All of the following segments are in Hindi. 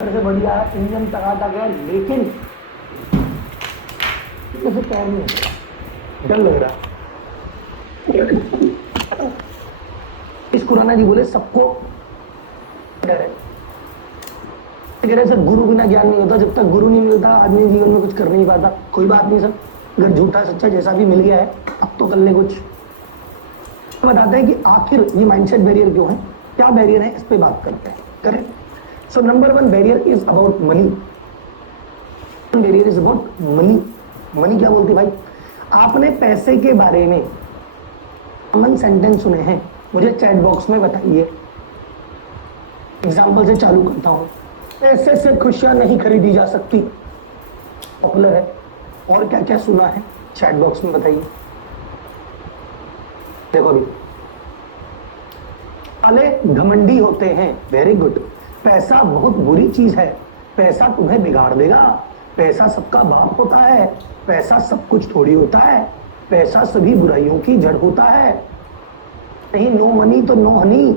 से बढ़िया इंजन टकाटक है, लेकिन जैसे पैर में डर लग रहा। इस खुराना जी बोले सबको डर है। से गुरु बिना ज्ञान नहीं होता। जब तक गुरु नहीं मिलता आदमी जीवन में कुछ कर नहीं पाता। कोई बात नहीं सर, अगर झूठा सच्चा जैसा भी मिल गया है अब तो कर ले कुछ। बताते हैं कि आखिर ये माइंडसेट बैरियर क्यों है, क्या बैरियर है, इस पे बात करते हैं। करें। So number 1 barrier is about money. Barrier is about money. Money क्या बोलती भाई? आपने पैसे के बारे में कॉमन सेंटेंस सुने हैं, मुझे चैट बॉक्स में बताइए। एग्जाम्पल से चालू करता हूं। पैसे से खुशियां नहीं खरीदी जा सकती, पॉपुलर है। और क्या क्या सुना है चैट बॉक्स में बताइए। देखो अभी वाले घमंडी होते हैं, वेरी गुड। पैसा बहुत बुरी चीज है, पैसा तुम्हें बिगाड़ देगा। पैसा सबका बाप होता है, पैसा सब कुछ थोड़ी होता है, पैसा सभी बुराइयों की जड़ होता है। नहीं, नो मनी तो नो हनी।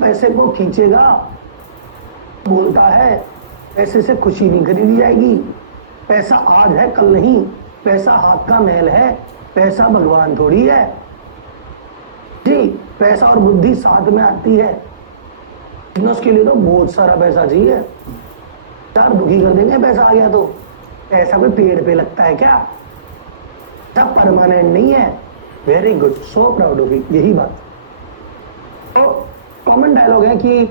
पैसे को खींचेगा, बोलता है पैसे से खुशी नहीं खरीदी जाएगी। पैसा आज है कल नहीं, पैसा हाथ का मैल है, पैसा भगवान थोड़ी है जी। पैसा और बुद्धि साथ में आती है। बिजनेस के लिए तो बहुत सारा पैसा चाहिए यार, दुखी कर देंगे पैसा आ गया तो। पैसा कोई पेड़ पे लगता है क्या? सब परमानेंट नहीं है। Very good, so proud of you. यही बात तो कॉमन डायलॉग है कि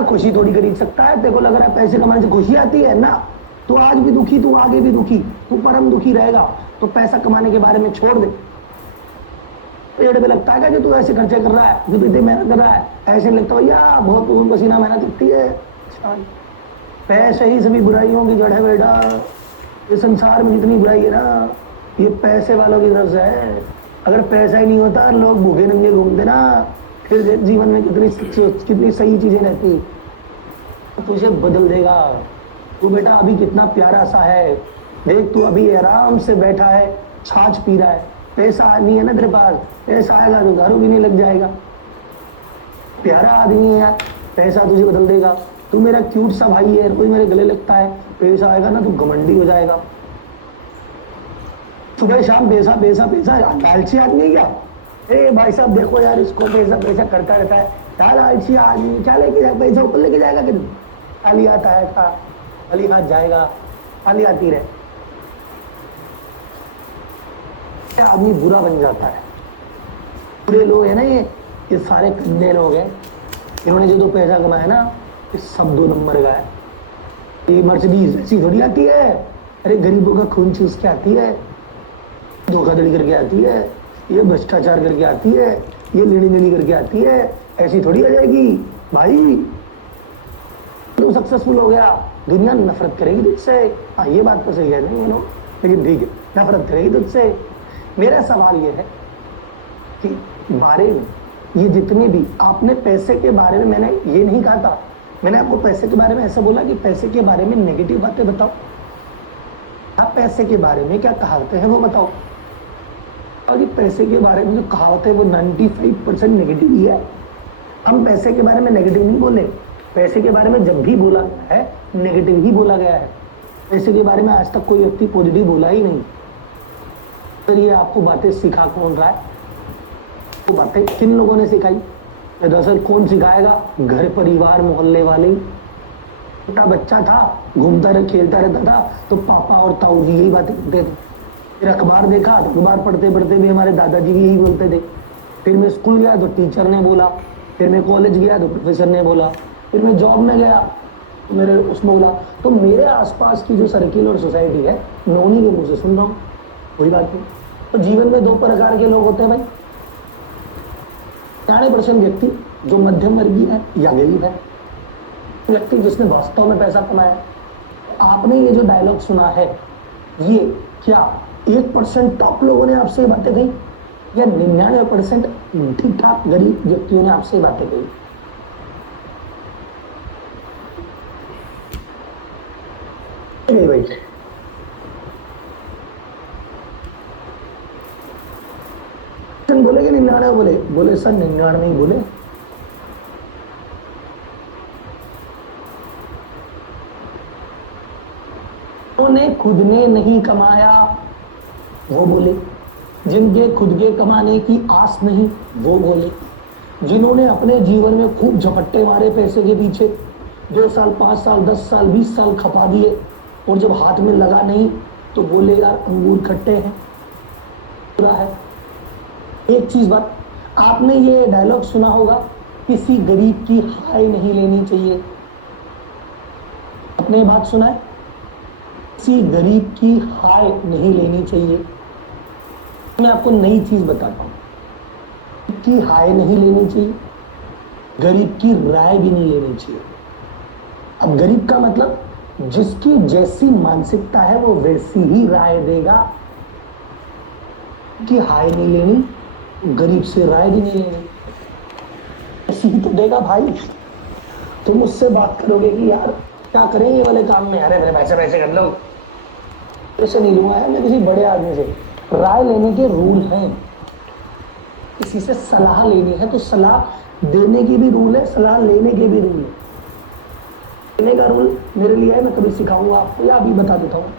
खुशी थोड़ी खरीद सकता है। तेरे को लग रहा है पैसे कमाने से खुशी आती है ना, तू आज भी दुखी, तू आगे भी दुखी, तू परम दुखी रहेगा। तो पैसा कमाने के बारे में छोड़ दे। पेड़ पे लगता है क्या जो तू ऐसे खर्चे कर रहा है, जो तू इतनी मेहनत कर रहा है? ऐसे नहीं लगता भैया, बहुत खून पसीना मेहनत लगती है। पैसे ही सभी बुराइयों की जड़ है बेटा। इस संसार में जितनी बुराई है ना, ये पैसे वालों की तरफ से है। अगर पैसा ही नहीं होता, लोग भूखे नंगे घूमते ना, फिर जीवन में कितनी सही चीजें रहती। तुझे बदल देगा। तू बेटा अभी कितना प्यारा सा है, देख तू अभी आराम से बैठा है, छाछ पी रहा है। पैसा नहीं है ना तेरे पास, पैसा आएगा तो दारू भी नहीं लग जाएगा। प्यारा आदमी है यार, पैसा तुझे बदल देगा। तू मेरा क्यूट सा भाई है, कोई मेरे गले लगता है, पैसा आएगा ना तो घमंडी हो जाएगा। सुबह शाम पैसा पैसा पैसा, लालची आदमी है क्या? ए भाई साहब देखो यार, इसको पैसा पैसा करता रहता है। क्या लालची आदमी, क्या लेके जाए पैसा ऊपर लेके जाएगा कि खाली आता है, खाली हाथ जाएगा, खाली आती रहे। क्या आदमी बुरा बन जाता है। बुरे लोग है ना, ये सारे गंदे लोग हैं। इन्होंने जो पैसा कमाया ना, ये सब 2 नंबर का है। ये मर्सिडीज ऐसी थोड़ी आती है, अरे गरीबों का खून चूस के आती है, धोखाधड़ी करके आती है, ये भ्रष्टाचार करके आती है, ये लेनी करके आती है। ऐसी थोड़ी आ जाएगी भाई। तू सक्सेसफुल हो गया, दुनिया नफरत करेगी तुझसे। हाँ ये बात तो सही है नहीं नो, लेकिन ठीक है, नफरत करेगी तुझसे। मेरा सवाल ये है कि बारे में ये जितनी भी आपने पैसे के बारे में, मैंने ये नहीं कहा था, मैंने आपको पैसे के बारे में ऐसा बोला कि पैसे के बारे में नेगेटिव बातें बताओ। आप पैसे के बारे में क्या कहावतें हैं वो बताओ। और ये पैसे के बारे में जो कहावत है वो 95% नेगेटिव ही है। हम पैसे के बारे में नेगेटिव नहीं बोले। पैसे के बारे में जब भी बोला गया है नेगेटिव ही बोला गया है। पैसे के बारे में आज तक कोई व्यक्ति पॉजिटिव बोला ही नहीं। तो ये आपको बातें सिखा कौन रहा है? वो बातें किन लोगों ने सिखाई? दरअसल कौन सिखाएगा? घर परिवार मोहल्ले वाले। छोटा बच्चा था, घूमता रह खेलता रहता था, तो पापा और ताऊ जी यही बातें करते थे। फिर अखबार देखा तो अखबार पढ़ते पढ़ते भी हमारे दादाजी यही बोलते थे। फिर मैं स्कूल गया तो टीचर ने बोला, फिर मैं कॉलेज गया तो प्रोफेसर ने बोला, फिर मैं जॉब में गया तो मेरे उसमें बोला। तो मेरे आसपास की जो सर्किल और सोसाइटी है, मैं उन्हीं के मुँह से सुन रहा हूँ। कोई बात नहीं। तो जीवन में 2 प्रकार के लोग होते हैं भाई। 90% व्यक्ति जो मध्यम वर्गीय है या गरीब है, व्यक्ति जिसने वास्तव में पैसा कमाया। आपने ये जो डायलॉग सुना है, ये क्या 1% टॉप लोगों ने आपसे बातें कही या 99% ठीक ठाक गरीब व्यक्तियों ने आपसे बातें कही? नहीं भाई, बोले कि 99 बोले? बोले सर 99 ही बोले। उन्होंने खुद ने नहीं कमाया वो बोले, जिनके खुद के कमाने की आस नहीं वो बोले, जिन्होंने अपने जीवन में खूब झपट्टे मारे पैसे के पीछे, 2 साल 5 साल 10 साल 20 साल खपा दिए और जब हाथ में लगा नहीं तो बोले यार अंगूर खट्टे हैं, बुरा है। एक चीज बात, आपने ये डायलॉग सुना होगा, किसी गरीब की हाय नहीं लेनी चाहिए। आपने ये बात सुना है, किसी गरीब की हाय नहीं लेनी चाहिए। मैं आपको नई चीज बताता हूं कि हाय नहीं लेनी चाहिए, गरीब की राय भी नहीं लेनी चाहिए। अब गरीब का मतलब जिसकी जैसी मानसिकता है वो वैसी ही राय देगा। कि हाय नहीं लेनी, गरीब से राय भी नहीं लेनी, ऐसी ही तो देगा भाई। तुम मुझसे बात करोगे कि यार क्या करें ये वाले काम में, अरे मेरे पैसे पैसे कर लो, ऐसे नहीं लूंगा यार मैं किसी बड़े आदमी से। राय लेने के रूल हैं, किसी से सलाह लेनी है तो सलाह देने की भी रूल है, सलाह लेने के भी रूल है। देने का रूल मेरे लिए है, मैं कभी सिखाऊंगा आपको या अभी बता देता हूँ।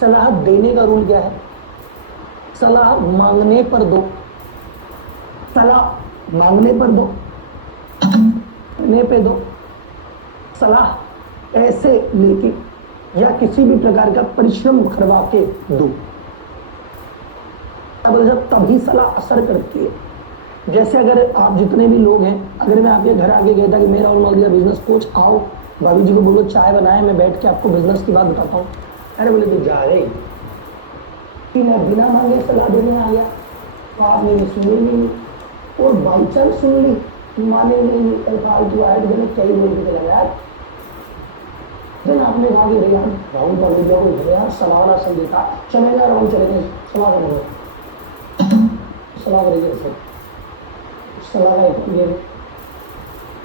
सलाह देने का रूल क्या है, सलाह मांगने पर दो, सलाह मांगने पर दो, करने पे दो, सलाह ऐसे लेके या किसी भी प्रकार का परिश्रम करवा के दो, जब तभी सलाह असर करती है। जैसे अगर आप जितने भी लोग हैं, अगर मैं आपके घर आके कहता कि मेरा और नॉलेज बिजनेस कोच, आओ भाभी जी को बोलो चाय बनाए, मैं बैठ के आपको बिजनेस की बात बताता हूँ, अरे बोले तो जा रहे कि मैं बिना मांगे सलाह देने आ गया तो आप मेरी सुनी नहीं, और बाई चांस सुन ली माने नहीं, कल फालतू आए तो क्या ही बोल के चला गया। दिन आपने कहा कि यार राहुल का वीडियो को यार सलाह वाला सही देखा, चलेगा राहुल चलेंगे सलाह करेंगे, सलाह करेंगे सर, सलाह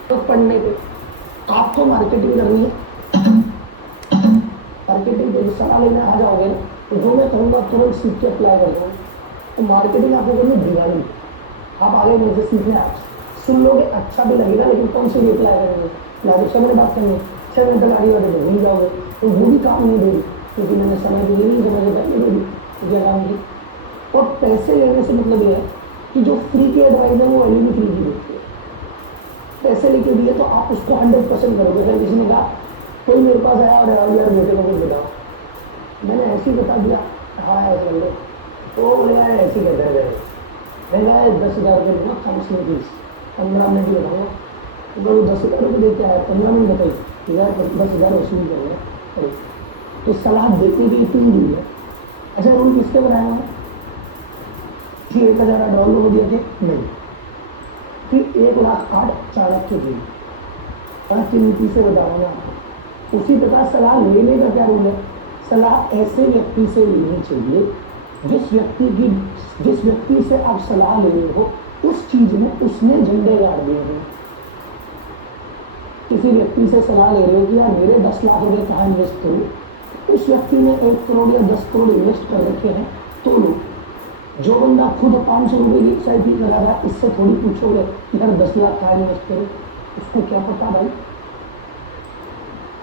तो पढ़ने पे आपको मार्केटिंग करनी है, मार्केटिंग पे सलाह लेने आ जाओगे ना तो जो मैं कहूँगा तुरंत सीख के अप्लाई कर दो। तो मार्केटिंग आपको करनी दिवाली, आप आगे मुझे सीखने आए सुन लोगे, अच्छा भी लगेगा, लेकिन कौन से लिए अप्लाई करेंगे, लाइक 6 मिनट बात करनी, 6 मिनट तक आगे बढ़े तो भूल जाओगे, तो वो भी काम नहीं देगी क्योंकि मैंने समय के लिए नहीं, समय से पहले देगी तो क्या काम की। और पैसे लेने से मतलब ये है कि जो फ्री की एडवाइस है वो वैल्यू भी फ्री की देती है। पैसे लेके दिए तो आप उसको 100% करोगे। अगर किसी ने कहा कोई मेरे पास आया और यार बेटे को कुछ बताओ, मैंने ऐसे ही बता दिया, हाँ ऐसे कर लो, तो बोले यार ऐसे ही कहता है, मैंने कहा 10,000 रुपये दूंगा काउंसलिंग फीस, 15 मिनट ही बताऊँगा, तो वो 10,000 रुपये देते आया, 15 मिनट बताइए, यार 10,000 वसूल करेंगे। तो सलाह देते भी 3 दिन है। अच्छा रूल किसके बनाया है कि 1,000 डॉलर को दिए थे नहीं, फिर 1,08,000 चाणक्य दिए, चाणक्य नीति से बता रहा हूँ आपको। उसी प्रकार सलाह लेने का क्या रूल है, सलाह ऐसे व्यक्ति से लेनी चाहिए जिस व्यक्ति से आप सलाह ले रहे हो उस चीज में उसने झंडे गाड़ दिए हैं। किसी व्यक्ति से सलाह ले रहे हो कि यार मेरे 10 लाख रुपए कहाँ इन्वेस्ट करूँ, उस व्यक्ति ने 1 करोड़ या 10 करोड़ इन्वेस्ट कर रखे हैं, तो लो। जो बंदा खुद 500 रुपए की SIP करा रहा है, इससे थोड़ी पूछोगे कि यार 10 लाख कहाँ इन्वेस्ट करो, उसको क्या पता भाई।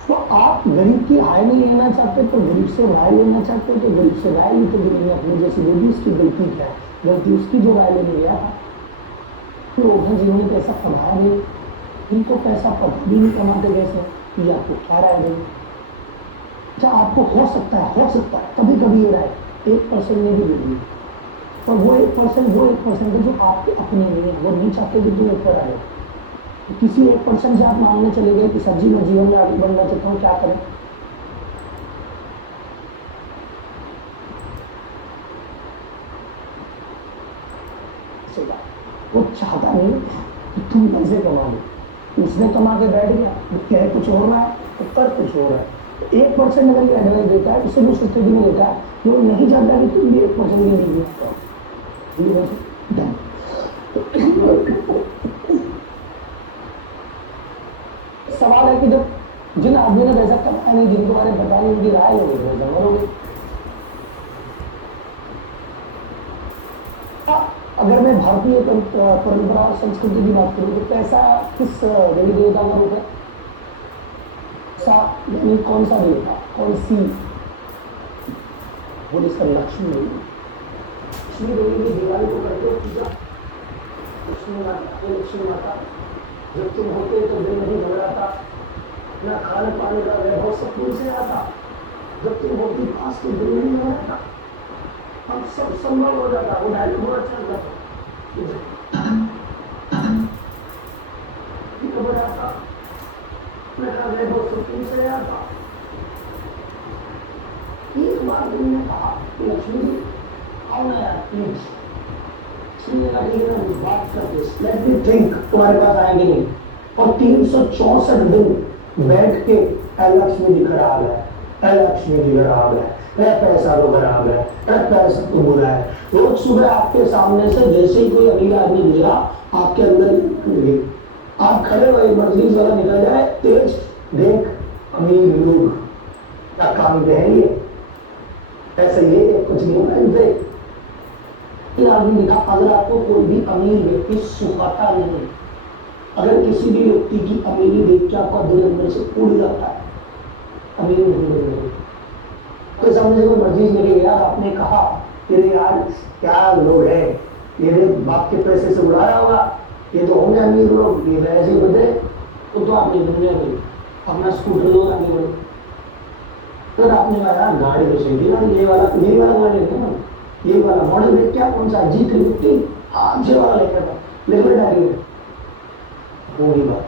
तो आप गरीब की आय नहीं लेना चाहते तो गरीब से राय लेना चाहते हो, तो गरीब से राय ली तो गरीब ने अपनी जैसी बोली, उसकी गलती क्या है, गलती उसकी जो राय लेने गया था। तो लोग जिन्होंने पैसा कमाया नहीं, इनको पैसा पता भी नहीं कमाते कैसे, ये आपको क्या राय देंगे। अच्छा आपको हो सकता है कभी कभी ये राय 1% में भी दे दी, और वो 1% है जो आपके अपने नहीं है, वो नहीं चाहते कि तुम ऊपर आए। किसी 1% से आप मांगने चले गए कि सर जी मैं जीवन में आगे बढ़ना चाहता हूँ, क्या करें। वो चाहता नहीं कि तुम पैसे कमा लो, उसने कमा के बैठ गया, कह कुछ हो रहा है तो कर कुछ हो रहा है। 1% अगर एडवाइस देता है उसे भी स्थिति में देता है, वो नहीं चाहता कि तुम भी 1% के लिए सवाल है कि जब जिन आदमी ने पैसा कमाया नहीं, जिनको बारे में पता नहीं, उनकी राय हो गई, जमर हो गई। अगर मैं भारतीय परंपरा और संस्कृति की बात करूं तो पैसा किस देवी देवता का रूप है, यानी कौन सा देवता, कौन सी बोले सर लक्ष्मी देवी। लक्ष्मी देवी की दिवाली को करते हो पूजा, लक्ष्मी माता, हे लक्ष्मी माता जब तुम होते तो दिन नहीं घबराता, ना खाने पाने का वैभव सब तुमसे आता, जब तुम होती पास तो दिन नहीं घबराता, हम सब संभव हो जाता। वो डायलॉग बहुत अच्छा लगता, घबराता मेरा वैभव सब तुमसे आता। एक बार तुमने कहा कि लक्ष्मी जी आओ ना यार प्लीज, लक्ष्मी ने कहा ठीक है ना बात करते, लेट मी थिंक तुम्हारे पास आएंगे नहीं। और 364 दिन बैठ के लक्ष्मी जी खराब है, लक्ष्मी जी खराब है, पैसा तो खराब है, पैसा तो बुरा है। रोज सुबह आपके सामने से जैसे ही कोई अमीर आदमी गुजरा आपके अंदर आप खड़े हुए मर्जीज वाला निकल जाए, तेज देख अमीर लोग क्या काम के हैं ये, ऐसे ये कुछ नहीं होगा इनसे। आदमी लिखा अगर आपको कोई भी अमीर व्यक्ति सुखाता नहीं, अगर किसी भी व्यक्ति की अमीरी देख के आपका दिल अंदर से उड़ जाता है, अमीर नहीं बन तो समझे कोई मर्जीज निकले यार, आपने कहा कि यार क्या लोग हैं, ये बाप के पैसे से उड़ाया होगा, ये तो होंगे अमीर लोग, ये ऐसे ही बदले तो आपने दुनिया में अपना स्कूटर लो आगे बढ़ो। फिर आपने कहा यार गाड़ी तो सही थी ना, ये वाला गाड़ी लेते ना, ये वाला मॉडल देख क्या कौन सा G350, हाँ ये वाला लेकर था, लेकर डायरी में होगी बात।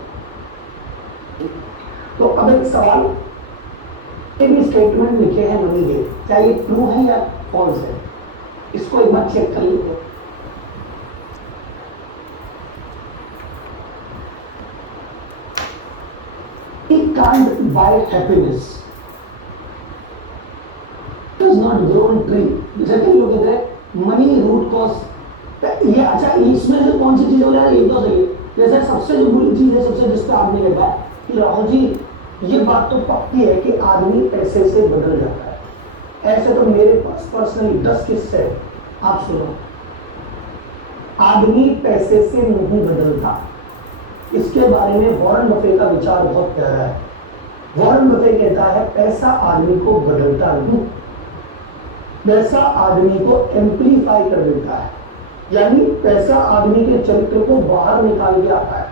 तो अब एक सवाल, भी स्टेटमेंट लिखे हैं मनी के, क्या ये ट्रू है या फॉल्स है, इसको एक बार चेक कर लीजिए। He can't buy happiness, does not grow on tree। जैसे कई लोग कहते हैं मनी रूट कॉज, ये अच्छा इसमें से कौन सी चीज हो रहा है ये तो सही है। जैसे सबसे जो बुरी चीज है, सबसे जिसका आपने कहता है कि राहुल जी ये बात तो पक्की है कि आदमी पैसे से बदल जाता है। ऐसे तो मेरे पास पर्सनली 10 किस्से हैं, आप सुनो। आदमी पैसे से नहीं बदलता, इसके बारे में वॉरेन बफे का विचार बहुत प्यारा है। वॉरेन बफे कहता है पैसा आदमी को बदलता नहीं, पैसा आदमी को एम्प्लीफाई कर देता है, यानी पैसा आदमी के चरित्र को बाहर निकाल के आता है।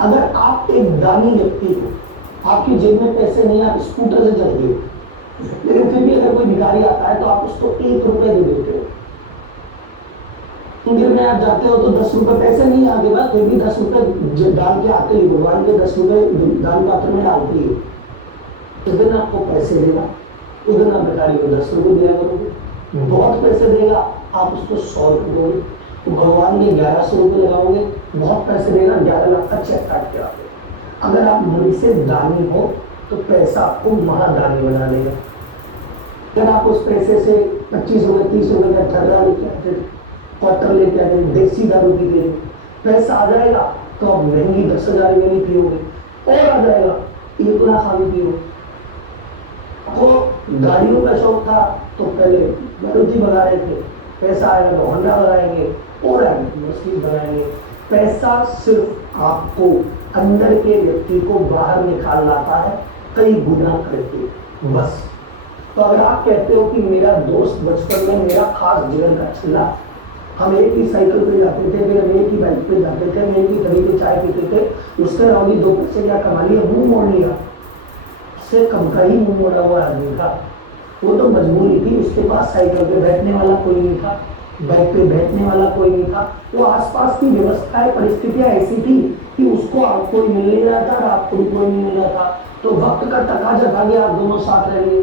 अगर आप एक दानी व्यक्ति हो, आपकी जेब में पैसे नहीं, आप स्कूटर से चल रहे हो, लेकिन फिर भी अगर कोई भिखारी आता है तो आप उसको 1 रुपए दे देते हो। मंदिर में आप जाते हो तो 10 रुपए पैसे नहीं आगे बाद, फिर भी 10 रुपए डाल के आते ही, भगवान के 10 रुपए दान पात्र में डालते ही। उस दिन आपको पैसे देगा, उस दिन आप भिखारी को 10 रुपए दिया करोगे। बहुत पैसे देगा आप उसको 100 रुपए दोगे, तो भगवान ने 1100 रुपए लगाओगे। बहुत पैसे देगा 11 लाख का चेक काट के आओगे। अगर आप मन से दानी हो तो पैसा आपको महादानी बना देगा। अगर आप उस पैसे से 25 रुपए 30 रुपए का ठर्रा लेके आते, क्वार्टर लेके आते, देसी दारू पी देंगे, पैसा आ जाएगा तो आप महंगी 10,000 वाली पियोगे, और आ जाएगा 1 लाख वाली पियोगे। आपको गाड़ियों का शौक था तो पहले मारुति बना रहे थे, पैसा आएगा तो होंडा बनाएंगे, और आएंगे मर्सिडीज बनाएंगे। पैसा सिर्फ आपको अंदर के व्यक्ति को बाहर निकाल लाता है कई गुना करके, बस। तो अगर आप कहते हो कि मेरा दोस्त बचपन में मेरा खास जिगर का छल्ला, हम एक ही साइकिल पे जाते थे, फिर हम एक ही बाइक पे जाते थे, हम एक ही तरीके पे चाय पीते थे, उसके राउली 2 पैसे क्या कमा लिया, मुंह मोड़ लिया, उससे कम का ही मुंह मोड़ा हुआ आदमी था। वो तो मजबूरी थी, उसके पास साइकिल पे बैठने वाला कोई नहीं था, बाइक पे बैठने वाला कोई नहीं था। वो आसपास की व्यवस्थाएं परिस्थितियां ऐसी थी कि उसको आप कोई मिल नहीं रहा था और आपको भी कोई नहीं मिल रहा था, तो वक्त का तकाजा था कि आप दोनों साथ रहेंगे।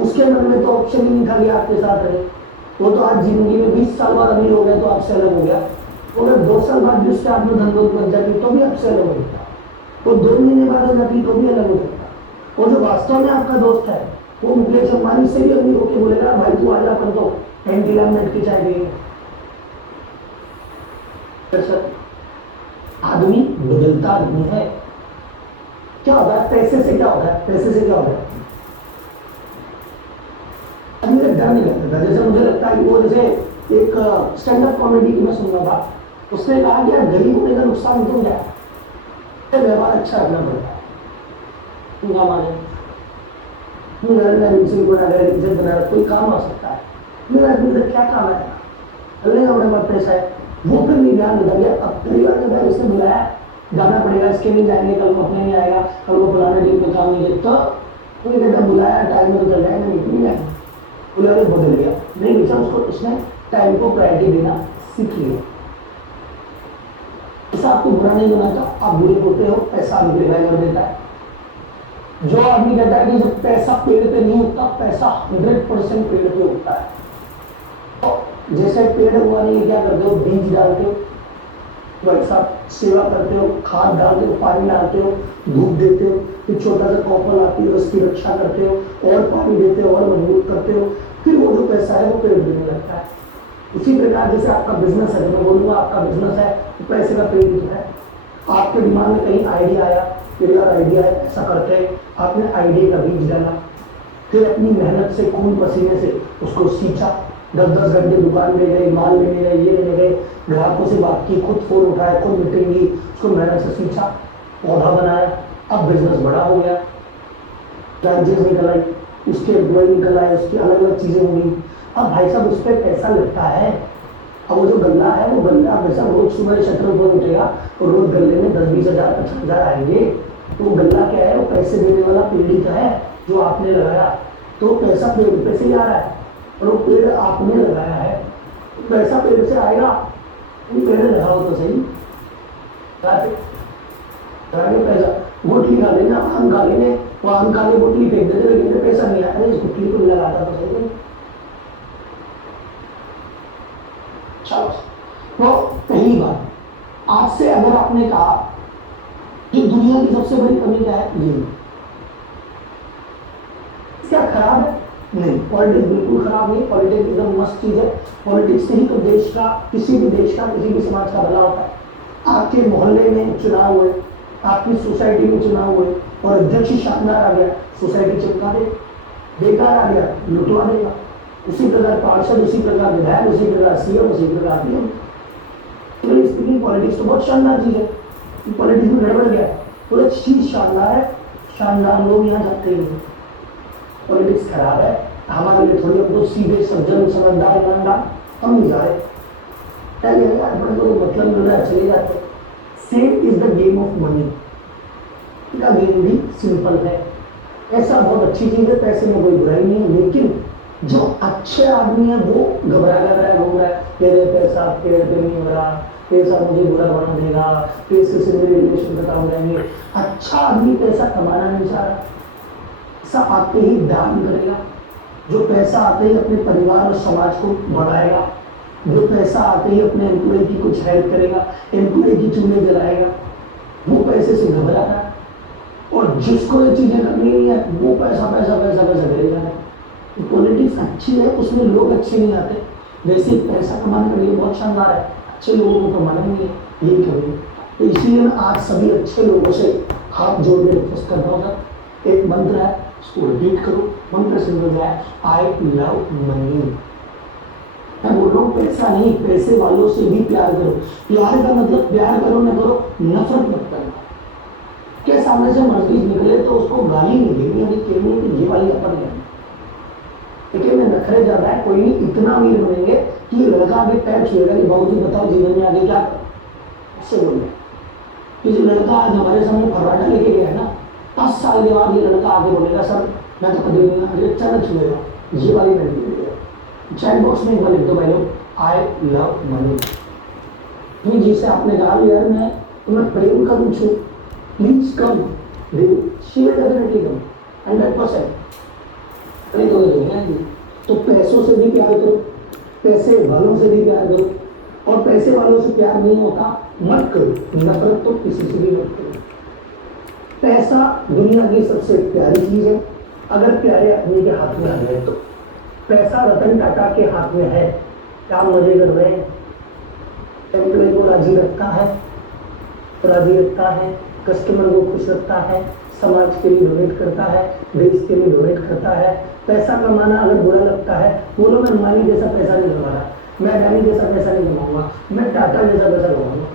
उसके मन में तो ऑप्शन ही नहीं था कि आपके साथ रहे। वो तो आज जिंदगी में 20 साल बाद अमीर हो गया तो आपसे अलग हो गया, तो अगर 2 साल बाद भी उसके हाथ में धन बन जाती तो भी आपसे अलग हो जाता, वो 2 महीने बाद हो जाती तो भी अलग हो जाता। वो जो वास्तव में आपका दोस्त है वो मुकेश अंबानी से भी अमीर होकर बोलेगा भाई तू आजा कर दो एंटीलामेंट की चाय देंगे। आदमी बदलता नहीं है। क्या होता है पैसे से, क्या होता है पैसे से, क्या होता है मुझे डर नहीं लगता। जैसे मुझे लगता है कि वो जैसे एक स्टैंड अप कॉमेडी की मैं सुन रहा था, उसने कहा कि यार गरीब होने का नुकसान क्यों क्या है, व्यवहार अच्छा रखना पड़ता है। माने मेरा रील्स बना रहा है, रील्स बना रहा है, कोई काम आ सकता है। मेरा आदमी से क्या काम है, अल्लाह हमारे पास पैसा है, वो फिर नहीं ध्यान देता गया। अब परिवार के भाई उसने बुलाया, जाना पड़ेगा, इसके नहीं जाएंगे, कल को अपने नहीं आएगा, कल को पुराने दिन पे काम नहीं देता, कोई कहता बुलाया टाइम में तो चल जाएगा, नहीं जाएगा, बुला के बदल गया, नहीं बेचा उसको, उसने टाइम को प्रायोरिटी देना सीख लिया। ऐसा आपको बुरा नहीं बनाता, आप बुरे होते हो, पैसा आपको रिवाइव कर देता है। जो आदमी कहता है कि जब पैसा पेड़ पे नहीं उगता, पैसा 100% पेड़ पे उगता है। तो जैसे पेड़ उगाने के क्या करते हो, बीज डालते हो, वैसा सेवा करते हो, खाद डालते हो, पानी डालते हो, धूप देते हो, फिर छोटा सा कॉपर लाती हो, उसकी रक्षा करते हो, और पानी देते हो, और मजबूत करते हो, फिर वो जो पैसा है वो पेड़ देने लगता है। उसी प्रकार जैसे आपका बिजनेस है, मैं बोलूँगा आपका बिजनेस है तो पैसे का पेड़ जो है, आपके दिमाग में कहीं आइडिया आया, फिर यार आइडिया है ऐसा करते हैं, आपने आइडिया का बीज डाला, फिर अपनी मेहनत से खून पसीने से उसको सींचा, 10-10 घंटे दुकान में गए, माल लेने गए, ये लेने गए, ग्राहकों से बात की, खुद फोन उठाया, खुद मीटिंग ली, उसको मेहनत से सींचा, पौधा बनाया, अब बिजनेस बड़ा हो गया, ब्रांचेस निकल आई, उसके एम्प्लॉय निकल आए, उसकी अलग अलग चीजें हो गई। अब भाई साहब उस पर पैसा लगता है। अब वो जो गल्ला है, वो गल्ला पैसा रोज सुबह शटर ऊपर उठेगा और रोज गल्ले में 10-20 हजार 50 हजार आएंगे। तो गल्ला क्या है, वो पैसे देने वाला पेड़ का है जो आपने लगाया, तो पैसा पेड़ पे से ही आ रहा है, और वो पेड़ आपने लगाया है, तो पैसा पेड़ से आएगा। पेड़ लगाओ तो सही, पैसा गुटली खा लेना, आम खा लेंगे, वो आम खा के गुटली फेंक देते, लेकिन पैसा नहीं आया, इस गुटली को लगाता तो सही। चलो, तो पहली बात, आज से अगर आपने कहा कि दुनिया की सबसे बड़ी कमी क्या है, ये क्या खराब है? नहीं, पॉलिटिक्स बिल्कुल खराब नहीं, पॉलिटिक्स एकदम मस्त चीज है। पॉलिटिक्स से ही तो देश का, किसी भी देश का, किसी भी समाज का भला होता है। आपके मोहल्ले में चुनाव हुए, आपकी सोसाइटी में चुनाव हुए और अध्यक्ष शानदार आ गया, सोसाइटी चमका दे, बेकार आ गया लुटवा देगा। उसी प्रकार पार्षद, उसी प्रकार विधायक, उसी प्रकार सीएम, उसी प्रकार पीएम। स्पीकिंग पॉलिटिक्स तो बहुत शानदार चीज है, पॉलिटिक्स में गड़बड़ गया तो चीज शानदार है, शानदार लोग यहाँ जाते ही नहीं। पॉलिटिक्स खराब है हमारे लिए, थोड़ी अपने सीधे सज्जन समझदार ईमानदार हम नहीं जा रहे, अपने को मतलब मिल रहा है चले जाते। Same is the game of money का गेम भी सिंपल है, ऐसा बहुत अच्छी चीज है, पैसे में कोई बुराई नहीं है, लेकिन जो अच्छे आदमी है वो घबरा रहा है, घूम रहा है, तेरे पैसा पेड़ पे नहीं हो रहा, पैसा मुझे बुरा बना देगा, पैसे से मेरे रिलेशन खत्म हो जाएंगे। अच्छा आदमी पैसा कमाना नहीं चाह रहा, पैसा आते ही दान करेगा, जो पैसा आते ही अपने परिवार और समाज को बढ़ाएगा, जो पैसा आते ही अपने एम्प्लॉय की कुछ हेल्प करेगा, एम्प्लॉय की चूल्हे जलाएगा, वो पैसे से घबरा रहा है। और जिसको ये चीजें करनी नहीं है वो पैसा पैसा पैसा पैसा करेगा। तो पॉलिटिक्स अच्छी है, उसमें लोग अच्छे नहीं आते, वैसे पैसा कमाने के लिए बहुत शानदार है, अच्छे लोगों को कमाना नहीं है, यही करेंगे। तो इसीलिए मैं आज सभी अच्छे लोगों से हाथ जोड़ के रिक्वेस्ट कर रहा हूँ, एक मंत्र है उसको रिपीट करो, मंत्र सिंपल है, आई लव मनी। मैं बोल रहा हूँ पैसा नहीं, पैसे वालों से भी प्यार करो। प्यार का मतलब प्यार करो ना करो, नफरत मत करना। क्या सामने से मर्जीज निकले तो उसको गाली नहीं देनी, अभी कहनी कि ये वाली अपन है, लेकिन में नखरे ज्यादा है, कोई नहीं, इतना अमीर बनेंगे कि लड़का आगे पैर छुएगा कि बाबू जी बताओ जीवन में आगे क्या करो, उससे बोलिए कि जो लड़का आज हमारे सामने फर्राटा लेके गया है ना, 10 साल के बाद ये लड़का आगे बोलेगा सर मैं तो कभी नहीं, अरे अच्छा ना छुएगा, ये वाली नहीं देगा। चैट बॉक्स में एक बार लिख दो भाई लोग, आई लव मनी। जिसे आपने कहा यार मैं तुम्हें प्रेम करूँ छू, please come, she will definitely come 100%। तो पैसों से भी प्यार करो, पैसे वालों से भी प्यार करो, और पैसे वालों से प्यार नहीं होता मत करो, नफरत तो किसी से भी मत करो। पैसा दुनिया की सबसे प्यारी चीज है, अगर प्यारे आदमी के हाथ में आ जाए तो। पैसा रतन टाटा के हाथ में है, क्या मजे कर रहे हैं, एम्प्लॉय को राजी रखता है, कस्टमर को खुश रखता है, समाज के लिए डोनेट करता है, देश के लिए डोनेट करता है। पैसा कमाना अगर बुरा लगता है, बोलो मैं अंबानी जैसा पैसा नहीं कमा रहा, मैं अडानी जैसा पैसा नहीं कमाऊंगा, मैं टाटा जैसा पैसा कमाऊंगा।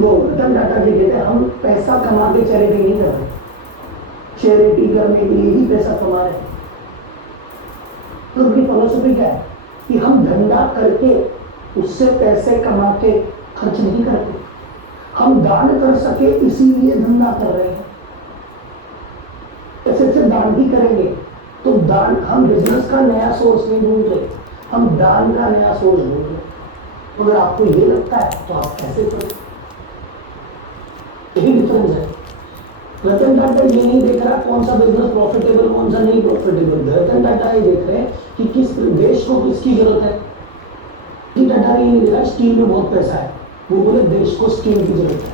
वो रतन टाटा जी कहते हैं हम पैसा कमा के चैरिटी नहीं कर रहे, चैरिटी करने के लिए ही पैसा कमा रहे हैं। तो उनकी फिलॉसफी क्या है कि हम धंधा करके उससे पैसे कमा के खर्च नहीं करते, हम दान कर सके इसीलिए धंधा कर रहे हैं। ऐसे से दान भी करेंगे तो दान, हम बिजनेस का नया सोर्स नहीं ढूंढ रहे, हम दान का नया सोर्स ढूंढ रहे। अगर आपको ये लगता है तो आप कैसे करें, यही डिफरेंस है। रतन टाटा ये नहीं देख रहा कौन सा बिजनेस प्रॉफिटेबल कौन सा नहीं प्रॉफिटेबल, रतन टाटा ये देख रहे हैं कि किस देश को किसकी जरूरत है। टाटा ने ये देखा स्टील में बहुत पैसा है, वो बोले देश को स्टील की जरूरत है,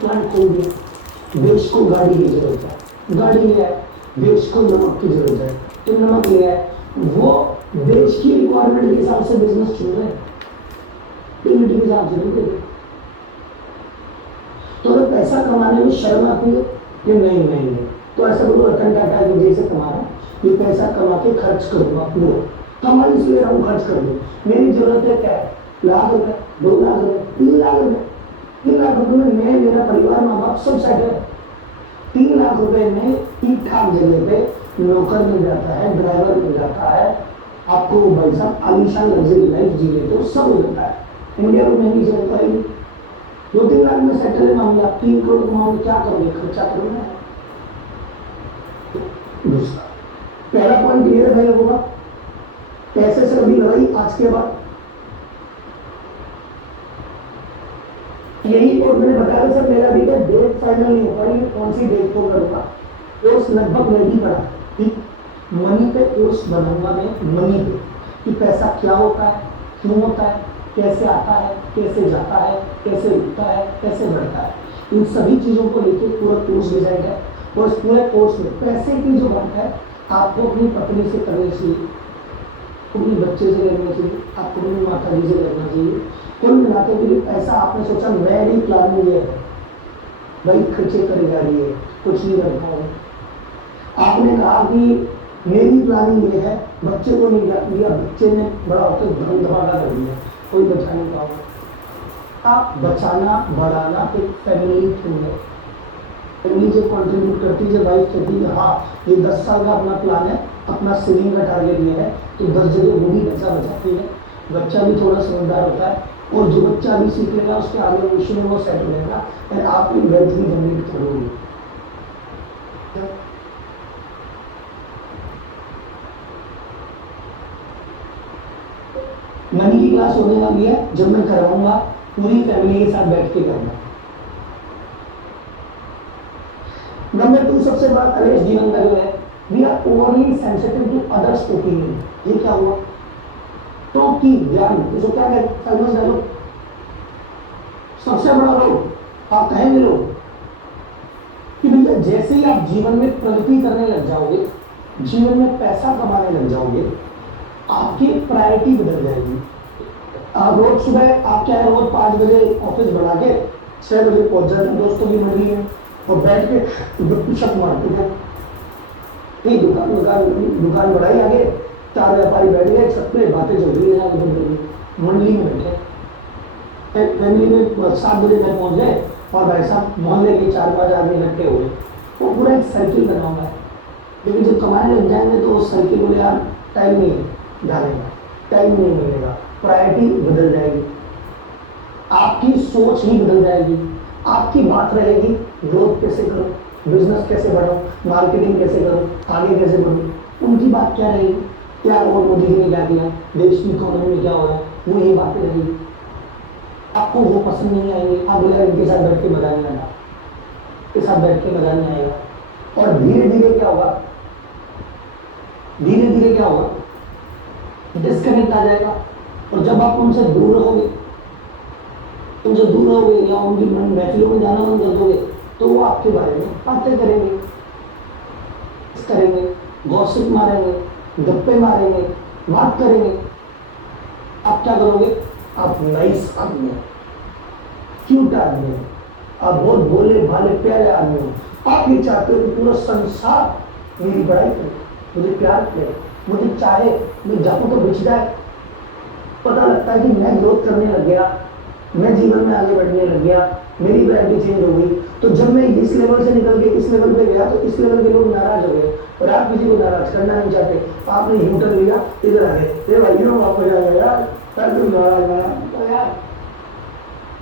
प्लांट खोल दिया। देश को गाड़ी की जरूरत है, गाड़ी लिया है। देश को नमक की जरूरत है तो नमक लिया है। वो देश की रिक्वायरमेंट के हिसाब से बिजनेस चुन रहे हैं, यूनिटी के हिसाब से नहीं देते। तो अगर पैसा कमाने में शर्म आती है कि नहीं तो ऐसा बोलो रतन टाटा की जैसे कमा रहा है, ये पैसा कमा के खर्च करूंगा पूरा, कमा इसलिए रहा हूँ खर्च कर दूँ। मेरी जरूरत है क्या है, लाख रुपए, 2 लाख रुपए, 3 लाख रुपए। 3 लाख रुपए में मैं, मेरा परिवार, माँ बाप सब सेट है। 3 लाख रुपए में ठीक ठाक जगह पे नौकर मिल जाता है, ड्राइवर मिल जाता है, आपको भाई साहब आलीशान लग्जरी लाइफ जी लेते हो, सब हो जाता है। इंडिया में महंगी जगह है, 2-3 लाख में सेटल है मामला। 3 करोड़ कमाओगे क्या करोगे, खर्चा करोगे। दूसरा, पहला पॉइंट क्लियर है भाई लोगों का, पैसे से कभी लड़ाई आज के बाद। यही कोर्ट मैंने बताया सर, मेरा भी डेट फाइनल नहीं हो पाई, कौन सी डेट को करूंगा। कोर्स लगभग नहीं पड़ा, ठीक। मनी पे कोर्स बनाऊंगा मैं, मनी पे कि पैसा क्या होता है, क्यों होता है, कैसे आता है, कैसे जाता है, कैसे उठता है, कैसे बढ़ता है। इन सभी चीजों को लेकर पूरा कोर्स डिजाइन है। और इस पूरे कोर्स में पैसे की जो बात है आपको अपनी पत्नी से करनी चाहिए, अपने बच्चे से करना चाहिए, आपको अपनी माता जी से करना चाहिए। कुल मिलाते के लिए पैसा आपने सोचा मेरी प्लानिंग ये है भाई, खर्चे करेगा ये, कुछ नहीं कर पाऊंगा। आपने कहा कि मेरी प्लानिंग ये है, बच्चे को नहीं दिया, बच्चे ने बड़ा होकर धन धमाका कर दिया, कोई बचा नहीं पाओगे। आप बचाना बढ़ाना एक फैमिली थिंग है। फैमिली जो कंट्रीब्यूट करती है, वाइफ कहती है हाँ ये 10 साल का अपना प्लान है, अपना सेविंग का टारगेट ये है, तो 10 जगह वो भी पैसा बचाती है। बच्चा भी थोड़ा समझदार होता है, और जो बच्चा भी सीख लेगा उसके आगे भविष्य में वो सेट हो जाएगा, और आप एक वेल्थ भी जनरेट करोगे। मनी की क्लास होने वाली है, जब मैं करवाऊंगा पूरी फैमिली के साथ बैठ के करना। नंबर 2 सबसे बड़ा कलेश जीवन का जो है, we are overly sensitive to others opinion. ये क्या हुआ, तो की ज्ञान, इसको क्या कहते हैं, सबसे बड़ा रोग आप कहेंगे लोग कि भैया जैसे ही आप जीवन में प्रगति करने लग जाओगे, जीवन में पैसा कमाने लग जाओगे, आपकी प्रायोरिटी बदल जाएगी। रोज सुबह आप क्या है, रोज 5 बजे ऑफिस बना के 6 बजे पहुंच जाते हैं दोस्तों की मंडली में, और बैठ के गुप्त मारते थे। ये दुकान बढ़ाई आगे, 4 व्यापारी बैठ गए छत पे, बातें चल रही है मंडली में बैठे। फैमिली में 7 बजे तक पहुंच गए, और भाई साहब मोहल्ले के 4-5 आदमी इकट्ठे हुए, वो पूरा एक सर्किल बना हुआ है। लेकिन जब कमाने लग जाएंगे तो उस सर्किल को यार टाइम नहीं डालेगा, टाइम नहीं मिलेगा, प्रायोरिटी बदल जाएगी, आपकी सोच ही बदल जाएगी। आपकी बात रहेगी ग्रोथ कैसे करो, बिजनेस कैसे बढ़ाओ, मार्केटिंग कैसे करो, आगे कैसे बढ़ो। उनकी बात क्या रहेगी, क्या और मोदी जी ने क्या किया, देश की इकोनॉमी में क्या हो रहा है, वो यही बातें रहेगी। आपको वो पसंद नहीं आएंगे, आप बोले इनके साथ बैठ के मजा नहीं आएगा, के साथ बैठ के मजा नहीं आएगा। और धीरे धीरे क्या होगा, धीरे धीरे क्या होगा, डिस्कनेक्ट आ जाएगा। और जब आप उनसे दूर रहोगे, उनसे दूर रहोगे या उनकी महफिलों में जाना बंद कर दोगे, तो वो आपके बारे में बातें करेंगे, गॉसिप मारेंगे, गप्पे मारेंगे, बात करेंगे। आप क्या करोगे, आप नाइस आदमी हो, क्यूट आदमी हो, आप बहुत भोले भाले प्यारे आदमी हो। आप ये चाहते हो कि पूरा संसार मेरी बड़ाई करे, मुझे प्यार करे, मुझे चाहे, मैं जाऊँ तो बिछ जाए। पता लगता है कि मैं ग्रोथ करने लग गया, मैं जीवन में आगे बढ़ने लग गया, मेरी प्रायोरिटी चेंज हो गई। तो जब मैं इस लेवल से निकल के इस लेवल पे गया तो इस लेवल के लोग नाराज हो गए और आप किसी को नाराज करना नहीं चाहते। आपने यूटर्न लिया, इधर आ गए, भाइयों वापस आ गया यार, तुम नाराज आया यार,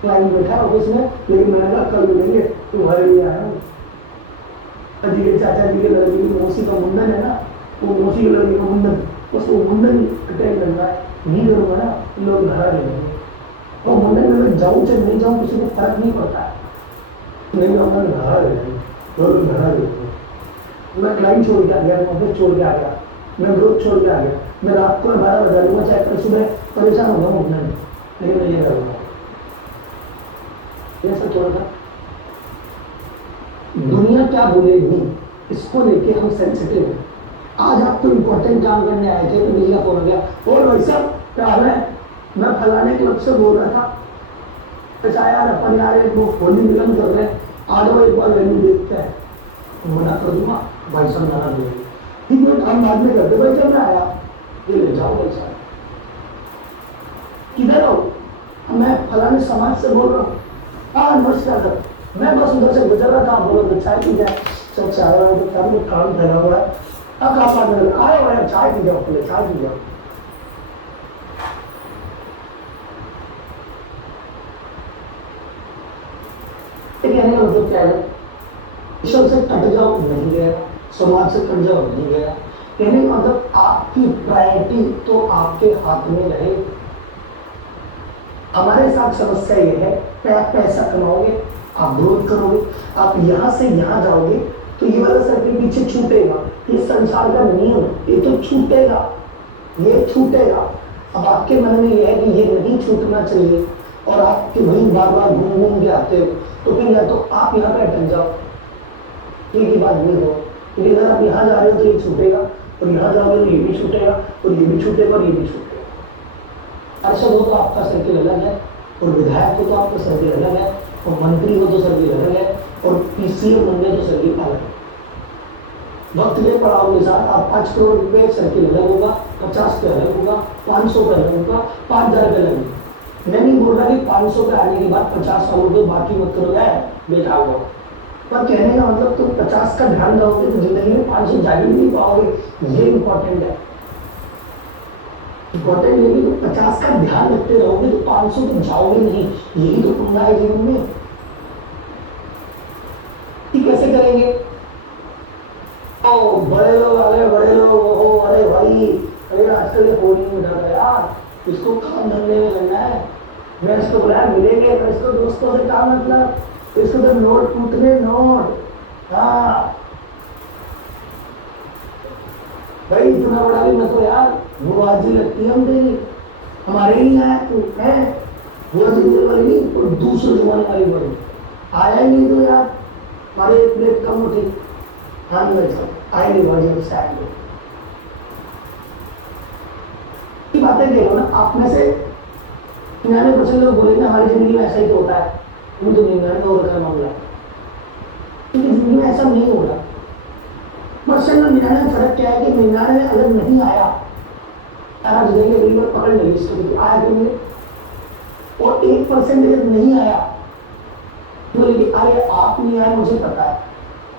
लाइन बैठा ऑफिस में, लेकिन मैंने कहा कल मिलेंगे, तुम्हारे लिए आया हूँ। जी के चाचा जी के लड़की की मौसी का मुंडन है ना, वो मौसी की लड़की का मुंडन, बस वो मुंडन अटेंड करना है, नहीं करूँगा ना लोग नाराज हो जाएंगे। और मुंडन में मैं जाऊँ चाहे नहीं जाऊँ किसी को फर्क नहीं पड़ता है, नहीं जाऊँगा नाराज हो जाएंगे, लोग नाराज हो जाएंगे। मैं क्लाइंट छोड़ के आ गया, ऑफिस छोड़ के आ गया, मैं ग्रोथ छोड़ के आ गया, मैं रात को 12 बजा लूँगा, चाहे कल सुबह परेशान होगा मुंडन, लेकिन मैं ये करूँगा। ये सब थोड़ा सा दुनिया क्या बोलेगी इसको लेके हम सेंसिटिव हैं। आज आप तो इम्पोर्टेंट काम करने आए थे तो बिजली का फोन हो गया, और भाई साहब क्या हाल है, मैं फलाने क्लब से बोल रहा था, अच्छा यार अपन यार एक वो होली मिलन कर रहे हैं, आ जाओ एक बार वेन्यू देखते हैं। मना कर दूंगा, भाई साहब मना देंगे, ठीक है काम बाद में करते, भाई साहब मैं आया, ये ले जाओ भाई साहब, किधर हो, मैं फलाने समाज से बोल रहा हूँ। हाँ नमस्कार सर, मैं बस उधर से गुजर रहा था, आप बोलो चाय पी जाए, सब चाय रहा तो क्या काम फैला हुआ है, हाँ काम बात में आए हुआ है, चाय पी जाओ, पहले चाय पी जाओ। कहने का मतलब क्या है, ईश्वर से कट जाओ नहीं गया, समाज से कट जाओ नहीं गया, कहने का मतलब आपकी प्रायोरिटी तो आपके हाथ में रहे। हमारे साथ समस्या ये है कि आप पैसा कमाओगे, आप ग्रोथ करोगे, आप यहां से यहां जाओगे तो ये वाला सर्किल पीछे छूटेगा, ये संसार का नियम, ये तो छूटेगा, ये छूटेगा। अब आपके मन में यह है कि ये नहीं छूटना चाहिए और आप वही बार बार घूम घूम के आते हो, तो फिर या तो आप यहाँ पे अटक जाओ, एक ही बात नहीं हो, क्योंकि अगर आप यहाँ जा रहे हो तो ये छूटेगा और यहाँ जाओगे तो ये भी छूटेगा और ये भी छूटेगा और ये भी छूटेगा। पार्षद हो तो आपका सर्किल अलग है, और विधायक हो तो आपका सर्किल अलग है, और मंत्री हो तो सर्किल अलग है, और पीसीए बनने तो सर्किल अलग है। वक्त के पड़ाव के साथ आप 5 करोड़ रुपए सर्किल अलग होगा, 50 पे अलग होगा, 500 पे अलग होगा, 5000 पे अलग होगा। मैं नहीं बोल रहा कि 500 पे आने के बाद 50 सालों के बाकी मत करो जाए बेकार हो, पर कहने का मतलब तुम 50 का ध्यान रखोगे तो जिंदगी में 500 जा ही नहीं पाओगे, ये इंपॉर्टेंट है। इंपॉर्टेंट ये कि 50 का ध्यान रखते रहोगे तो 500 तो जाओगे नहीं, यही तो पंगा है जीवन में। कैसे करेंगे? ओ बड़े लोग आ गए, बड़े लोग, ओहो अरे भाई, अरे आजकल ये फोन नहीं उठा रहा यार, इसको काम धंधे में लगना है, मैं इसको बुलाया मिलेंगे, मैं इसको दोस्तों से काम मतलब, इसको तो नोट टूटने नोट, हाँ भाई इतना बड़ा भी मत हो यार, बुआ जी लगती है हम तेरी, हमारे ही आया तू है, बुआ जी वाली नहीं और दूसरे जमाने वाली बड़ी आया ही नहीं तो यार, हमारे एक प्लेट कम उठी, हाँ नहीं आए नहीं भाई सैड बातें देखो ना, आप में से 99% लोग बोलेंगे हमारी जिंदगी में ऐसा ही तो होता है, तुम तो 99 और का मामला है, क्योंकि जिंदगी में ऐसा नहीं होगा। परसेंट और 99 फर्क क्या है कि 99 अगर नहीं आया, सारा जिंदगी बिल्कुल पकड़ लगी इसको, आया क्यों नहीं, और 1% अगर नहीं आया तो लेकिन अरे आप नहीं आए मुझे पता है,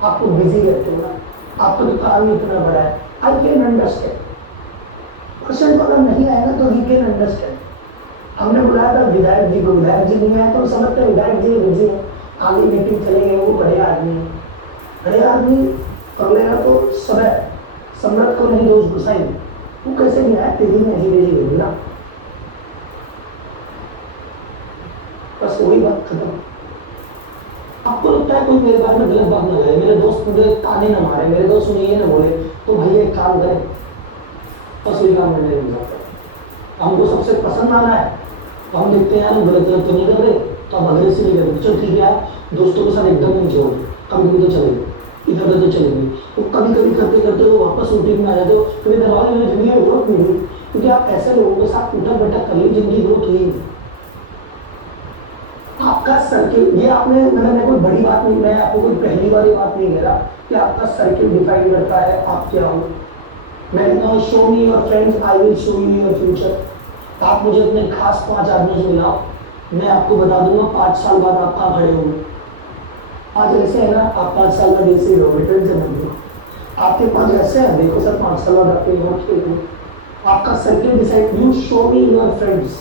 आप तो बिजी रहते हो ना, आपका तो काम ही इतना बड़ा है, आई कैन अंडरस्टैंड। क्वेश्चन अगर नहीं आएगा तो वी कैन अंडरस्टैंड। हमने बुलाया था विधायक जी को, विधायक जी नहीं आए तो समझते हैं विधायक जी बिजी है, आगे मीटिंग चले गए, वो बड़े आदमी है, बड़े आदमी अगले तो समय सम्राट को नहीं दोष घुसाई, वो कैसे नहीं आया, तेजी में धीरे धीरे मिला, बस वही बात खत्म। आपको लगता है कोई मेरे बारे में गलत बात ना करे, मेरे दोस्त मुझे ताने ना मारे, मेरे दोस्त मुझे ये ना बोले, तो भाई एक काम करें, बस वही काम करने लग जाता है। हमको सबसे पसंद आना है तो हम देखते हैं हम गलत गलत तो नहीं कर रहे, तो हम अग्रेसिव नहीं करेंगे, चल ठीक है यार दोस्तों के साथ एकदम नहीं छोड़, कभी कभी तो चलेंगे, इधर उधर तो चलेंगे, तो कभी कभी करते करते वो वापस रूटीन में आ जाते हो, कभी दरवाजे में जिंदगी में ग्रोथ नहीं हुई, क्योंकि आप ऐसे लोगों के साथ उठक बैठक कर ली, जिंदगी ग्रोथ हुई नहीं। आपका सर्किल, ये आपने मैंने कोई बड़ी बात नहीं, मैं आपको कोई पहली वाली बात नहीं कह रहा कि आपका सर्किल डिफाइन करता है आप क्या हो। मैं कहता हूँ show me your friends, I will show you your future. आप मुझे अपने खास 5 आदमियों से मिलाओ, मैं आपको बता दूंगा 5 साल बाद आप कहाँ खड़े होंगे। आज ऐसे है ना, आप 5 साल बाद ऐसे ही रहोगे, टेंशन मत लो। आपके पास ऐसे है, देखो सर 5 साल बाद आपके नोट के लिए आपका circle decide, you show me your friends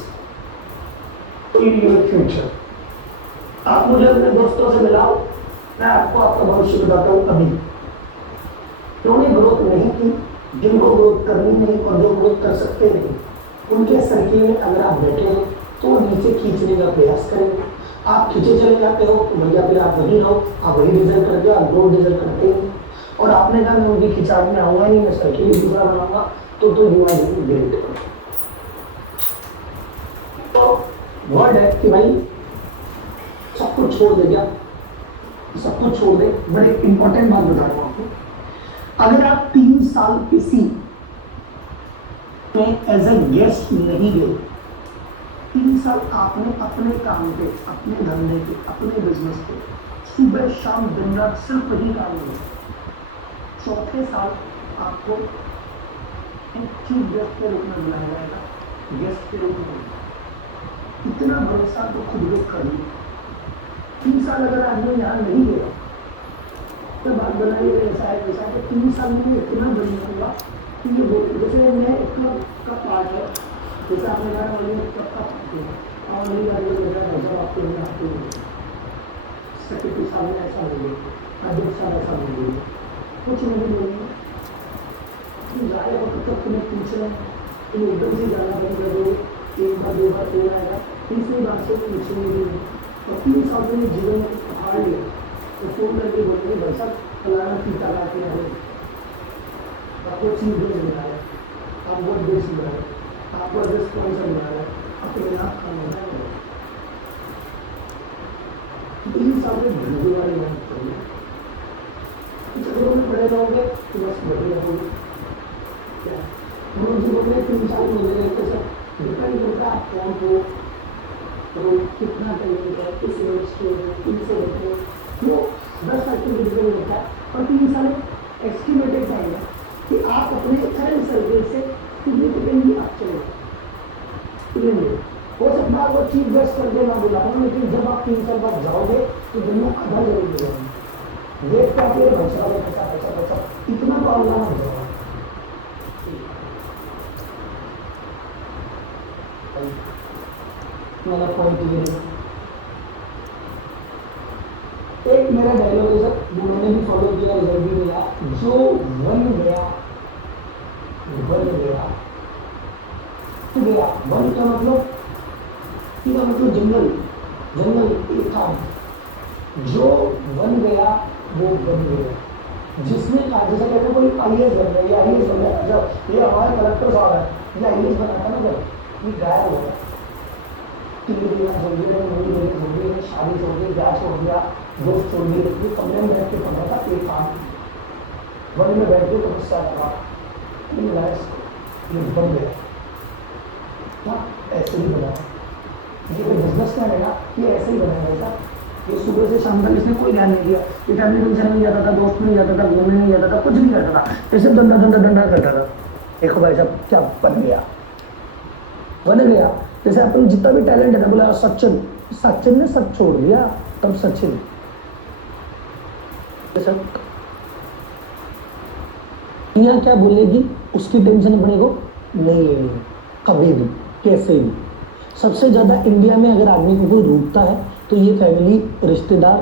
in your future. आप मुझे अपने दोस्तों से मिलाओ, मैं आपको आपका भविष्य बताता हूँ। अभी उन्होंने ग्रोथ नहीं की, जिनको ग्रोथ करनी नहीं और जो ग्रोथ कर सकते नहीं, उनके सर्किल में अगर आप बैठे हैं तो नीचे खींचने का प्रयास करेंगे। आप खींचे चले जाते हो तो भैया फिर आप वही रहो, आप वही डिजर्व करते हो, आप ग्रोथ डिजर्व करते ही। और आपने कहा मैं उनकी खिंचाव में आऊंगा नहीं, मैं सर्किल ही दूसरा बनाऊंगा, तो यू आर ग्रेट। तो वर्ड है कि भाई सब कुछ छोड़ दे, क्या सब कुछ छोड़ दे। बड़े इंपॉर्टेंट बात बता रहा हूं आपको, अगर आप 3 साल किसी में एज ए गेस्ट नहीं गए, 3 साल आपने अपने काम पे, अपने धंधे पे, अपने बिजनेस पे सुबह शाम दिन रात सिर्फ वही काम किया, चौथे साल आपको एक चीफ गेस्ट के रूप में बुलाया जाएगा, गेस्ट के रूप में। इतना भरोसा तो खुद को कर ली। 3 साल अगर आदमी यहाँ नहीं गया तो बात बनाइए ऐसा है वैसा है, 3 साल में इतना बढ़िया हुआ कि ये जैसे मैं एक का पार्ट है, जैसे आपने कहा वाली कब का पार्ट है और मेरी बात ये लग रहा है आपके लिए आते हैं सेक्रेटरी साहब ने ऐसा बोले, अध्यक्ष साहब ऐसा बोले, कुछ नहीं बोलेंगे, तुम जाए वक्त तक तुम्हें पूछ रहे हैं, तुम एकदम से जाना बंद कर दो, 1 बार 2 बार हो आएगा, तीसरी बार से पूछेंगे नहीं। और 3 साल में जीवन में पहाड़ लिया तो फोन करके बोलेंगे भाई साहब फलाना पीता ला के आए, आपको चीज बेच बनाया, आप वो बेच बनाए, आपको स्पॉन्सर बनाया, अपने आप का बनाया। 3 साल में धंधे वाली मेहनत करिए, चक्रों में पड़े रहोगे तो बस बढ़े रहोगे। क्या हम जीवन में 3 साल में मिले तो सर डिपेंड करता है आप कौन हो, तो कितना टैलेंट है, किस एज के हो, किनसे होते हो, वो 10 साल के डिपेंड होता है। और 3 साल एस्टिमेटेड टाइम है कि आप अपने करंट सर्विस से सिग्निफिकेंटली आप चले हो सकता है वो चीफ गेस्ट करके ना बुला रहा हूँ, लेकिन जब आप 3 साल बाद जाओगे तो दुनिया आधा जरूर मिलेगी। देख का फिर बचा बचा बचा बचा इतना तो अल्लाह मत जाओ। मेरा पॉइंट ये है, एक मेरा डायलॉग है सर, उन्होंने भी फॉलो किया, रिजल्ट भी मिला, जो बन गया बन गया तो गया। वन का मतलब जंगल, जंगल एक काम, जो बन गया वो बन गया। जिसने कहा, जैसे कहते हैं कोई आईएएस बन गया या आईएएस बन गया, जब ये हमारे कलेक्टर साहब है या आईएएस बना था ना, जब ये गायब हो गया, शादी छोड़ दी, ब्याह छोड़ दिया, दोस्त छोड़ दिए, कमरे में बैठ के पढ़ा था एक काम, वन में बैठ के तपस्या करा, ये बन गया ना, ऐसे ही बना। ये कोई बिजनेस मैन है ना, ये ऐसे ही बना है। ये सुबह से शाम तक इसने कोई ध्यान नहीं दिया, ये फैमिली फंक्शन नहीं जाता था, दोस्त नहीं जाता था, घूमने नहीं जाता था, कुछ नहीं करता था, ऐसे धंधा धंधा धंधा करता था। देखो भाई साहब क्या बन गया, बन गया। जैसे अपन जितना भी टैलेंट है ना, बोला सचिन, सचिन ने सब छोड़ दिया, तब सचिन यहाँ क्या बोलेगी, उसकी टेंशन अपने को नहीं लेनी कभी भी, कैसे भी। सबसे ज्यादा इंडिया में अगर आदमी को कोई रोकता है तो ये फैमिली, रिश्तेदार,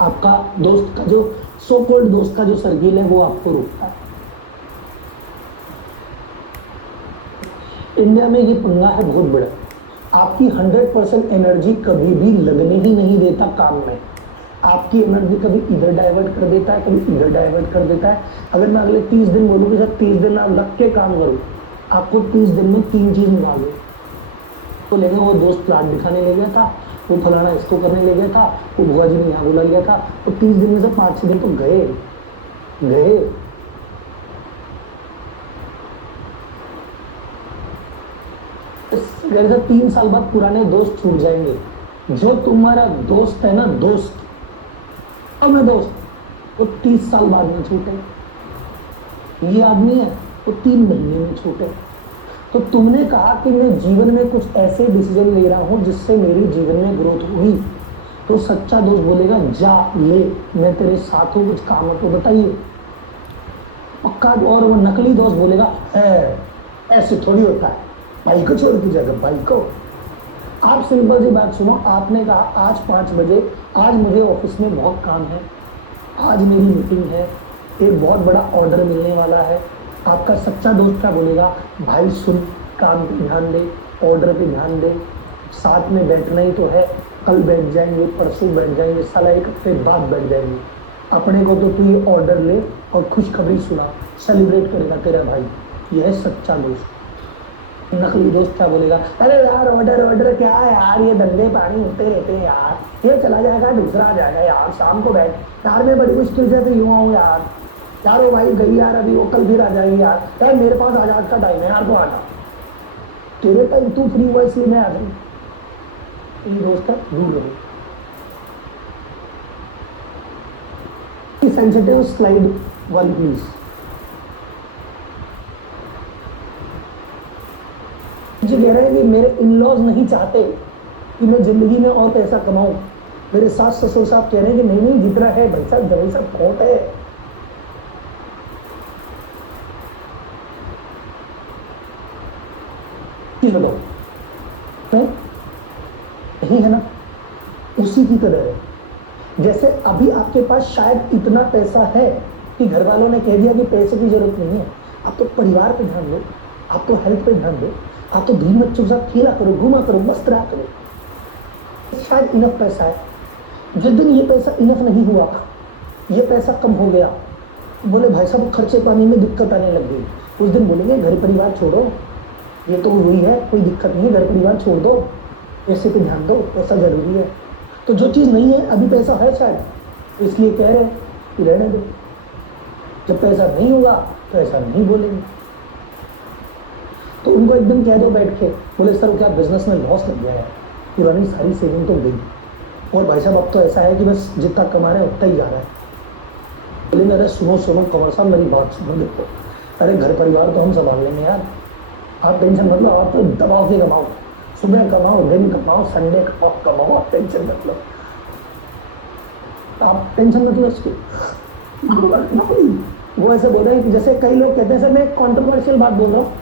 आपका दोस्त का जो सो कॉल्ड दोस्त का जो सर्किल है वो आपको रोकता है। इंडिया में ये पंगा है बहुत बड़ा, आपकी 100% एनर्जी कभी भी लगने ही नहीं देता काम में। आपकी एनर्जी कभी इधर डाइवर्ट कर देता है, कभी इधर डाइवर्ट कर देता है। अगर मैं अगले 30 दिन बोलूँ कि सर 30 दिन आप लग के काम करो, आपको 30 दिन में 3 चीज निकालो तो लेकिन वो दोस्त प्लाट दिखाने ले गया था, वो फलाना इसको करने ले गया था, वो बुआ जी ने यहाँ बुला लिया था, तो 30 दिन में से 5-6 दिन तो गए। अगर 3 साल बाद पुराने दोस्त छूट जाएंगे। जो तुम्हारा दोस्त है ना, दोस्त और मैं दोस्त, वो 30 साल बाद में छूटे। ये आदमी है वो 3 महीने में छूटे। तो तुमने कहा कि मैं जीवन में कुछ ऐसे डिसीजन ले रहा हूं जिससे मेरी जीवन में ग्रोथ हुई, तो सच्चा दोस्त बोलेगा जा ले, मैं तेरे साथ हूं, कुछ काम हो तो बताइए। पक्का। और वो नकली दोस्त बोलेगा ऐसे थोड़ी होता है, भाई को छोड़ के जाएगा भाई को। आप सिंपल सी बात सुनो, आपने कहा आज 5 बजे, आज मुझे ऑफिस में बहुत काम है, आज मेरी मीटिंग है, एक बहुत बड़ा ऑर्डर मिलने वाला है। आपका सच्चा दोस्त क्या बोलेगा, भाई सुन, काम पे ध्यान दे, ऑर्डर पे ध्यान दे, साथ में बैठना ही तो है, कल बैठ जाएंगे, परसों बैठ जाएंगे, साला 1 हफ्ते बाद बैठ जाएंगे। अपने को तो तू ये ऑर्डर ले और खुशखबरी सुना, सेलिब्रेट करेगा तेरा भाई। यह है सच्चा दोस्त। नकली दोस्त क्या बोलेगा, अरे यार ऑर्डर ऑर्डर क्या है यार, ये धंधे पानी होते रहते हैं यार, ये चला जाएगा दूसरा आ जाएगा यार, शाम को बैठ यार, मैं बड़ी मुश्किल से तो यूँ आऊँ यार, यार वो भाई गई यार, अभी वो कल फिर आ जाएगी यार, यार मेरे पास आजाद का टाइम है यार, तो आना, तेरे टाइम तू फ्री हुआ इसलिए मैं आ जाऊँ। ये दोस्त का दूर रहो। Sensitive slide 1 please. मुझे कह रहे हैं कि मेरे इन-लॉज नहीं चाहते कि मैं जिंदगी में और पैसा कमाऊं। मेरे सास ससुर साहब कह रहे हैं कि नहीं नहीं जितना है भाई साहब बहुत है। बताओ नहीं है ना, उसी की तरह है। जैसे अभी आपके पास शायद इतना पैसा है कि घर वालों ने कह दिया कि पैसे की जरूरत नहीं है, आप तो परिवार पे ध्यान दो, आप तो हेल्थ पे ध्यान दो, आप तो दिन बच्चों के साथ खेला करो, घूमा करो, मस्त रहा करो, शायद इनफ पैसा है। जिस दिन ये पैसा इनफ नहीं हुआ, ये पैसा कम हो गया, बोले भाई साहब खर्चे पानी में दिक्कत आने लग गई, उस दिन बोलेंगे घर परिवार छोड़ो, ये तो हुई है, कोई दिक्कत नहीं है, घर परिवार छोड़ दो, पैसे पे ध्यान दो, पैसा जरूरी है। तो जो चीज़ नहीं है, अभी पैसा है शायद, इसलिए कह रहे हैं कि रहने दो, जब पैसा नहीं होगा तो ऐसा नहीं बोलेंगे। तो उनको एकदम कह दो बैठ के, बोले सर क्या बिजनेस में लॉस लग गया है, पुरानी सारी सेविंग तो गई, और भाई साहब अब तो ऐसा है कि बस जितना कमा रहे हैं उतना ही जा रहा है। बोले अरे सुनो कंवर साहब मेरी बात सुनो, देखो अरे घर परिवार तो हम संभाल लेंगे यार, आप टेंशन मत लो, आप तो दबाव से कमाओ, सुबह कमाओ, दिन कमाओ, संडे कमाओ, आप टेंशन मत लो, आप टेंशन मत लो उसकी। वो ऐसे बोल रहे हैं कि जैसे कई लोग कहते हैं सर मैं कॉन्ट्रोवर्शियल बात बोल रहा हूँ,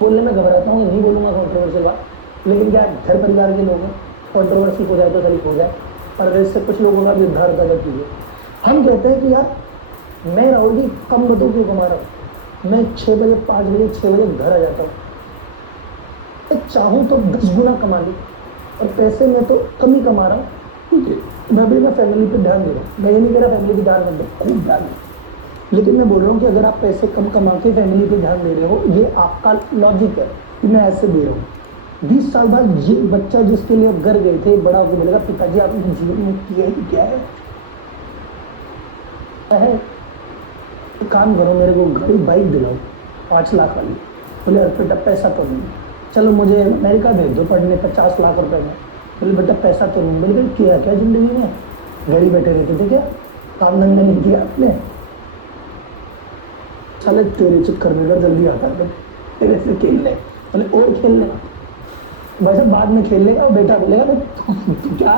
बोलने में घबराता हूँ, नहीं बोलूंगा कॉन्ट्रोवर्शियल बात, लेकिन क्या घर परिवार के लोग हैं, कॉन्ट्रोवर्सी हो जाए तो शरीफ हो जाए, पर इससे कुछ लोगों का भी उद्धार कर कीजिए। हम कहते हैं कि यार मैं राहुल जी कम बतों क्यों कमा रहा हूँ, मैं 6 बजे 5 बजे 6 बजे घर आ जाता हूँ, मैं चाहूँ तो 10 गुना कमा लूँ, और पैसे में तो कम ही कमा रहा हूँ, ठीक है मैं भी मैं फैमिली पे ध्यान दे रहा हूँ, मैं ये नहीं कह रहा फैमिली पे ध्यान नहीं दे, खूब ध्यान दे, लेकिन मैं बोल रहा हूँ कि अगर आप पैसे कम कमा के फैमिली पे ध्यान दे रहे हो, ये आपका लॉजिक है कि मैं ऐसे दे रहा हूँ। 20 साल बाद ये बच्चा जिसके लिए घर गए थे, बड़ा होकर मिलेगा, पिताजी आपने जीवन में किया ही क्या है, काम करो मेरे को गाड़ी बाइक दिलाओ 5 लाख वाली, बोले अरे बेटा पैसा तो नहीं, चलो मुझे अमेरिका भेज दो पढ़ने 50 लाख रुपए में, बोले बेटा पैसा तो नहीं, बोले किया क्या जिंदगी में, घर ही बैठे रहते थे क्या, काम धंधा नहीं किया आपने, चले तेरे चक्कर में जल्दी आता है तेरे से खेलने, बोले और खेलने, वैसे बाद में खेल लेगा, बेटा बोलेगा तो क्या।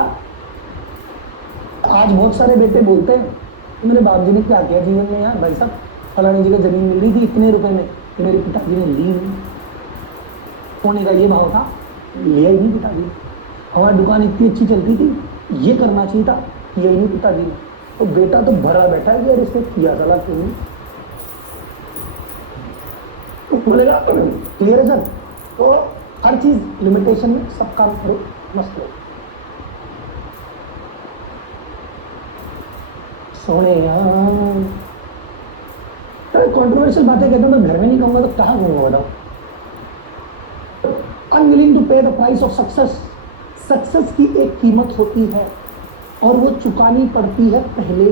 आज बहुत सारे बेटे बोलते हैं मेरे बाप जी ने क्या किया जीवन में यार, भाई साहब फलानी जगह जमीन मिल रही थी इतने रुपए में, तो मेरे पिताजी ने ली नहीं, होने का ये भाव था, लिया ही नहीं पिताजी ने, हमारी दुकान इतनी अच्छी चलती थी, ये करना चाहिए था, यही नहीं पिताजी ने, तो बेटा तो भरा बैठा है यार इसने किया चला क्यों नहीं, बोलेगा क्लियर है सर। तो हर चीज लिमिटेशन में, सब काम करो मस्त रहो। सोने कॉन्ट्रोवर्शियल बातें कहते हैं, मैं घर में नहीं कहूंगा तो कहाँ कहूंगा बताओ। अनविलिंग टू पे the price of success, success की एक कीमत होती है और वो चुकानी पड़ती है पहले।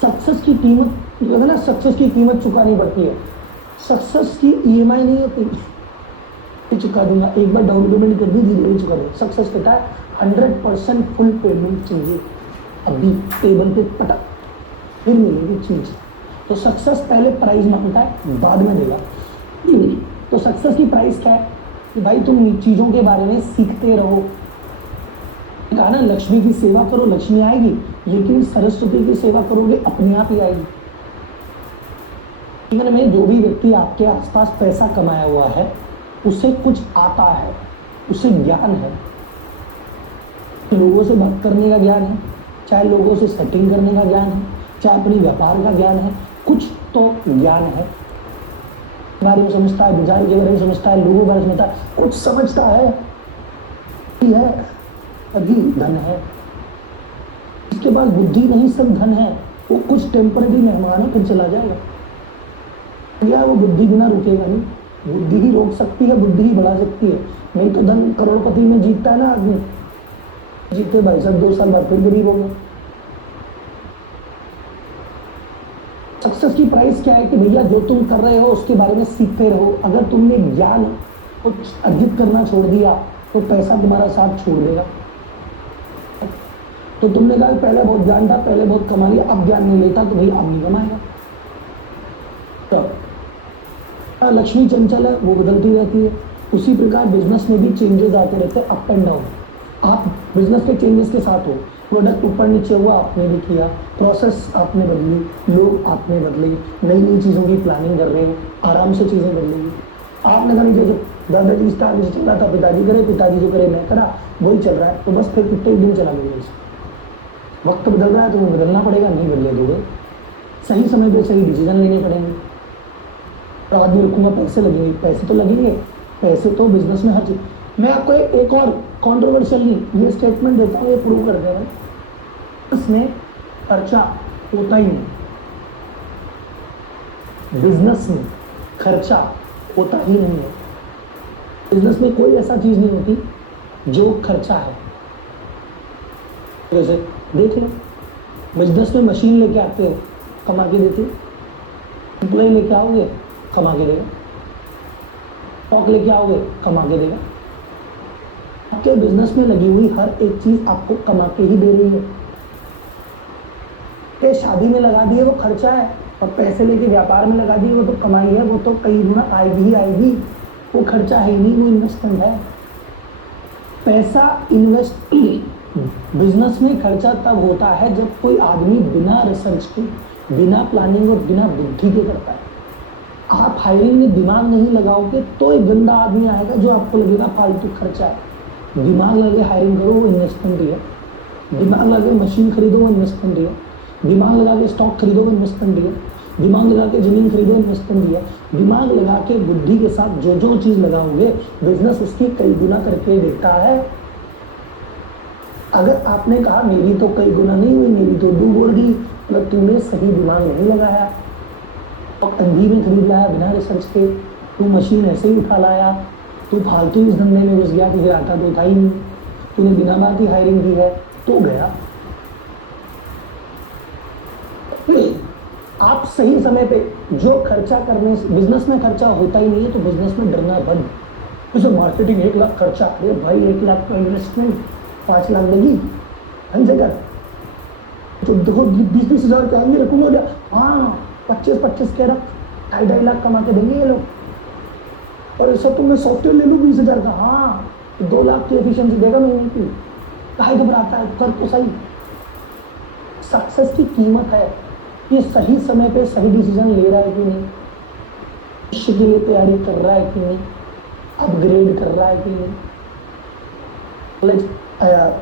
सक्सेस की कीमत जो है ना, सक्सेस की कीमत चुकानी पड़ती है, सक्सेस की ईएमआई नहीं होती, चुका दूंगा, एक बार डाउन पेमेंट कर दी धीरे चुका दूंगा। सक्सेस कहता है 100% फुल पेमेंट चाहिए, अभी टेबल पे पटक फिर मिलेगी चीज। तो सक्सेस पहले प्राइस मांगता है, बाद में देगा। तो सक्सेस की प्राइस क्या है कि भाई तुम चीजों के बारे में सीखते रहो। कहा ना, लक्ष्मी की सेवा करो लक्ष्मी आएगी, लेकिन सरस्वती की सेवा करोगे अपने आप ही आएगी। जीवन में जो भी व्यक्ति आपके आसपास पैसा कमाया हुआ है, उसे कुछ आता है, उसे ज्ञान है, लोगों से बात करने का ज्ञान है, चाहे लोगों से सेटिंग करने का ज्ञान है, चाहे अपनी व्यापार का ज्ञान है, कुछ तो ज्ञान है। बारे में समझता है, विचार के बारे में समझता है, लोगों के बारे में समझता है, कुछ समझता है, अभी धन है। इसके बाद बुद्धि नहीं, सब धन है। वो कुछ टेम्पररी मेहमान है, फिर चला जाएगा। या वो बुद्धि बिना रुकेगा नहीं, बुद्धि ही रोक सकती है, बुद्धि ही बढ़ा सकती है। नहीं तो धन करोड़पति में जीतता है ना आदमी, जीते भाई साहब 2 साल बाद फिर गरीब होगा। सक्सेस की प्राइस क्या है कि भैया जो तुम कर रहे हो उसके बारे में सीखते रहो। अगर तुमने ज्ञान को अर्जित करना छोड़ दिया तो पैसा तुम्हारा साथ छोड़ देगा। तो तुमने कहा पहले बहुत ज्ञान था, पहले बहुत कमा लिया, अब ज्ञान नहीं लेता तो भाई अब नहीं कमाएगा। तो लक्ष्मी चंचल है, वो बदलती रहती है। उसी प्रकार बिजनेस में भी चेंजेस आते रहते हैं, अप एंड डाउन। आप बिजनेस के चेंजेस के साथ हो, प्रोडक्ट ऊपर नीचे हुआ आपने भी किया, प्रोसेस आपने बदली, लोग आपने बदले, नई नई चीज़ों की प्लानिंग कर रहे हो, आराम से चीज़ें बदलेंगी। आपने कहा नहीं, दादाजी स्टार चल रहा था, पिताजी करे, पिताजी जो करे मैं करा, वही चल रहा है, तो बस फिर कितने दिन चला गया। वक्त बदल रहा है तो बदलना पड़ेगा, नहीं बदले दोगे। सही समय पे सही डिसीजन लेने पड़ेंगे। तो आदमी रखूंगा, पैसे लगेंगे, पैसे तो लगेंगे, पैसे तो बिजनेस में हर चीज। मैं आपको एक और कॉन्ट्रोवर्शियल नहीं ये स्टेटमेंट देता हूँ, ये प्रूव कर देगा, इसमें खर्चा होता ही नहीं। बिजनेस में खर्चा होता ही नहीं है। बिजनेस में कोई ऐसा चीज नहीं होती जो खर्चा है। जैसे देख लो, बिजनेस में मशीन लेके आते हो, कमा के देते, एम्प्लॉय लेके आओगे कमा के देगा, स्टॉक लेके आओगे कमा के देगा। आपके बिजनेस में लगी हुई हर एक चीज आपको कमा के ही दे रही है। के शादी में लगा दिए वो खर्चा है, और पैसे लेके व्यापार में लगा दिए वो तो कमाई है, वो तो कई गुना आएगी ही आएगी। वो खर्चा है ही नहीं, वो इन्वेस्टमेंट है। पैसा इन्वेस्ट बिजनेस में खर्चा तब होता है जब कोई आदमी बिना रिसर्च के, बिना प्लानिंग और बिना बुद्धि के करता है। आप हायरिंग में दिमाग नहीं लगाओगे तो एक गंदा आदमी आएगा जो आपको लगेगा फालतू खर्चा है। दिमाग लगे हायरिंग करो, वो इन्वेस्टमेंट ही है। दिमाग लगे मशीन खरीदो, वो इन्वेस्टमेंट ही है। दिमाग लगा के स्टॉक खरीदो, वो इन्वेस्टमेंट ही है। दिमाग लगा के जमीन खरीदो, इन्वेस्टमेंट ही है। दिमाग लगा के बुद्धि के साथ जो जो चीज लगाओगे, बिजनेस उसकी कई गुना करके देता है। अगर आपने कहा मेरी तो कई गुना नहीं हुई, मेरी तो डूब गई, मतलब तुमने सही दिमाग नहीं लगाया, और अंधी में खरीद लाया बिना रिसर्च के, तू मशीन ऐसे ही उठा लाया, तू फालतू इस धंधे में घुस गया, तुझे आता तो था ही नहीं, तूने बिना बात ही हायरिंग की है तो गया। आप सही समय पे जो खर्चा करने, बिजनेस में खर्चा होता ही नहीं है तो बिजनेस में डरना बंद। जैसे मार्केटिंग 1 लाख खर्चा, अरे भाई 1 लाख का इन्वेस्टमेंट 5 लाख लगी, ढंग से कर। तो देखो 20-20 हज़ार के आदमी रखूंगा, हाँ 25-25 के रख, 2.5 लाख कमा के देंगे ये लोग। और ऐसा तुम मैं सॉफ्टवेयर ले लूँ 20 हज़ार का, हाँ 2 लाख की एफिशिएंसी देगा महीने की। काहे घबराता है, कर तो सही। सक्सेस की कीमत है ये सही समय पे सही डिसीजन ले रहा है कि नहीं, भविष्य के लिए तैयारी कर रहा है कि नहीं, अपग्रेड कर रहा है कि नहीं, कॉलेज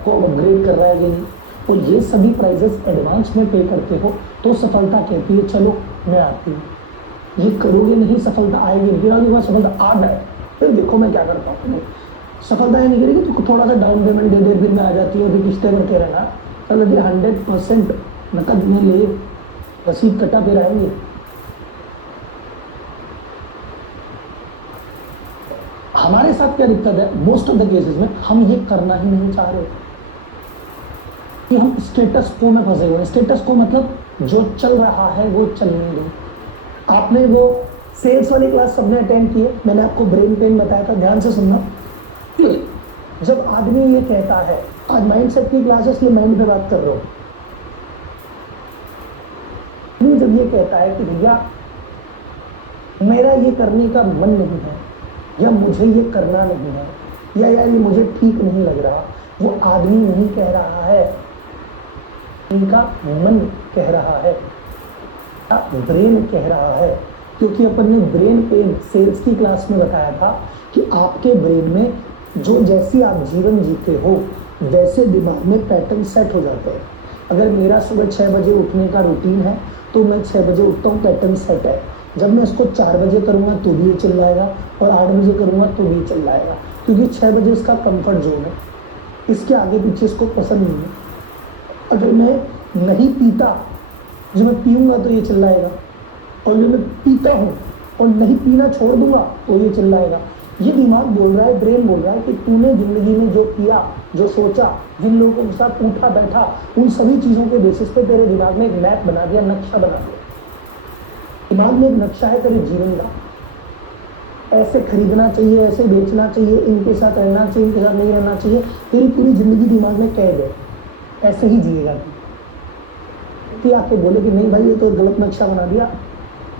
को अपग्रेड कर रहा है कि नहीं। तो ये सभी प्राइजेस एडवांस में पे करते हो तो सफलता कहती है चलो मैं आती हूँ। ये करोगे नहीं सफलता आएगी नहीं, सफलता आ जाए फिर देखो मैं क्या करता हूँ। सफलता ये नहीं करेगी तो थोड़ा सा डाउन पेमेंट दे दे, फिर मैं आ जाती हूँ, फिर किस्तें भरते रहना। चलो यदि 100% नकद में ले, रसीद कटा फिर आएंगे। हमारे साथ क्या दिक्कत है, मोस्ट ऑफ द केसेस में हम ये करना ही नहीं चाह रहे कि हम स्टेटस को में फंसे हुए हैं। स्टेटस को मतलब जो चल रहा है वो चलने दो। आपने वो सेल्स वाली क्लास सबने अटेंड की है, मैंने आपको ब्रेन पेन बताया था, ध्यान से सुनना। जब आदमी ये कहता है, आज माइंडसेट की क्लासेस की माइंड पे बात कर रहा हूं, जब ये कहता है कि भैया मेरा ये करने का मन नहीं है, या मुझे ये करना नहीं है, या यार ये मुझे ठीक नहीं लग रहा, वो आदमी नहीं कह रहा है, इनका मन कह रहा है, ब्रेन कह रहा है। क्योंकि अपन ने ब्रेन पेन सेल्स की क्लास में बताया था कि आपके ब्रेन में जो जैसी आप जीवन जीते हो वैसे दिमाग में पैटर्न सेट हो जाते हैं। अगर मेरा सुबह 6 बजे उठने का रूटीन है तो मैं 6 बजे उठता हूँ, पैटर्न सेट है। जब मैं इसको 4 बजे करूँगा तो भी ये चल जाएगा, और 8 बजे करूँगा तो भी चल जाएगा, क्योंकि 6 बजे इसका कंफर्ट जोन है, इसके आगे पीछे इसको पसंद नहीं है। अगर मैं नहीं पीता, जो मैं पीऊँगा तो ये चल जाएगा, और जो मैं पीता हूँ और नहीं पीना छोड़ दूंगा तो ये चल जाएगा। ये दिमाग बोल रहा है, ब्रेन बोल रहा है कि तूने जिंदगी में जो किया, जो सोचा, जिन लोगों के साथ उठा बैठा, उन सभी चीज़ों के बेसिस पे तेरे दिमाग में एक मैप बना दिया, नक्शा बना दिया। दिमाग में एक नक्शा है तेरे जीवन का, ऐसे खरीदना चाहिए, ऐसे बेचना चाहिए, इनके साथ रहना चाहिए, इनके साथ नहीं रहना चाहिए। तेरी पूरी जिंदगी दिमाग में कैद है, ऐसे ही जिएगा तू। आके बोले कि नहीं भाई ये तो गलत नक्शा बना दिया,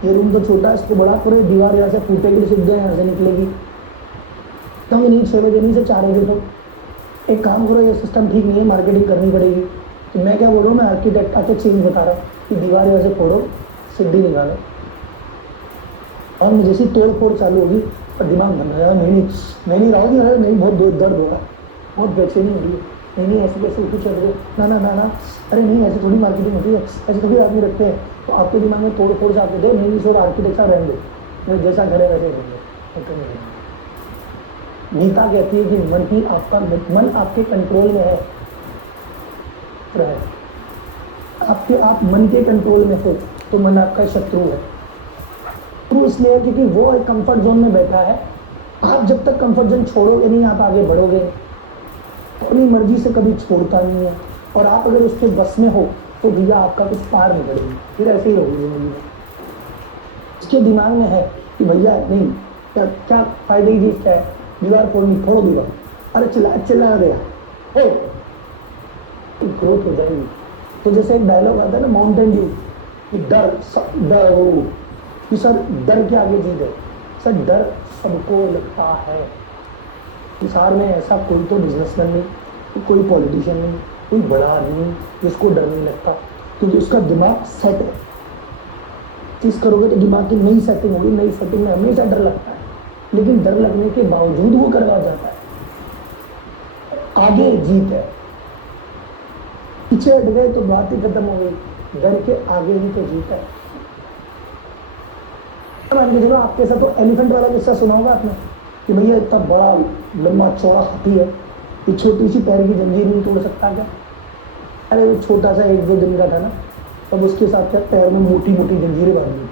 ये रूम तो छोटा है, इसको बड़ा करो, दीवार यहाँ से फूटेगी, सीधे यहाँ से निकलेगी, तो नहीं 6 बजे नहीं से 4 बजे, तो एक काम करो, ये सिस्टम ठीक नहीं है, मार्केटिंग करनी पड़ेगी। तो मैं क्या बोल रहा हूँ, मैं आर्किटेक्ट आके चेंज बता रहा हूँ कि दीवार यहाँ से फोड़ो, सीधी निकालो, और मैं जैसी तोड़ फोड़ चालू होगी और दिमाग बन रहा है, नहीं रहोगी, अरे नहीं बहुत दर्द हो रहा है, बहुत बेचैनी हो रही है, नहीं ऐसे कैसे उठे चल रहे, ना, अरे नहीं ऐसे थोड़ी मार्केटिंग होती है, ऐसे थोड़ी आदमी रखते हैं। तो आपके दिमाग में तोड़ फोड़ चाहते दो, नहीं छोड़ आर्किटेक्ट साहब रहने दो, जैसा घर है वैसे रहेंगे। गीता कहती है कि मन आपके कंट्रोल में है, आप मन के कंट्रोल में हो तो मन आपका शत्रु है। शत्रु इसलिए है क्योंकि वो एक कंफर्ट जोन में बैठा है। आप जब तक कंफर्ट जोन छोड़ोगे नहीं, आप आगे बढ़ोगे, अपनी मर्जी से कभी छोड़ता नहीं है, और आप अगर उसके बस में हो तो भैया आपका कुछ पार नहीं पड़ेगी, फिर ऐसे ही होगी जिंदगी में। इसके दिमाग में है कि भैया नहीं, क्या फायदे की चीज क्या है, दीवार फोड़नी, फोड़ो दीवार, अरे चिल्ला गया हो, ग्रोथ हो जाएगी। तो जैसे एक डायलॉग आता है ना माउंटेन ड्यू, कि डर कि सर डर के आगे जीत है, सर डर सबको लगता है। संसार में ऐसा कोई तो बिजनेसमैन नहीं, कोई पॉलिटिशियन नहीं, कोई बड़ा आदमी जिसको डर नहीं लगता, क्योंकि उसका दिमाग सेट है। चीज करोगे तो दिमाग की नई सेटिंग होगी, नई सेटिंग में हमेशा डर लगता है, लेकिन डर लगने के बावजूद वो करवा जाता है, आगे जीत है। पीछे हट गए तो बात ही खत्म हो गई, डर के आगे ही तो जीत है। मान लीजिए आपके साथ तो एलिफेंट वाला किस्सा सुना होगा आपने, कि भैया इतना बड़ा लंबा चौड़ा हाथी है, ये छोटी सी पैर की जंजीर नहीं तोड़ सकता क्या? अरे वो छोटा सा 1-2 दिन का था ना, तब उसके साथ क्या पैर में मोटी मोटी जंजीरें बांध दी,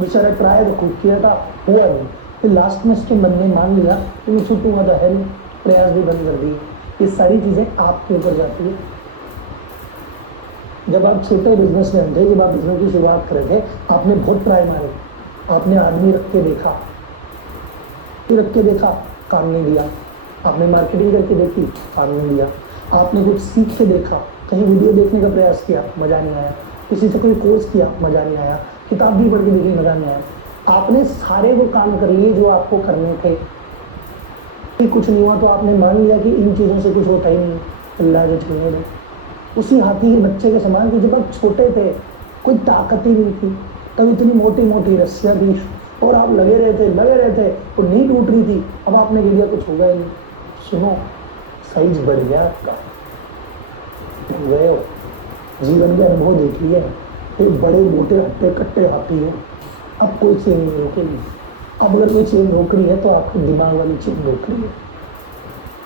बेचारा ट्राई तो खूब किया था, हुआ नहीं। फिर लास्ट में उसके मन ने मान लिया कि मैं छूटूंगा तो है नहीं, प्रयास भी बंद कर दिए। ये सारी चीजें आपके ऊपर जाती है। जब आप छोटे बिजनेसमैन थे, जब आप बिजनेस की शुरुआत कर रहे थे, आपने बहुत ट्राई मारे, आपने आदमी रख के देखा, काम नहीं दिया, आपने मार्केटिंग करके देखी, काम नहीं दिया, आपने कुछ सीख के देखा, कहीं वीडियो देखने का प्रयास किया, मजा नहीं आया, किसी से कोई कोर्स किया, मजा नहीं आया, किताब भी पढ़ के देखी, मजा नहीं आया। आपने सारे वो काम कर लिए जो आपको करने थे, कुछ नहीं हुआ तो आपने मान लिया कि इन चीज़ों से कुछ होता ही नहीं, अल्लाह जो छूने दे। उसी हाथी के बच्चे के समान कि जब आप छोटे थे, कोई ताकत ही नहीं थी, तब इतनी मोटी मोटी रस्सियाँ थी और आप लगे रहे थे और नहीं टूट रही थी, अब आपने कह दिया कुछ होगा ही नहीं। सुनो, साइज बढ़ गया आपका, गए हो, जीवन के अनुभव देख लिए, एक बड़े मोटे हट्टे कट्टे हाथी हो, अब कोई चेन नहीं रोकेगी। अब अगर कोई चेन रोक रही है तो आपके दिमाग वाली चेन रोक रही है।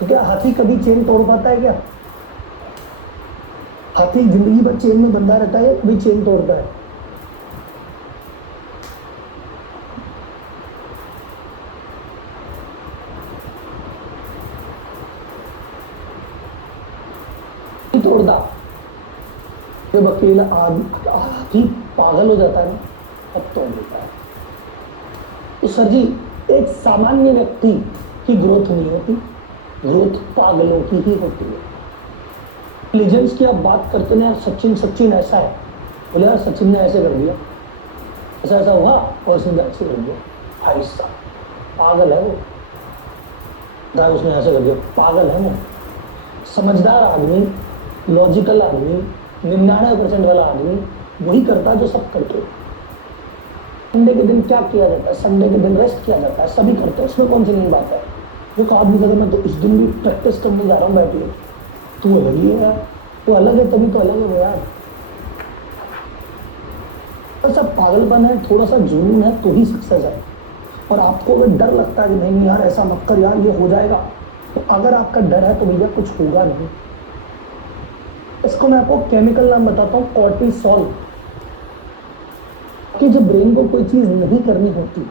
तो क्या हाथी कभी चेन तोड़ पाता है क्या? हाथी जिंदगी भर चेन में बंधा रहता है, कभी चेन तोड़ता है? तोड़ता। जब अकेला हाथी पागल हो जाता है ना, तब तोड़ देता है। तो सर जी, एक सामान्य व्यक्ति की ग्रोथ नहीं होती, ग्रोथ पागलों की ही होती है। लीजेंड्स की आप बात करते हैं, सचिन ऐसा है, बोले यार सचिन ने ऐसे कर दिया, ऐसा हुआ और उसने ऐसे कर दिया। 28 साल, पागल है वो। उसने ऐसे कर दिया, पागल है वो। समझदार आदमी, लॉजिकल आदमी, 99% वाला आदमी वही करता है जो सब करते हैं। संडे के दिन क्या किया जाता है? संडे के दिन रेस्ट किया जाता है, सभी करते हैं, उसमें कौन सी नई बात है? जो आदमी कहता मैं तो इस दिन भी प्रैक्टिस करने जा रहा हूँ बैठिए, तू अलग ही है यार, तो अलग है तभी तो अलग है वो यार। ऐसा पागलपन है, थोड़ा सा जुनून है तो ही सक्सेस है। और आपको अगर डर लगता है कि नहीं यार ऐसा मत कर यार, ये हो जाएगा, तो अगर आपका डर है तो भैया कुछ होगा नहीं। इसको मैं आपको केमिकल नाम बताता हूँ, कॉर्टिसोल। कि जब ब्रेन को कोई चीज नहीं करनी होती,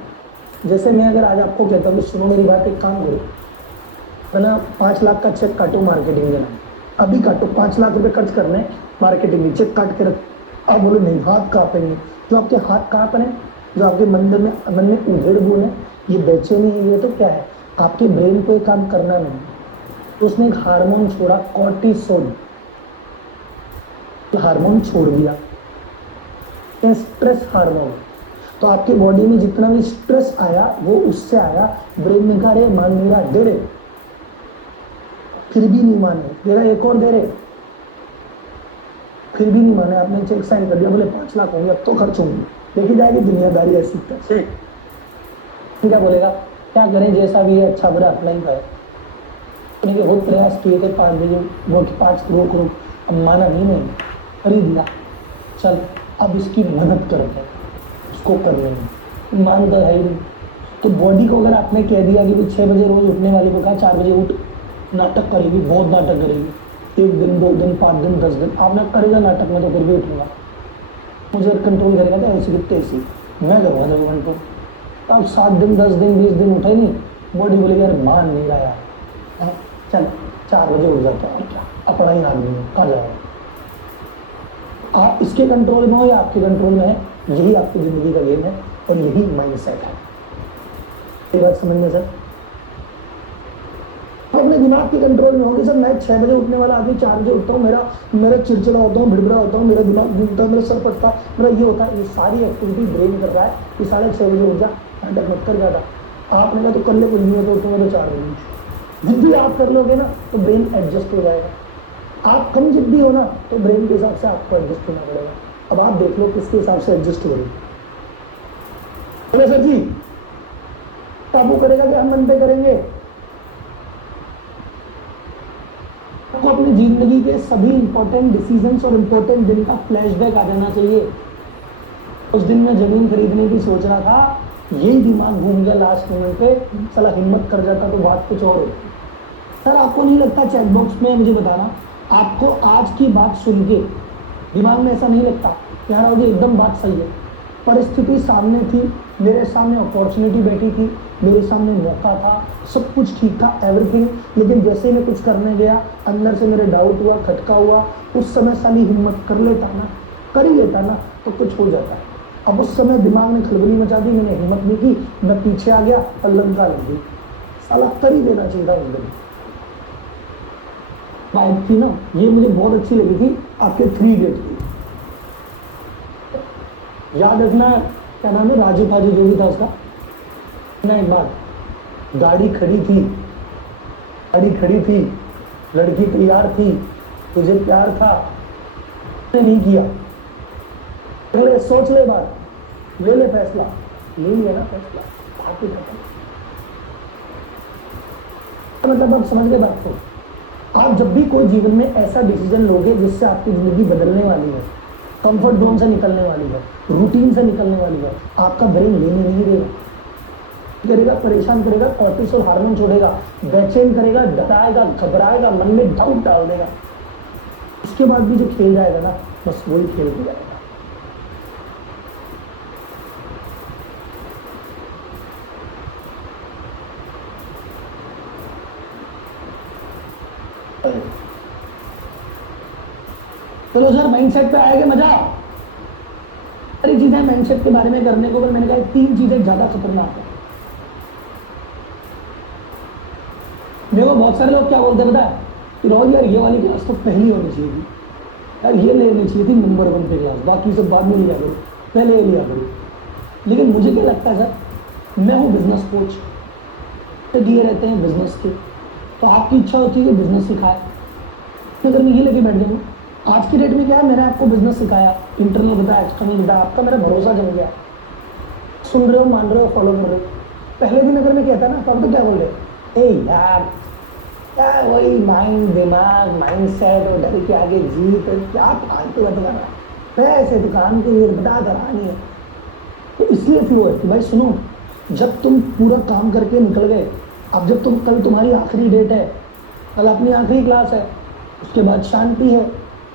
जैसे मैं अगर आज आपको कहता हूँ सुनो मेरी बात, एक काम करो, मैंने 5 लाख का चेक काटो मार्केटिंग के नाम, अभी काटो, 5 लाख रुपए खर्च करने मार्केटिंग में, चेक काट के रख। अब बोलो नहीं, हाथ कांपेंगे। जो आपके हाथ कांप रहे, जो आपके मन में उधेड़ बुन है, ये बेचैनी है, ये तो क्या है? आपके ब्रेन को ये काम करना नहीं। तो उसने एक हार्मोन छोड़ा, कॉर्टिसोल हार्मोन छोड़ दिया, स्ट्रेस हार्मोन। तो आपकी बॉडी में जितना भी स्ट्रेस आया वो उससे आया। ब्रेन ने कहा रे मान मेरा, दे रहे, फिर भी नहीं माने, दे रहा एक और दे रहे, फिर भी नहीं माने। आपने चेक साइन कर दिया, बोले 5 लाख होंगे, अब तो खर्च होंगे। देखी जाएगी दुनियादारी ऐसी से। क्या बोलेगा? क्या करें, जैसा भी है अच्छा बुरा अपना ही पाए। बहुत प्रयास किए थे 5 बजे वो 5 करोड़, अब माना नहीं, खरीद दिया, चल अब इसकी मदद करते हैं, उसको करने में मानता है ही नहीं। तो बॉडी को अगर आपने कह दिया कि 6 बजे रोज उठने वाले को कहा 4 बजे उठ, नाटक करेगी, बहुत नाटक करेगी, 1 दिन 2 दिन 5 दिन 10 दिन आपने करेगा नाटक में, तो फिर भी उठूंगा। मुझे कंट्रोल करेगा तो ऐसी कितने ऐसी मैं करूँगा जब कंट्रोल। अब 7 दिन 10 दिन 20 दिन उठे नहीं, बॉडी बोलेगी यार मान नहीं रहा यार, चल 4 बजे उठ जाता है, क्या अपना ही आदमी है, कहाँ जाएगा? आप इसके कंट्रोल में हो या आपके कंट्रोल में है, यही आपकी जिंदगी का गेम है और यही माइंडसेट है। ये बात समझ में सर? अपने दिमाग के कंट्रोल में होगी सर। मैं 6 बजे उठने वाला आदमी 4 बजे उठता हूँ, मेरा चिड़चिड़ा होता हूँ, भिड़भिड़ा होता हूँ, मेरा दिमाग घूमता है, मेरा सर पड़ता है, मेरा ये होता है। ये सारी एक्टिविटी ब्रेन कर रहा है कि 6:30 बजे उठ जा, नाटक मत कर जाता। आपने कहा तो कर ले, कुछ नहीं है तो उठूंगा तो 4 बजे। जिद्दी आप कर लोगे ना तो ब्रेन एडजस्ट हो जाएगा। आप कम जिद्दी हो ना तो ब्रेन के हिसाब से आपको एडजस्ट होना पड़ेगा। अब आप देख लो किसके हिसाब से एडजस्ट करेंगे। बोले सर जी काबू करेगा कि हम मन पे करेंगे? आपको अपनी जिंदगी के सभी इंपॉर्टेंट डिसीजंस और इंपॉर्टेंट दिन का फ्लैशबैक आ जाना चाहिए। उस दिन मैं जमीन खरीदने की सोच रहा था, यही दिमाग घूम गया लास्ट मोमेंट पे, साला हिम्मत कर जाता तो बात कुछ और होती। सर आपको नहीं लगता, चैट बॉक्स में मुझे बताना, आपको आज की बात सुन के दिमाग में ऐसा नहीं लगता यार मुझे एकदम बात सही है? परिस्थिति सामने थी, मेरे सामने अपॉर्चुनिटी बैठी थी, मेरे सामने मौका था, सब कुछ ठीक था, एवरीथिंग, लेकिन जैसे ही मैं कुछ करने गया अंदर से मेरे डाउट हुआ, खटका हुआ। उस समय साली हिम्मत कर लेता ना, कर ही लेता ना तो कुछ हो जाता है। अब उस समय दिमाग ने खलबली मचा दी, मैंने हिम्मत नहीं की, मैं पीछे आ गया और लंका लग गई। साला कर ही देना चाहिए था उस दिन। बाइक थी ना, ये मुझे बहुत अच्छी लगी थी, आपके 3 गेट की, याद रखना क्या नाम है, राजू फाजू जो भी था उसका ना। एक बात, गाड़ी खड़ी थी, लड़की तैयार थी, तुझे प्यार था, नहीं किया, अगले सोच ले बात, ले ले फैसला, ले लिया ना फैसला, बाकी मतलब आप समझ गए बात को। आप जब भी कोई जीवन में ऐसा डिसीजन लोगे जिससे आपकी जिंदगी बदलने वाली है, कंफर्ट जोन से निकलने वाली है, रूटीन से निकलने वाली है, आपका ब्रेन लेने नहीं देगा, करेगा, परेशान करेगा, कॉर्टिसोल हार्मोन छोड़ेगा, बेचैन करेगा, डराएगा, घबराएगा, मन में डाउट डाल देगा। उसके बाद भी जो खेल जाएगा ना, बस वही खेल हो जाएगा। चलो सर माइंडसेट पे आएगा मजा। सारी चीजें माइंडसेट के बारे में करने को, पर मैंने कहा 3 चीजें ज्यादा खतरनाक है। देखो बहुत सारे लोग क्या बोलते हैं पता है कि रोज यार ये वाली क्लास तो पहली होनी चाहिए थी, यार ये लेनी चाहिए थी नंबर 1 पे क्लास, बाकी सब बाद में लिया करो, पहले लिया करो। लेकिन मुझे क्या लगता है सर, मैं हूँ बिजनेस कोच, तो दिए रहते हैं बिजनेस के, तो आपकी इच्छा होती है कि बिजनेस सिखाए, अगर मैं ये लेके बैठ जाऊँ। आज की डेट में क्या है, मैंने आपको बिजनेस सिखाया, इंटरनल बताया, एक्सटर्नल बताया, आपका मेरा भरोसा जम गया, सुन रहे हो, मान रहे हो, फॉलो कर रहे हो। पहले दिन अगर मैं कहता ना तो आप तो क्या बोल रहे, ए यार क्या वही माइंड दिमाग माइंड सेट और डर के आगे जीत, क्या फालतू बात कर रहा है, पैसे दुकान के लिए बता करानी है। तो इसलिए फ्लो है कि भाई सुनो, जब तुम पूरा काम करके निकल गए, अब जब तुम कल तुम्हारी आखिरी डेट है, कल अपनी आखिरी क्लास है, उसके बाद शांति है,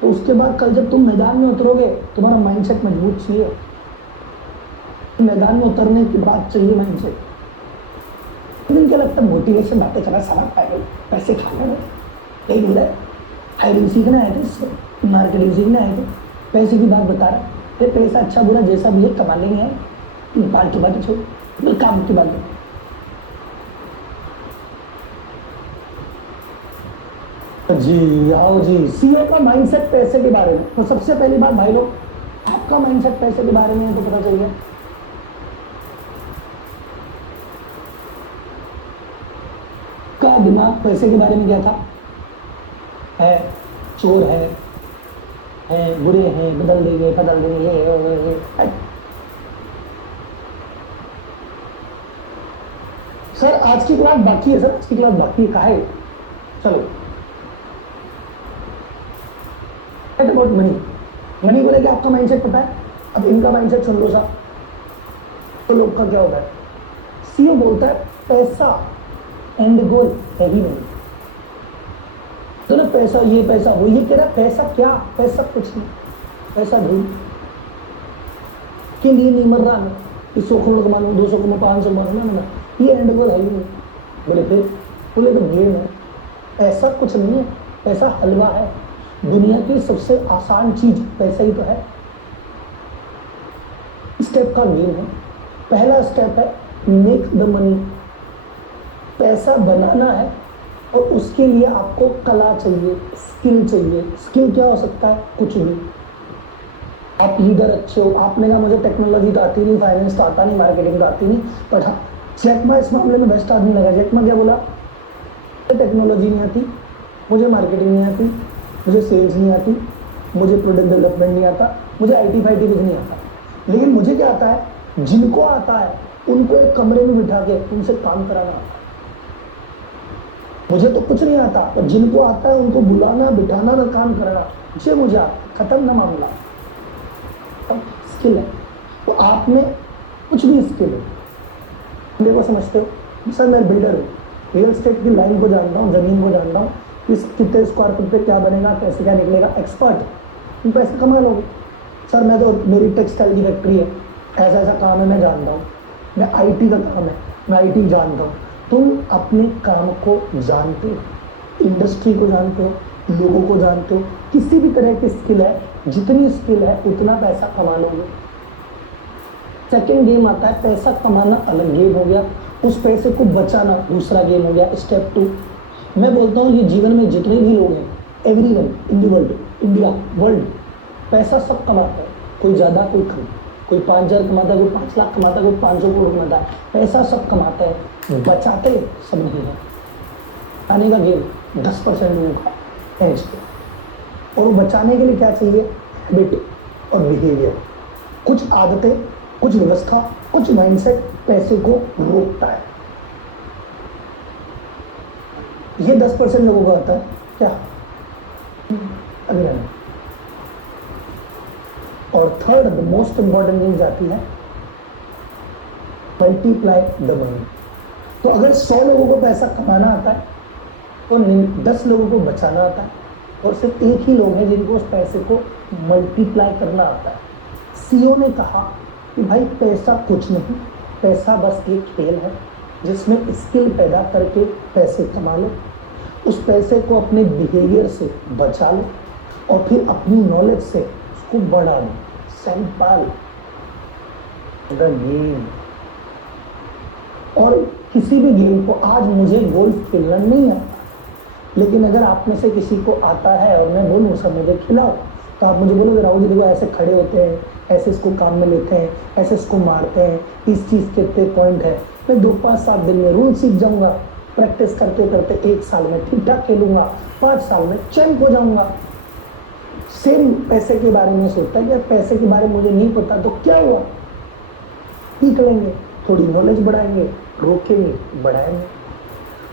तो उसके बाद कल जब तुम मैदान में उतरोगे तुम्हारा माइंडसेट मजबूत चाहिए। मैदान में उतरने के बाद चाहिए माइंडसेट। लेकिन क्या लगता है मोटिवेशन बातें करना सारा पैसे खाने में यही बोला है, हायरिंग सीखना है तो मार्केटिंग सीखना है तो पैसे की बात बता रहा है, पैसा अच्छा बुरा जैसा भी है कमा लेंगे है, बात की बात छोड़, काम की बात। जी आओ जी, सीए का माइंडसेट पैसे के बारे में। तो सबसे पहली बात भाई लोग, आपका माइंडसेट पैसे के बारे में है तो पता चल गया। का दिमाग पैसे के बारे में क्या था, है चोर है बुरे हैं, बदल देंगे ये। सर आज की क्लास बाकी है, सर आज की क्लास बाकी है, चलो अबाउट मनी। मनी बोले कि आपका माइंडसेट पता है, अब इनका माइंडसेट सुन लो सर। तो लोग का क्या होता है, सीईओ बोलता है पैसा एंड गोल है ही नहीं, तो ना पैसा ये पैसा वो, ये कह रहा पैसा क्या, पैसा कुछ नहीं, पैसा ढूंढ के लिए नहीं मर रहा मैं कि 100 करोड़ कमा लूँ, 200 कमा, 500 कमा लूँ, ये एंड गोल है ही नहीं। बोले फिर, बोले तो गेम है, ऐसा कुछ नहीं है, पैसा हलवा है, दुनिया की सबसे आसान चीज पैसा ही तो है। स्टेप का गेम है, पहला स्टेप है मेक द मनी, पैसा बनाना है, और उसके लिए आपको कला चाहिए, स्किल चाहिए। स्किल क्या हो सकता है, कुछ भी। आप लीडर अच्छे हो, आपने कहा मुझे टेक्नोलॉजी तो आती नहीं, फाइनेंस तो आता नहीं, मार्केटिंग तो आती नहीं, बट हाँ जैकमा इस मामले में बेस्ट आदमी लगा। जैकमा क्या बोला, टेक्नोलॉजी नहीं आती, मुझे मार्केटिंग नहीं आती, मुझे सेल्स नहीं आती, मुझे प्रोडक्ट डेवलपमेंट नहीं आता, मुझे आईटी फाईटी कुछ नहीं आता, लेकिन मुझे क्या आता है, जिनको आता है उनको एक कमरे में बिठा के उनसे काम कराना आता है। मुझे तो कुछ नहीं आता, और जिनको आता है उनको बुलाना बिठाना ना काम करना, ये मुझे आता, खत्म ना मामला। स्किल है, तो आप में कुछ भी स्किल है, देखो समझते हो सर, मैं बिल्डर हूँ, रियल एस्टेट की लाइन को जानता हूँ, जमीन को जानता हूँ, किस कितने स्क्वायर फुट पे क्या बनेगा, कैसे क्या निकलेगा, एक्सपर्ट, तुम पैसे कमा लोगे। सर मैं तो, मेरी टेक्सटाइल की फैक्ट्री है, ऐसा ऐसा काम है, मैं जानता हूँ, मैं आईटी का काम है, मैं आईटी जानता हूँ। तुम अपने काम को जानते हो, इंडस्ट्री को जानते हो, लोगों को जानते हो, किसी भी तरह की स्किल है, जितनी स्किल है उतना पैसा कमा लोगे। सेकेंड गेम आता है पैसा कमाना, अलग गेम हो गया, उस पैसे को बचाना दूसरा गेम हो गया, स्टेप 2। मैं बोलता हूँ ये जीवन में जितने भी लोग हैं, everyone in the world, India world, पैसा सब कमाता है, कोई ज़्यादा कोई कम, कोई 5,000 कमाता है, कोई 5 लाख कमाता है, कोई 500 करोड़ कमाता है, पैसा सब कमाता है, बचाते सब नहीं है। आने का गेम 10% लोगों का है, और वो बचाने के लिए क्या चाहिए, हैबिट और बिहेवियर, कुछ आदतें, कुछ व्यवस्था, कुछ माइंडसेट पैसे को रोकता है। ये 10% लोगों को आता है क्या, अभी नहीं। और third the most important thing आती है मल्टीप्लाई द मनी। तो अगर 100 लोगों को पैसा कमाना आता है तो 10 लोगों को बचाना आता है, और सिर्फ एक ही लोग हैं जिनको उस पैसे को मल्टीप्लाई करना आता है। सीईओ ने कहा कि भाई पैसा कुछ नहीं, पैसा बस एक खेल है जिसमें स्किल पैदा करके पैसे कमा लो, उस पैसे को अपने बिहेवियर से बचा लो, और फिर अपनी नॉलेज से उसको बढ़ा लो। Simple the game. और किसी भी गेम को, आज मुझे गोल्फ खेलना नहीं आता, लेकिन अगर आप में से किसी को आता है और मैं बोलूँ सर मुझे खिलाओ, तो आप मुझे बोलोगे राहुल जी देखो ऐसे खड़े होते हैं, ऐसे इसको काम में लेते हैं, ऐसे इसको मारते हैं, इस चीज़ के इतने पॉइंट है। मैं 2-5-7 दिन में रूल सीख जाऊंगा, प्रैक्टिस करते करते 1 साल में ठीक ठाक खेलूंगा, 5 साल में चैंप हो जाऊंगा। सेम पैसे के बारे में सोचता है कि पैसे के बारे में मुझे नहीं पता तो क्या हुआ, सीख लेंगे, थोड़ी नॉलेज बढ़ाएंगे, रोकेंगे बढ़ाएंगे।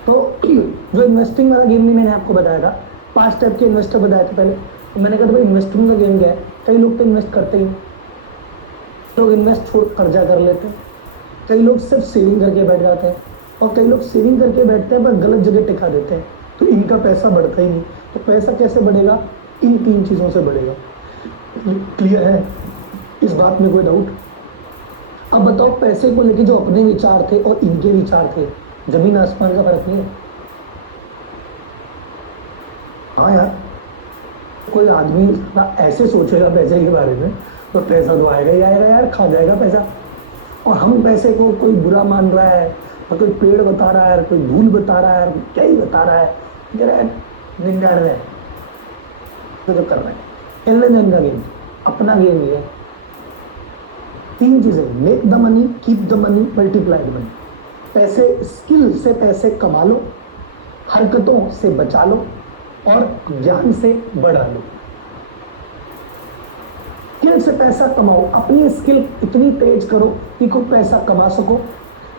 तो जो इन्वेस्टिंग वाला गेम भी मैंने आपको बताया था, 5 टाइप के इन्वेस्टर बताए थे पहले। तो मैंने कहा भाई इन्वेस्टिंग का गेम क्या है, कई लोग तो इन्वेस्ट करते ही, लोग इन्वेस्ट छोड़ कर्जा कर लेते हैं, कई लोग सिर्फ सेविंग करके बैठ जाते हैं, और कई लोग सेविंग करके बैठते हैं पर गलत जगह टिका देते हैं, तो इनका पैसा बढ़ता ही नहीं। तो पैसा कैसे बढ़ेगा, इन 3 चीज़ों से बढ़ेगा। क्लियर है, इस बात में कोई डाउट? अब बताओ पैसे को लेके जो अपने विचार थे और इनके विचार थे, जमीन आसमान का फर्क नहीं है। हाँ यार, कोई आदमी ना ऐसे सोचेगा पैसे के बारे में तो पैसा तो आएगा ही आएगा यार, खा जाएगा पैसा। और हम पैसे को कोई बुरा मान रहा है, और कोई पेड़ बता रहा है, कोई भूल बता रहा है, क्या ही बता रहा है, निन्यानवे तो कर रहे हैं। एल का गेम, अपना गेम ये है। 3 चीजें, make the money, keep the money, multiply the money. पैसे, स्किल से पैसे कमा लो, हरकतों से बचा लो, और ज्ञान से बढ़ा लो। स्किल से पैसा कमाओ, अपनी स्किल इतनी तेज करो कि कोई पैसा कमा सको,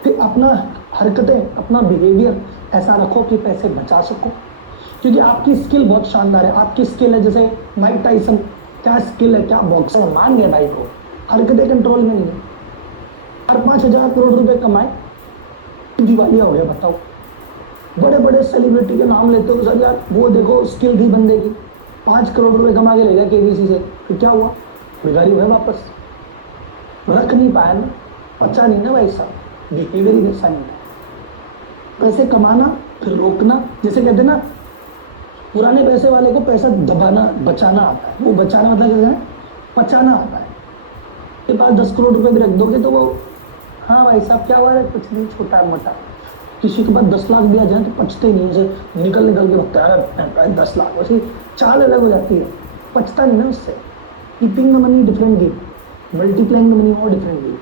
फिर अपना हरकतें, अपना बिहेवियर ऐसा रखो कि पैसे बचा सको। क्योंकि आपकी स्किल बहुत शानदार है, आपकी स्किल है जैसे माइक टाइसन, क्या स्किल है, क्या बॉक्सर, मान गया भाई को, हरकतें कंट्रोल में नहीं है। 4-5 हजार करोड़ रुपए कमाए, दिवालिया हो गया। बताओ, बड़े बड़े सेलिब्रिटी के नाम लेते हो सर यार, वो देखो स्किल थी बंदे की, 5 करोड़ रुपए कमा के ले गया केबीसी से, फिर क्या हुआ, भिखारी हुआ वापस, रख नहीं पाया ना, बचा नहीं ना भाई साहब, बिहेवियर ही ऐसा नहीं है। पैसे कमाना फिर रोकना, जैसे कहते ना पुराने पैसे वाले को पैसा दबाना, बचाना आता है, वो बचाना मतलब क्या है, पचाना आता है। के पास 10 करोड़ रुपए भी रख दोगे तो वो, हाँ भाई साहब क्या हुआ है, कुछ नहीं, छोटा मोटा। किसी के पास 10 लाख दिया जाए तो पचते नहीं, उसे निकल के भगता है 10 लाख, वैसे चाल अलग हो जाती है, पचता नहीं ना उससे। Keeping the money different game, multiplying the money और डिफरेंट गेम।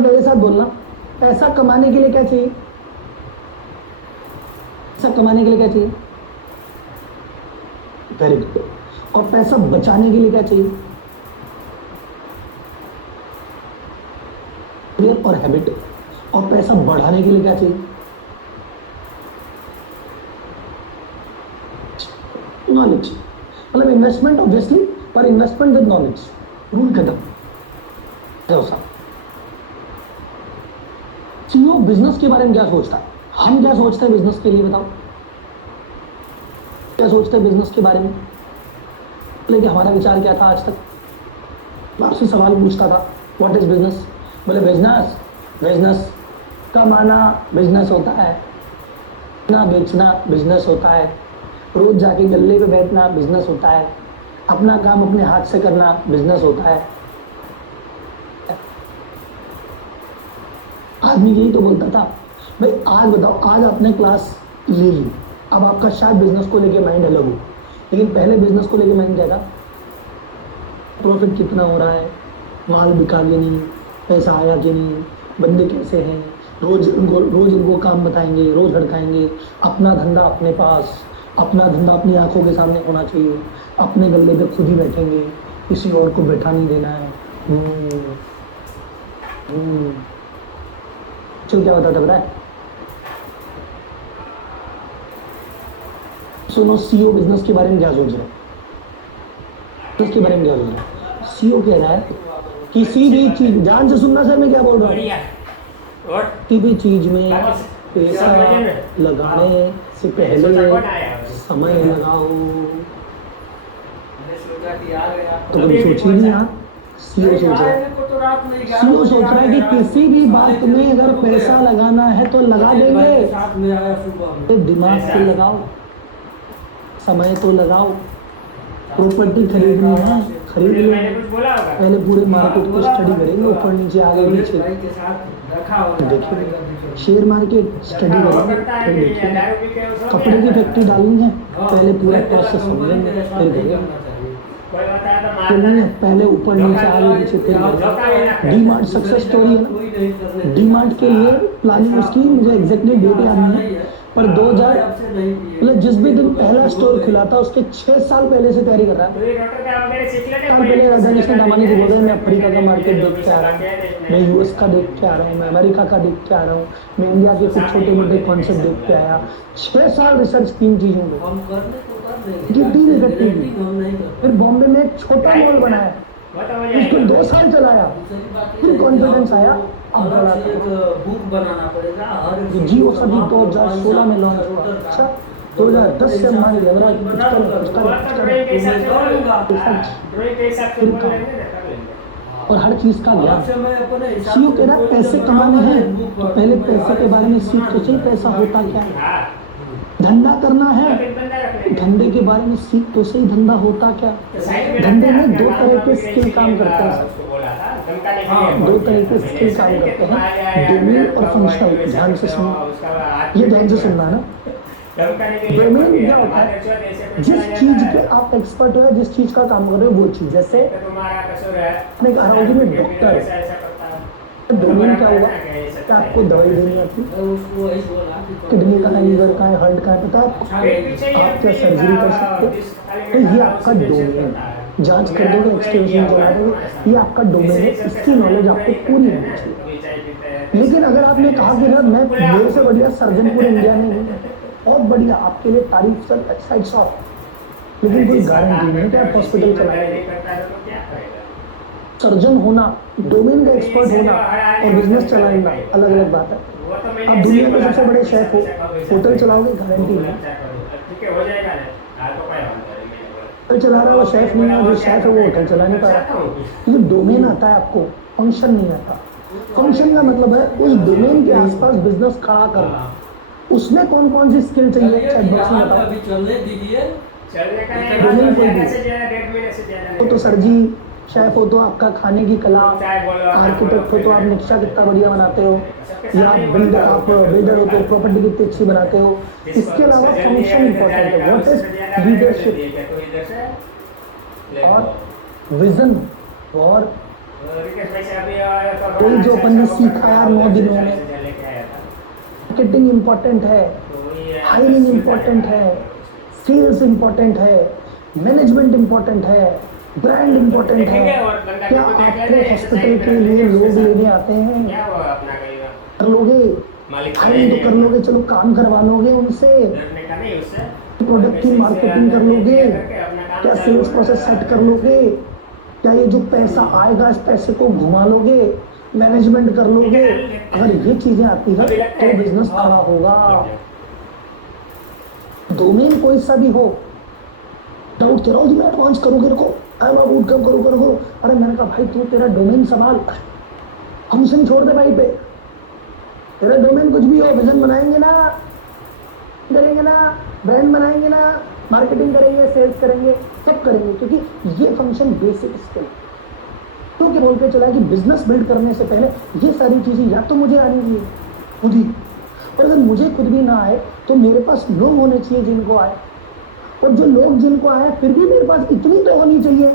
मेरे साथ बोलना, पैसा कमाने के लिए क्या चाहिए, पैसा कमाने के लिए क्या चाहिए, वेरी गुड। और पैसा बचाने के लिए क्या चाहिए, और हैबिट। और पैसा बढ़ाने के लिए क्या चाहिए, नॉलेज। मतलब इन्वेस्टमेंट ऑब्वियसली, पर इन्वेस्टमेंट विद नॉलेज, रूल खत्म। सीईओ बिजनेस के बारे में क्या सोचता है, हम क्या सोचते हैं बिजनेस के लिए, बताओ क्या सोचते हैं बिजनेस के बारे में। लेकिन हमारा विचार क्या था आज तक, मैं आपसे सवाल पूछता था, व्हाट इज बिजनेस, बोले बिजनेस, बिजनेस कमाना बिजनेस होता है, ना बेचना बिजनेस होता है, रोज जाके गल्ले पे बैठना बिजनेस होता है, अपना काम अपने हाथ से करना बिजनेस होता है। आदमी यही तो बोलता था। भाई आज बताओ, आज आपने क्लास ले ली, अब आपका शायद बिजनेस को लेके माइंड अलग हो, लेकिन पहले बिजनेस को लेके माइंड क्या था, प्रॉफिट कितना हो रहा है, माल बिका कि नहीं, पैसा आया कि नहीं, बंदे कैसे हैं, रोज उनको काम बताएंगे, रोज हड़काएंगे, अपना धंधा अपने पास, अपना धंधा अपनी आंखों के सामने होना चाहिए, अपने गले पे खुद ही बैठेंगे, किसी और को बैठा नहीं देना है। चल क्या बताता पता है, सुनो सीईओ बिजनेस के बारे में क्या सोच रहे हैं, बिजनेस के बारे में क्या सोच रहे हैं। सीईओ कह रहा है किसी भी चीज, ध्यान से सुनना सर मैं क्या बोल रहा हूँ, किसी भी चीज में पैसा लगाने से पहले समय लगाओ। तो कभी सोची नहीं यार, सीईओ सोच रहा है, सीईओ सोच रहा है कि किसी भी बात में अगर पैसा लगाना है तो लगा देंगे, दिमाग से लगाओ, समय तो लगाओ। प्रॉपर्टी खरीदनी है, खरीद लो, पहले पूरे मार्केट को स्टडी करेंगे, ऊपर नीचे आगे पीछे देखिए, शेयर मार्केट स्टडी करेंगे, फिर देखिए कपड़े की फैक्ट्री डालनी है, पहले पूरा प्रोसेस समझेंगे, फिर करेंगे। पहले ऊपर नीचे आगे पीछे फिर डी मार्ट सक्सेस स्टोरी है ना। डी मार्ट के लिए प्लानिंग उसकी मुझे एग्जैक्टली डेट याद नहीं है, पर 2000 मतलब जिस भी दिन पहला स्टोर खुला था उसके 6 साल पहले से तैयारी कर रहा है। पहले राजधानी से दामानी जी बोल रहे हैं मैं अफ्रीका का मार्केट देख के आ रहा हूँ, मैं यूएस का देख के आ रहा हूँ, मैं अमेरिका का देख के आ रहा हूँ, मैं इंडिया के कुछ छोटे मोटे कॉन्सेप्ट देख के आया। 6 साल रिसर्च की इन चीजों में, डील इकट्ठी की, फिर बॉम्बे में एक छोटा मॉल बनाया, उसको 2 साल चलाया, फिर कॉन्फिडेंस आया, अब बड़ा बुक बनाना पड़ेगा। जियो सभी 2016 में लॉन्च हुआ। अच्छा 2010 से मान लिया और हर चीज का ज्ञान। सीओ कह रहा पैसे कमाने हैं तो पहले पैसे के बारे में सीख तो सही, पैसा होता क्या है। धंधा करना है, धंधे के बारे में सीख तो सही, धंधा होता क्या। धंधे में 2 तरह के स्किल काम करते हैं, 2 तरह के स्किल काम करते हैं, डोमेन और फंक्शनल। ध्यान से सुनना, ये ध्यान से सुनना ना। डोमेन क्या होता है, जिस चीज के आप एक्सपर्ट हो, जिस चीज का काम कर रहे हो वो चीज। जैसे मैं कह रहा हूँ कि मैं डॉक्टर है, डोमेन क्या हुआ कि आपको दवाई देनी आती, किडनी का है, लीवर का है, हार्ट का है, पता है आप क्या सर्जरी कर सकते हो, तो ये आपका डोमेन। जांच कर दोगे, एक्सटेंशन चला दोगे, ये आपका डोमेन है, इसकी नॉलेज आपको पूरी होनी चाहिए। लेकिन अगर आपने कहा कि ना मैं मेरे से बढ़िया सर्जन पूरे इंडिया में नहीं है, बहुत बढ़िया, आपके लिए तारीफ सर, अच्छा इट्स ऑफ, लेकिन कोई गारंटी नहीं कि आप हॉस्पिटल चलाएंगे। सर्जन होना, डोमेन का एक्सपर्ट होना और बिजनेस चलाना अलग अलग बात है। आप दुनिया के सबसे बड़े शेफ हो, होटल चलाओगे, गारंटी नहीं। होटल चला रहा है वो शेफ नहीं है, जो शेफ है वो होटल चला नहीं पा रहा, क्योंकि डोमेन आता है आपको, फंक्शन नहीं आता। फंक्शन का मतलब है उस डोमेन के आसपास बिजनेस खड़ा करना। उसमें कौन कौन सी स्किल चाहिए, चैट बॉक्स में बताओ। तो सर जी शेफ हो तो आपका खाने की कला, आर्किटेक्ट हो तो आप नक्शा कितना बढ़िया बनाते हो, या आप बिल्डर हो तो प्रॉपर्टी कितनी अच्छी बनाते हो। इसके अलावा फंक्शन इंपॉर्टेंट है, व्हाट इज लीडरशिप और विजन। और ये जो अपन ने सीखा यार 9 दिनों में, मार्केटिंग इंपॉर्टेंट है, हायरिंग इंपॉर्टेंट है, सेल्स इंपॉर्टेंट है, मैनेजमेंट इंपॉर्टेंट है, ब्रांड इंपॉर्टेंट है। क्या आपको हॉस्पिटल के लिए लोग लेने आते हैं, कर लोगे, हायरिंग तो कर लोगे, चलो काम करवा लोगे उनसे, प्रोडक्ट की मार्केटिंग कर लोगे, क्या सेल्स प्रोसेस सेट कर लोगे, क्या ये जो पैसा आएगा इस पैसे को घुमा लोगे, मैनेजमेंट कर लोगे। अगर ये चीजें आती है तो बिजनेस खड़ा होगा। डोमेन कोई सा भी हो, डाउट करो जी मैं एडवांस करूँगी, रखो आई एम बूट कम करो। अरे मैंने कहा भाई तू तेरा डोमेन संभाल, फंक्शन छोड़ दे भाई पे, तेरा डोमेन कुछ भी हो, विजन बनाएंगे ना, करेंगे ना, ब्रांड बनाएंगे ना, मार्केटिंग करेंगे, सेल्स करेंगे, सब करेंगे, क्योंकि ये फंक्शन बेसिक स्किल। तो क्या बोल के चला कि बिजनेस बिल्ड करने से पहले ये सारी चीजें या तो मुझे आनी चाहिए खुद ही, और अगर मुझे खुद भी ना आए तो मेरे पास लोग होने चाहिए जिनको आए, और जो लोग जिनको आए फिर भी मेरे पास इतनी तो होनी चाहिए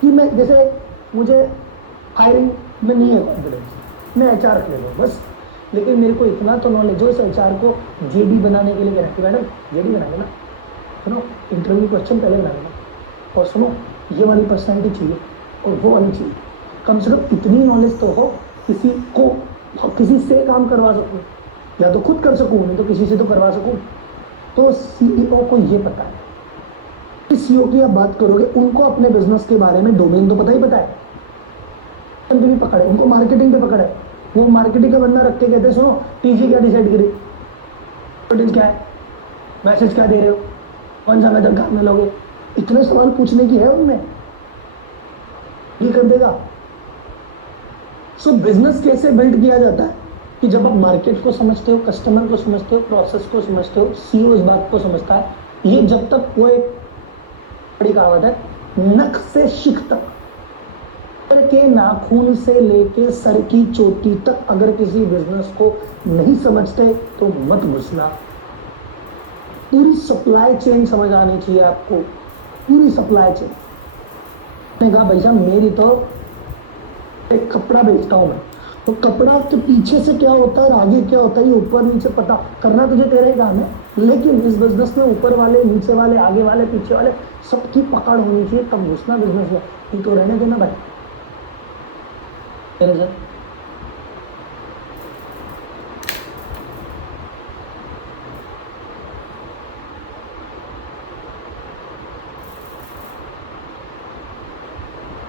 कि मैं, जैसे मुझे हायरिंग में नहीं है कॉन्फिडेंस, मैं HR रख ले लूँ बस, लेकिन मेरे को इतना तो नॉलेज हो इस HR को JD बनाने के लिए कह रहे थे, मैडम JD बना लेना, सुनो इंटरव्यू क्वेश्चन पहले बना लेना, और सुनो ये वाली पर्सनैलिटी चाहिए और वो वाली चाहिए, कम से कम इतनी नॉलेज तो हो किसी को, किसी से काम करवा सकूँ, या तो खुद कर सकूँ, नहीं तो किसी से तो करवा सकूँ। तो CEO को ये पता है, CEO की आप बात करोगे उनको अपने बिजनेस के बारे में डोमेन तो पता ही पता है, उनको भी पकड़े, उनको मार्केटिंग पे पकड़े, वो मार्केटिंग का बंदा रख के कहते हैं सुनो TG क्या डिसाइड करी, ऑडियंस क्या है, मैसेज क्या दे रहे हो, कौन सा मेथड काम में लोगे, इतने सवाल पूछने की है उनमें, ये कर देगा। सो बिजनेस कैसे बिल्ड किया जाता है कि जब आप मार्केट को समझते हो, कस्टमर को समझते हो, प्रोसेस को समझते हो, CEO इस बात को समझता है, ये जब तक वो एक बड़ी कहावत है, नख से शिख तक, सर के नाखून से लेके सर की चोटी तक अगर किसी बिजनेस को नहीं समझते तो मत घुसना। पूरी सप्लाई चेन समझ आनी चाहिए आपको, पूरी सप्लाई चेन। मैंने कहा भाई साहब मेरी तो एक कपड़ा बेचता हूँ मैं, तो कपड़ा के पीछे से क्या होता है और आगे क्या होता है ये ऊपर नीचे पता करना तुझे तेरा ही काम है, लेकिन इस बिजनेस में ऊपर वाले नीचे वाले आगे वाले पीछे वाले सबकी पकड़ होनी चाहिए तब घुसना बिजनेस में। ये तो रहने देना भाई।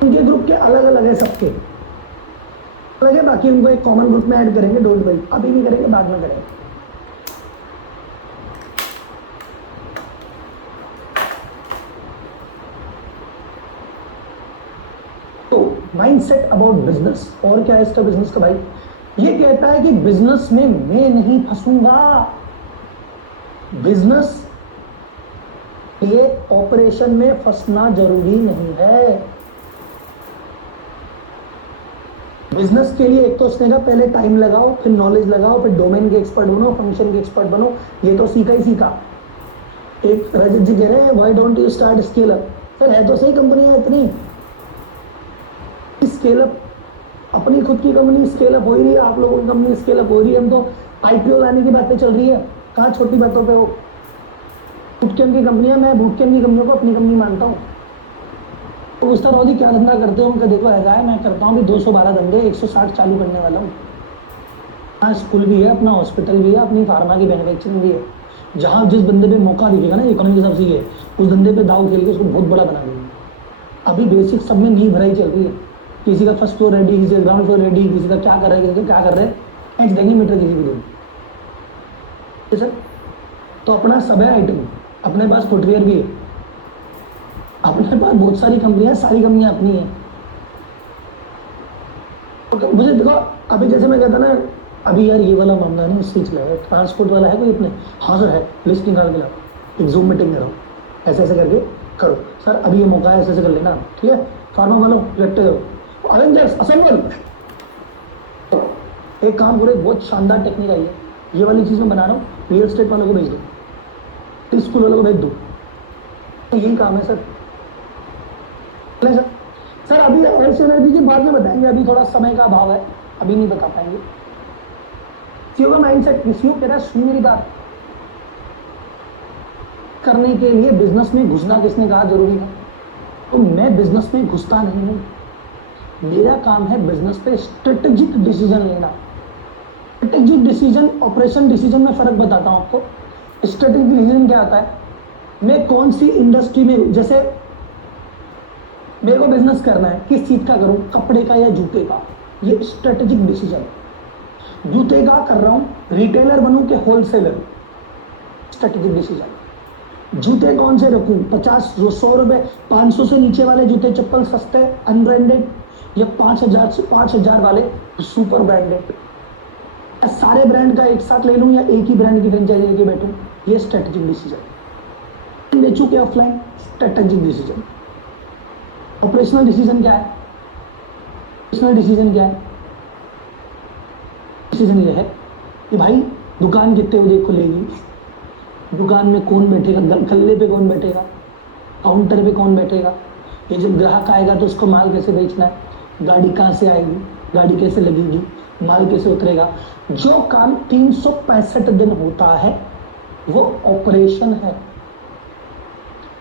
उनके ग्रुप के अलग अलग है, सबके अलग है, बाकी उनको एक कॉमन ग्रुप में ऐड करेंगे, डोंट वरी, अभी नहीं करेंगे बाद में करेंगे। तो माइंडसेट अबाउट बिजनेस, और क्या है इसका बिजनेस का भाई, ये कहता है कि बिजनेस में मैं नहीं फंसूंगा, बिजनेस ये ऑपरेशन में फंसना जरूरी नहीं है। बिजनेस के लिए एक तो उसने कहा पहले टाइम लगाओ, फिर नॉलेज लगाओ, फिर डोमेन के एक्सपर्ट बनो, फंक्शन के एक्सपर्ट बनो, ये तो सीखा ही सीखा। एक रजत जी कह रहे हैं why don't you start scale up, sir है तो सही कंपनियां इतनी, स्केल अप अपनी खुद की कंपनी स्केल अप हो ही रही है, आप लोगों की कंपनी स्केल अप हो रही है, हम तो आईपीओ लाने की बातें चल रही है, कहाँ छोटी बातों पे वो बूटकैम्प की कंपनियां, मैं बूटकैम्प की कंपनियों को अपनी कंपनी मानता हूँ। तो उस तरह जी क्या धंधा करते हो, उनका देखो ऐसा है, मैं करता हूँ भी 212 धंधे 160 चालू करने वाला हूँ। हाँ स्कूल भी है, अपना हॉस्पिटल भी है, अपनी फार्मा की मैन्युफैक्चरिंग भी है, जहाँ जिस बंदे पे मौका दिखेगा ना इकोनॉमी के हिसाब से ये उस धंधे पे दाव खेल के उसको बहुत बड़ा बना देंगे। अभी बेसिक सब में नींव भराई चल रही है, किसी का फर्स्ट फ्लोर रेडी, किसी का ग्राउंड फ्लोर रेडी, किसी का क्या कर रहा है, किसी का क्या कर रहे हैं, एच देंगे मीटर किसी भी दिन सर। तो अपना सब है आइटम, अपने पास फुटवेयर भी है, अपने पास बहुत सारी कंपनियां, सारी कंपनियां अपनी है। तो मुझे देखो अभी जैसे मैं कहता ना, अभी यार ये वाला मामला नहीं स्विच लगा, ट्रांसपोर्ट वाला है कोई अपने, हाँ सर है, लिस्ट निकाल के लाओ, एक जूम मीटिंग कराओ, ऐसे ऐसे करके करो सर, अभी ये मौका है, ऐसे ऐसे कर लेना, ठीक है। फार्मा वालों लेफ्ट जाओ, अवेंजर्स असेंबल, एक काम करो, बहुत शानदार टेक्निक आई है, ये वाली चीज़ मैं बना रहा हूँ, रियल एस्टेट वालों को भेज दो, स्कूल वालों को भेज दो, यही काम है सर। सर सर अभी एल्स एनर्जी के बाद में बताएंगे, अभी थोड़ा समय का अभाव है, अभी नहीं बता पाएंगे। सीओ का माइंडसेट, सीओ कह रहा है सुन मेरी बात, करने के लिए बिजनेस में घुसना किसने कहा जरूरी है, तो मैं बिजनेस में घुसता नहीं हूं, मेरा काम है बिजनेस पे स्ट्रेटेजिक डिसीजन लेना। स्ट्रेटेजिक डिसीजन ऑपरेशन डिसीजन में फर्क बताता हूं आपको। स्ट्रेटेजिक डिसीजन क्या आता है, मैं कौन सी इंडस्ट्री में, जैसे मेरे को बिजनेस करना है, किस चीज का करूं, कपड़े का या जूते का, ये स्ट्रेटेजिक डिसीजन। जूते का कर रहा हूं, रिटेलर बनूं कि होलसेलर, स्ट्रेटेजिक डिसीजन। जूते कौन से रखूं, 50 100 रुपए 500 से नीचे वाले जूते चप्पल सस्ते अनब्रांडेड, या 5000 से 5000 वाले सुपर ब्रांडेड, सारे ब्रांड का एक साथ ले लूं या एक ही ब्रांड की फ्रेंचाइजी लेके बैठूं, ये स्ट्रेटेजिक डिसीजन। बेचूं कि offline, strategic decision. Operational decision क्या है, ऑपरेशनल डिसीजन क्या है, डिसीजन ये है कि भाई दुकान कितने बजे खुलेगी, दुकान में कौन बैठेगा, गल्ले पे कौन बैठेगा, काउंटर पे कौन बैठेगा, ये जब ग्राहक आएगा तो उसको माल कैसे बेचना है, गाड़ी कहाँ से आएगी, गाड़ी कैसे लगेगी, माल कैसे उतरेगा। जो काम 365 दिन होता है वो ऑपरेशन है।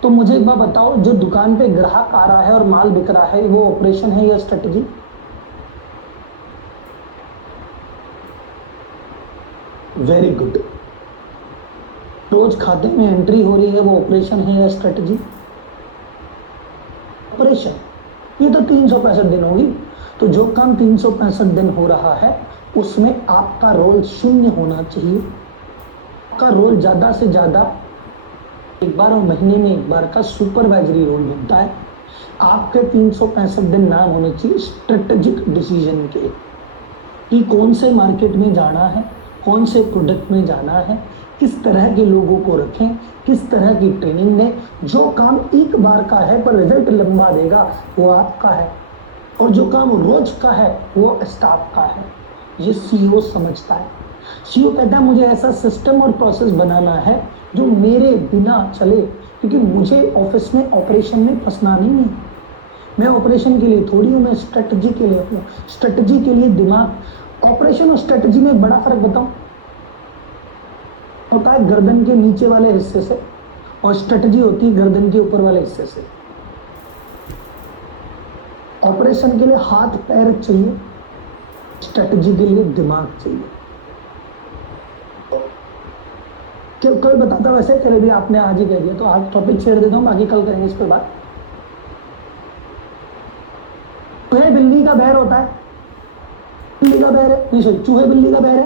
तो मुझे एक बार बताओ, जो दुकान पे ग्राहक आ रहा है और माल बिक रहा है वो ऑपरेशन है या स्ट्रेटजी? Very good. रोज खाते में एंट्री हो रही है वो ऑपरेशन है या स्ट्रेटजी? ऑपरेशन। ये तो 365 दिन होगी, तो जो काम 365 दिन हो रहा है उसमें आपका रोल 0 होना चाहिए। आपका रोल ज्यादा से ज्यादा एक बार और महीने में एक बार का सुपरवाइजरी रोल बनता है। आपके 365 दिन नाम होने चाहिए स्ट्रेटेजिक डिसीजन के, कि कौन से मार्केट में जाना है, कौन से प्रोडक्ट में जाना है, किस तरह के लोगों को रखें, किस तरह की ट्रेनिंग दें। जो काम एक बार का है पर रिजल्ट लंबा देगा वो आपका है, और जो काम रोज का है वो स्टाफ का है। ये सीईओ समझता है। सीईओ कहता है मुझे ऐसा सिस्टम और प्रोसेस बनाना है जो मेरे बिना चले, क्योंकि मुझे ऑफिस में ऑपरेशन में फंसना नहीं है। मैं ऑपरेशन के लिए थोड़ी हूँ, मैं स्ट्रेटजी के लिए हूँ। स्ट्रेटजी के लिए दिमाग, ऑपरेशन और स्ट्रेटजी में एक बड़ा फर्क बताऊं, होता है गर्दन के नीचे वाले हिस्से से, और स्ट्रेटजी होती है गर्दन के ऊपर वाले हिस्से से। ऑपरेशन के लिए हाथ पैर चाहिए, स्ट्रेटजी के लिए दिमाग चाहिए। क्यों कल बताता, वैसे चले भी आपने आज ही कह दिया तो आज टॉपिक छेड़ देता हूं, बाकी कल करेंगे इस पर बात। चूहे बिल्ली का बैर होता है, बिल्ली का बैर है, नहीं सॉरी, चूहे बिल्ली का बैर है,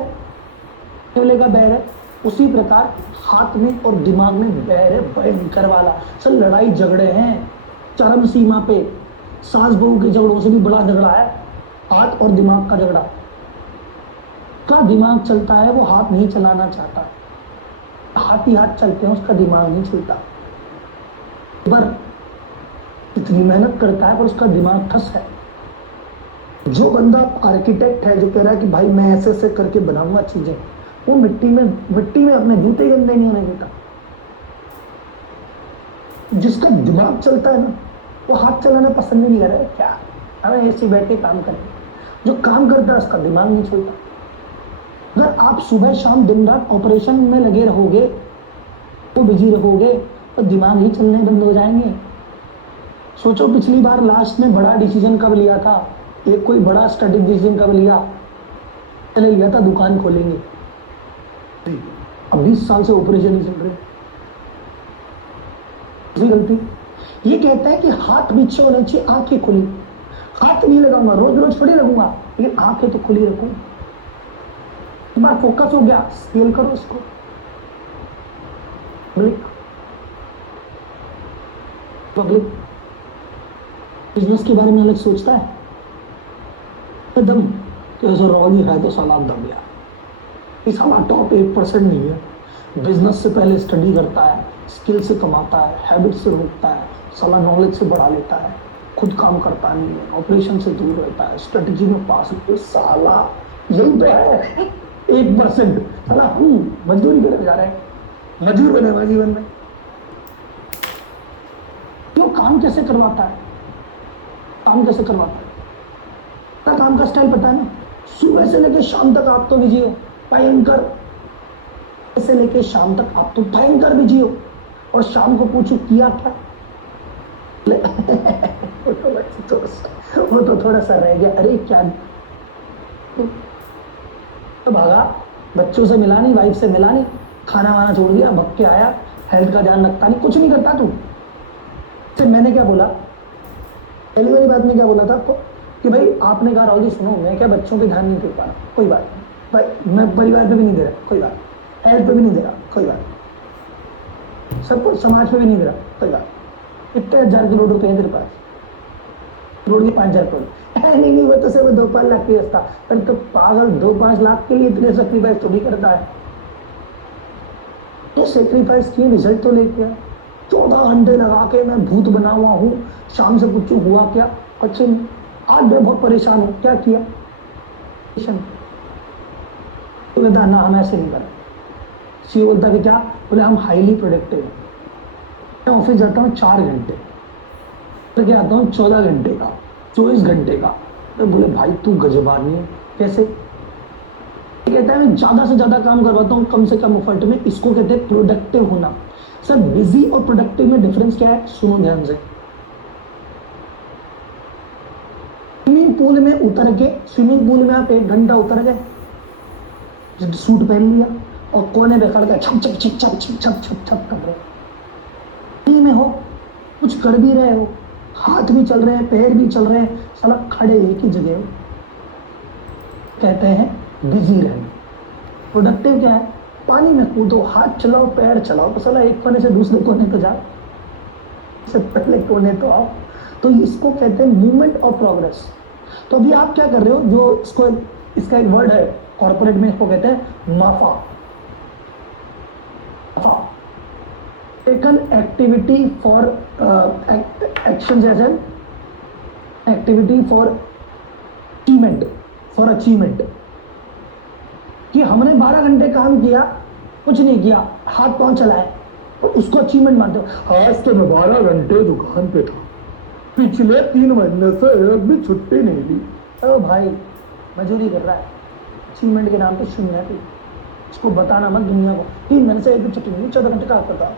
केवले का बैर है। उसी प्रकार हाथ में और दिमाग में बैर है, भयंकर वाला। सर लड़ाई झगड़े हैं चरम सीमा पे, सास बहू के झगड़ों से भी बड़ा झगड़ा है हाथ और दिमाग का झगड़ा। का दिमाग चलता है, वो हाथ नहीं चलाना चाहता, हाथ ही हाथ चलते हैं, उसका दिमाग नहीं चलता। पर इतनी मेहनत करता है पर उसका दिमाग ठस है। जो बंदा आर्किटेक्ट है, जो कह रहा है कि भाई मैं ऐसे ऐसे करके बनाऊंगा चीजें, वो मिट्टी में अपने जूते गंदे नहीं होने देता। जिसका दिमाग चलता है ना, वो हाथ चलाना पसंद नहीं कर रहा है, क्या हमें ऐसे बैठ के काम करें। जो काम करता है उसका दिमाग नहीं चलता। अगर आप सुबह शाम दिन रात ऑपरेशन में लगे रहोगे, तो बिजी रहोगे, तो दिमाग ही चलने बंद हो जाएंगे। सोचो पिछली बार लास्ट में बड़ा डिसीजन कब लिया था, एक कोई बड़ा स्ट्रेटेजिक डिसीजन कब लिया, चले लिया था दुकान खोलेंगे। अब 20 साल से ऑपरेशन ही चल रहे, गलती ये कहता है कि हाथ पीछे होने चाहिए, आंखें खुली। हाथ नहीं लगाऊंगा, रोज रोज थोड़ी लगूंगा, लेकिन आंखें तो खुली रखूंगा। तुम्हारा फोकस हो गया, स्केल करो इसको। पब्लिक बिजनेस के बारे में अलग सोचता है दम, तो ऐसा रोज ही है तो साला दम गया। इस साला टॉप 1% नहीं है, बिजनेस से पहले स्टडी करता है, स्किल से कमाता है, हैबिट से रोकता है, साला नॉलेज से बढ़ा लेता है, खुद काम करता नहीं है, ऑपरेशन से दूर रहता है, स्ट्रेटजी में पास होता है। साला यही तो है 1%। साला हम मजदूरी करने जा रहे हैं, मजदूर बने हुए जीवन में। क्यों? काम कैसे करवाता है, काम कैसे करवाता है, काम का स्टाइल पता है ना। सुबह से लेकर शाम तक आप तो बिजी हो, भयंकर से लेकर शाम तक आप तो भयंकर बिजी हो, और शाम को पूछो किया क्या वो तो थोड़ा सा रह गया, अरे क्या तो भागा, बच्चों से मिला नहीं, वाइफ से मिला नहीं, खाना वाना छोड़ दिया, भग के आया, हेल्थ का ध्यान रखता नहीं, कुछ नहीं करता तू। फिर मैंने क्या बोला, पहली वाली बात में क्या बोला था आपको कि भाई आपने कहा राहुल जी सुनो, मैं क्या बच्चों पे ध्यान नहीं दे पा रहा, कोई बात नहीं भाई, मैं परिवार पे भी नहीं दे रहा, कोई बात, हेल्थ पे भी नहीं दे रहा, कोई बात, सब कुछ समाज पे भी नहीं दे रहा, कोई बात। इतने 1000 करोड़ रुपए हैं तेरे पास, करोड़ के 5000 करोड़, नहीं वो तो सिर्फ 2-5 लाख की व्यवस्था, पर तो पागल 2-5 लाख के लिए इतने सेक्रीफाइस तो नहीं करता है। ये सेक्रीफाइस किए, रिजल्ट तो लेके आया। 14 घंटे लगा के मैं भूत बना हुआ हूँ, शाम से कुछ हुआ क्या, अच्छे आज मैं बहुत परेशान हूँ, क्या किया, तो कहता ना हम ऐसे नहीं कर रहे। सी बोलता कि क्या, बोले हम हाईली प्रोडक्टिव हैं, मैं ऑफिस जाता हूँ 4 घंटे, फिर क्या आता हूँ 14 घंटे का, 24 घंटे का। तो बोले भाई तू गजबानी है, कैसे? कहता है मैं ज्यादा से ज्यादा काम करवाता हूँ कम से कम एफर्ट में, इसको कहते हैं प्रोडक्टिव होना। सर बिजी और प्रोडक्टिव में डिफरेंस क्या है, सुनो ध्यान से। स्विमिंग पूल में उतर के, स्विमिंग पूल में आप 1 घंटा उतर गए, सूट पहन लिया और कोने पे खड़ के छप छप छप छप छप छप छप छप कर रहे में हो, कुछ कर भी रहे हो, हाथ भी चल रहे हैं, पैर भी चल रहे हैं, साला खड़े एक ही जगह हो, कहते हैं बिजी रहना। प्रोडक्टिव क्या है, पानी में कूदो, हाथ चलाओ, पैर चलाओ, तो साला एक कोने से दूसरे कोने तो जाओ, से पहले कोने तो आओ। तो इसको कहते हैं मूवमेंट ऑफ प्रोग्रेस। तो अभी आप क्या कर रहे हो, जो इसको इसका एक वर्ड है कॉर्पोरेट में, इसको कहते हैं माफा। टेकन एक्टिविटी फॉर एक्शन, जैसे activity for achievement, for achievement, कि हमने 12 घंटे काम किया, कुछ नहीं किया, हाथ पांव चलाए, और उसको अचीवमेंट मानते हो। आज तो मैं 12 घंटे दुकान पे था, पिछले 3 महीने से एक भी छुट्टी नहीं ली। ओ भाई मजदूरी कर रहा है, अचीवमेंट के नाम पे शून्य थी। इसको बताना मत दुनिया को 3 महीने से एक भी छुट्टी नहीं, 14 घंटे काम करता हूँ।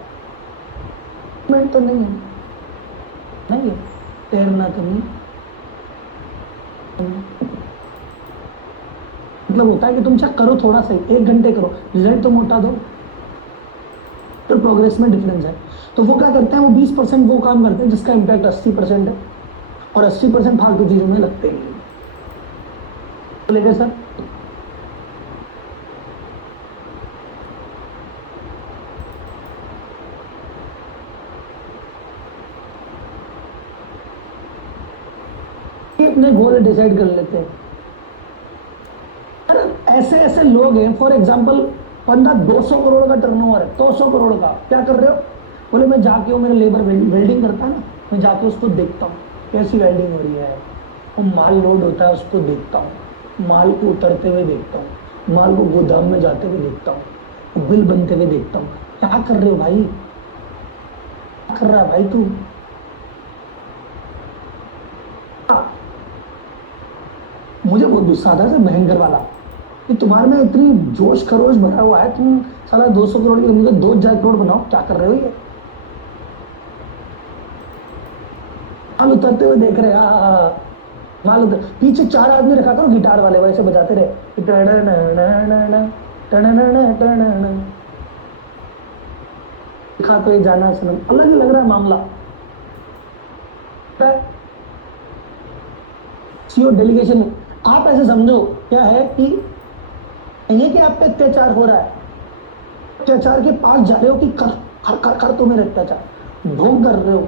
अचीवमेंट तो नहीं है, नहीं है। तैरना तो नहीं, मतलब होता है कि तुम चाहे करो थोड़ा सा, 1 घंटे करो, रिजल्ट तो मोटा दो, फिर प्रोग्रेस में डिफरेंस है। तो वो क्या करते हैं, वो 20% वो काम करते हैं जिसका इम्पैक्ट 80% है, और 80% फालतू चीजों में लगते ही नहीं। बोलेंगे सर अपने गोल डिसाइड कर लेते हैं। ऐसे ऐसे लोग हैं, फॉर एग्जांपल बंदा 200 करोड़ का टर्नओवर है, 200 करोड़ का, क्या कर रहे हो? बोले मैं जाके वो मेरा लेबर वेल्डिंग करता है ना, मैं जाके उसको देखता हूँ कैसी वेल्डिंग हो रही है, वो माल लोड होता है उसको देखता हूँ, माल को उतरते हुए देखता हूँ, माल को गोदाम में जाते हुए देखता हूँ, बिल बनते हुए देखता हूँ। क्या कर रहे हो भाई, क्या कर रहा है भाई तू? मुझे बहुत गुस्सा आता है भयंकर वाला कि तुम्हारे में इतनी जोश खरोश भरा हुआ है, तुम साला 200 करोड़ की मुझे 2,000 करोड़ बनाओ, क्या कर रहे हो ये? माल उतरते हुए देख रहे हैं, माल उतर, पीछे 4 आदमी रखा करो गिटार वाले, वैसे बजाते रहे, दिखा तो ये जाना सनम, अलग ही लग रहा है मामला। सीओ डेलीगेशन में आप ऐसे समझो क्या है कि ये कि आप पे अत्याचार हो रहा है, अत्याचार के पास जा रहे हो कि कर तो मेरे अत्याचार ढोंग कर रहे हो।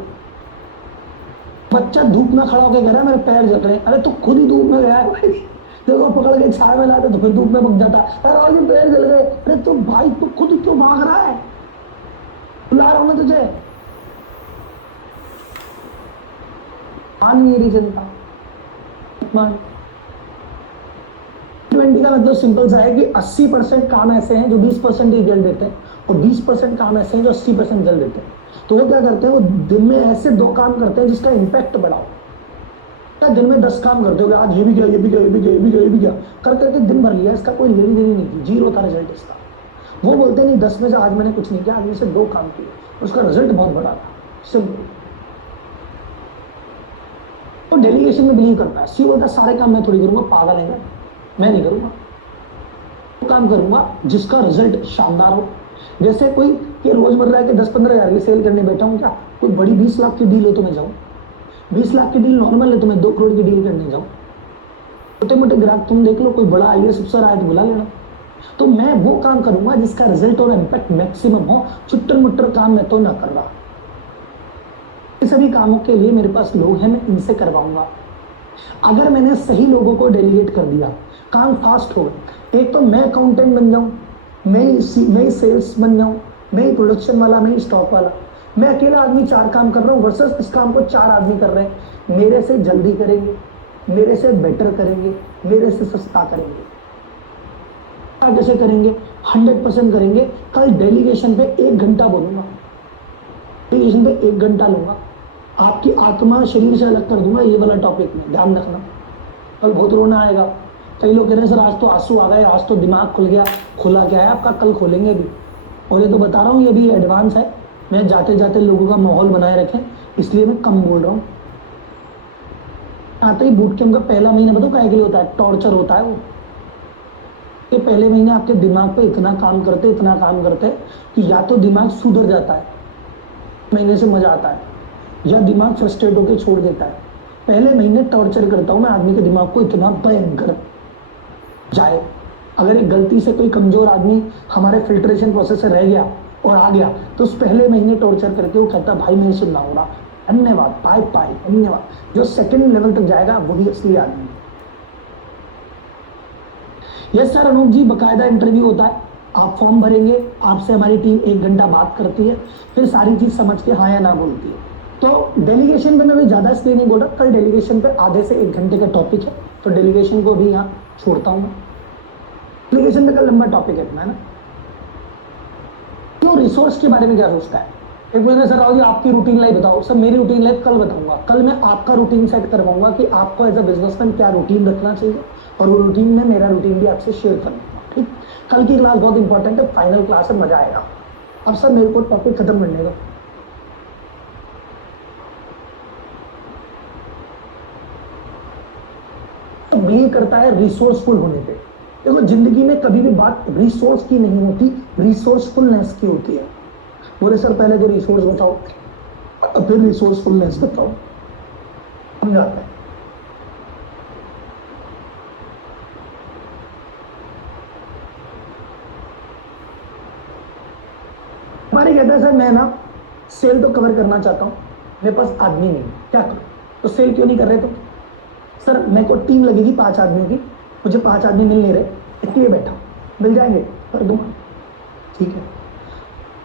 बच्चा धूप में खड़ा होकर कह रहा है मेरे पैर जल रहे हैं, अरे तू खुद ही धूप में गया है भाई, देखो पकड़ के छाया में लाते तो फिर धूप में पक जाता है, अरे और ये पैर जल गए, अरे तू भाई तू खुद क्यों भाग रहा है, बुला रहा हूं मैं तुझे। मान मेरी जनता, मान 20 का मतलब सिंपल सा है कि 80% काम ऐसे हैं जो 20% ही रिजल्ट देते हैं, और 20% काम ऐसे हैं जो 80% रिजल्ट देते हैं। तो वो क्या करते हैं, वो दिन में ऐसे 2 काम करते हैं जिसका इम्पैक्ट बढ़ाओ। क्या दिन में 10 काम करते हो, आज ये भी किया, ये भी किया, ये भी किया, ये भी किया, ये भी किया, कर करके दिन भर लिया, इसका कोई लेनी देनी नहीं की, जीरो था रिजल्ट इसका। वो बोलते नहीं 10 में से आज मैंने कुछ नहीं किया, आज में से 2 काम किए, उसका रिजल्ट बहुत बड़ा था, सिंपल। तो डेलीगेशन में बिलीव करता है, सी बोलता है सारे काम मैं थोड़ी करूंगा, पागल है मैं नहीं करूंगा, वो काम करूंगा जिसका रिजल्ट शानदार हो। जैसे कोई ये रोजमर्रा के 10-15 हज़ार की सेल करने बैठा हूं, क्या कोई बड़ी 20 लाख की डील हो तो मैं जाऊं? 20 लाख की डील नॉर्मल है तो मैं 2 करोड़ की डील करने जाऊं? छोटे मोटे ग्राहक तुम देख लो, कोई बड़ा आईएएस अफसर आए तो बुला लेना। तो मैं वो काम करूंगा जिसका रिजल्ट और इम्पैक्ट मैक्सिमम हो, चुट्टर मुट्टर काम मैं तो ना कर रहा। इन सभी कामों के लिए मेरे पास लोग हैं, मैं इनसे करवाऊंगा। अगर मैंने सही लोगों को डेलीगेट कर दिया, काम फास्ट हो गए। एक तो मैं अकाउंटेंट बन जाऊं, मैं ही सेल्स बन जाऊं, मैं ही प्रोडक्शन वाला, मैं ही स्टॉक वाला, मैं अकेला आदमी 4 काम कर रहा हूं वर्सेस इस काम को 4 आदमी कर रहे हैं। मेरे से जल्दी करेंगे, मेरे से बेटर करेंगे, मेरे से सस्ता करेंगे। कैसे करेंगे? 100% करेंगे। कल डेलीगेशन पे 1 घंटा बोलूंगा, डेलीगेशन पे 1 घंटा लूंगा, आपकी आत्मा शरीर से अलग कर दूंगा, ये वाला टॉपिक में ध्यान रखना। कल बहुत रोना आएगा, कई लोग कह रहे हैं सर आज तो आंसू आ गए, आज तो दिमाग खुल गया, खुला क्या है आपका, कल खोलेंगे भी। और ये तो बता रहा हूँ ये भी एडवांस है, मैं जाते जाते लोगों का माहौल बनाए रखें इसलिए मैं कम बोल रहा हूँ। आते ही बूट कैंप का पहला महीना बताओ क्या के लिए होता है, टॉर्चर होता है वो। ये पहले महीने आपके दिमाग पे इतना काम करते कि या तो दिमाग सुधर जाता है, महीने से मजा आता है, या दिमाग फ्रस्ट्रेट होकर छोड़ देता है। पहले महीने टॉर्चर करता हूं मैं आदमी के दिमाग को, इतना भयंकर जाए। अगर एक गलती से कोई कमजोर आदमी हमारे फिल्ट्रेशन प्रोसेस से रह गया और आ गया तो उस पहले महीने टॉर्चर करके वो कहता भाई मैं सुनना होगा, धन्यवाद, बाय बाय, धन्यवाद। जो सेकंड लेवल तक जाएगा वही असली आदमी है। यस सर अनूप जी, बकायदा इंटरव्यू होता है, आप फॉर्म भरेंगे, आपसे हमारी टीम 1 घंटा बात करती है, फिर सारी चीज समझ के हाँ या ना बोलती है। तो डेलीगेशन पे मैं भी ज्यादा इसलिए नहीं बोल रहा, कल डेलीगेशन पे आधे से 1 घंटे का टॉपिक है, तो डेलीगेशन को भी यहाँ छोड़ता हूँ। डेलीगेशन पे कल लंबा टॉपिक है अपना, है ना। क्यों रिसोर्स के बारे में क्या सोचता है, एक बोल रहे सर राहुल जी आपकी रूटीन लाइफ बताओ। सर मेरी रूटीन लाइफ कल बताऊंगा, कल मैं आपका रूटीन सेट करवाऊंगा कि आपको एज अ बिजनेसमैन क्या रूटीन रखना चाहिए, और वो रूटीन में मेरा रूटीन भी आपसे शेयर कर लूंगा। ठीक, कल की क्लास बहुत इंपॉर्टेंट है, फाइनल क्लास है, मजा आएगा। अब सर मेरे को टॉपिक खत्म करने दो। तो बिलीव करता है रिसोर्सफुल होने पे। देखो जिंदगी में कभी भी बात रिसोर्स की नहीं होती, रिसोर्सफुलनेस की होती है। बोले सर पहले तो रिसोर्स बताओ, फिर रिसोर्सफुलनेस बताओ, समझाता है। हमारे कहता है सर मैं ना सेल तो कवर करना चाहता हूँ, मेरे पास आदमी नहीं, क्या करूं? तो सेल क्यों नहीं कर रहे? तो सर मेरे को टीम लगेगी 5 आदमियों की, मुझे 5 आदमी मिल नहीं रहे, इसलिए बैठा हूं। मिल जाएंगे? कर दूंगा। ठीक है।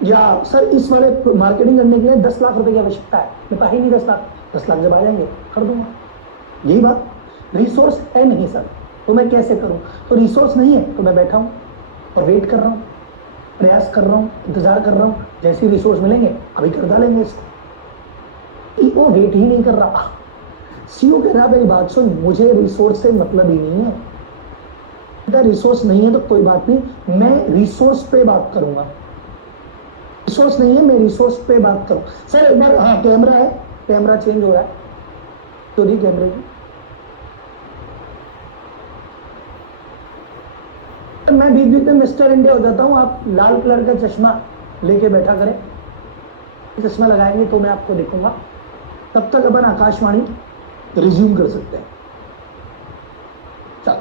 या सर इस वाले मार्केटिंग करने के लिए 10 लाख रुपए की आवश्यकता है, मेरे पास ही नहीं 10 लाख, 10 लाख जब आ जाएंगे कर दूंगा। यही बात, रिसोर्स है नहीं सर, तो मैं कैसे करूं? तो रिसोर्स नहीं है तो मैं बैठा हूं और वेट कर रहा हूं, प्रयास कर रहा हूं, इंतजार कर रहा हूं, जैसे ही रिसोर्स मिलेंगे अभी कर डालेंगे इसको। वो वेट ही नहीं कर रहा। सीईओ कह रहा मेरी बात सुन, मुझे रिसोर्स से मतलब ही नहीं है, अगर रिसोर्स नहीं है तो कोई बात नहीं, मैं रिसोर्स पे बात करूंगा। रिसोर्स नहीं है, मैं रिसोर्स पे बात करूं। सर एक बार, हाँ कैमरा है, कैमरा चेंज हो रहा है, तो नहीं कैमरे की। मैं बीच बीच में मिस्टर इंडिया हो जाता हूं, आप लाल कलर का चश्मा लेके बैठा करें, चश्मा लगाएंगे तो मैं आपको देखूंगा। तब तक अपन आकाशवाणी रिज्यूम कर सकते हैं। चलो,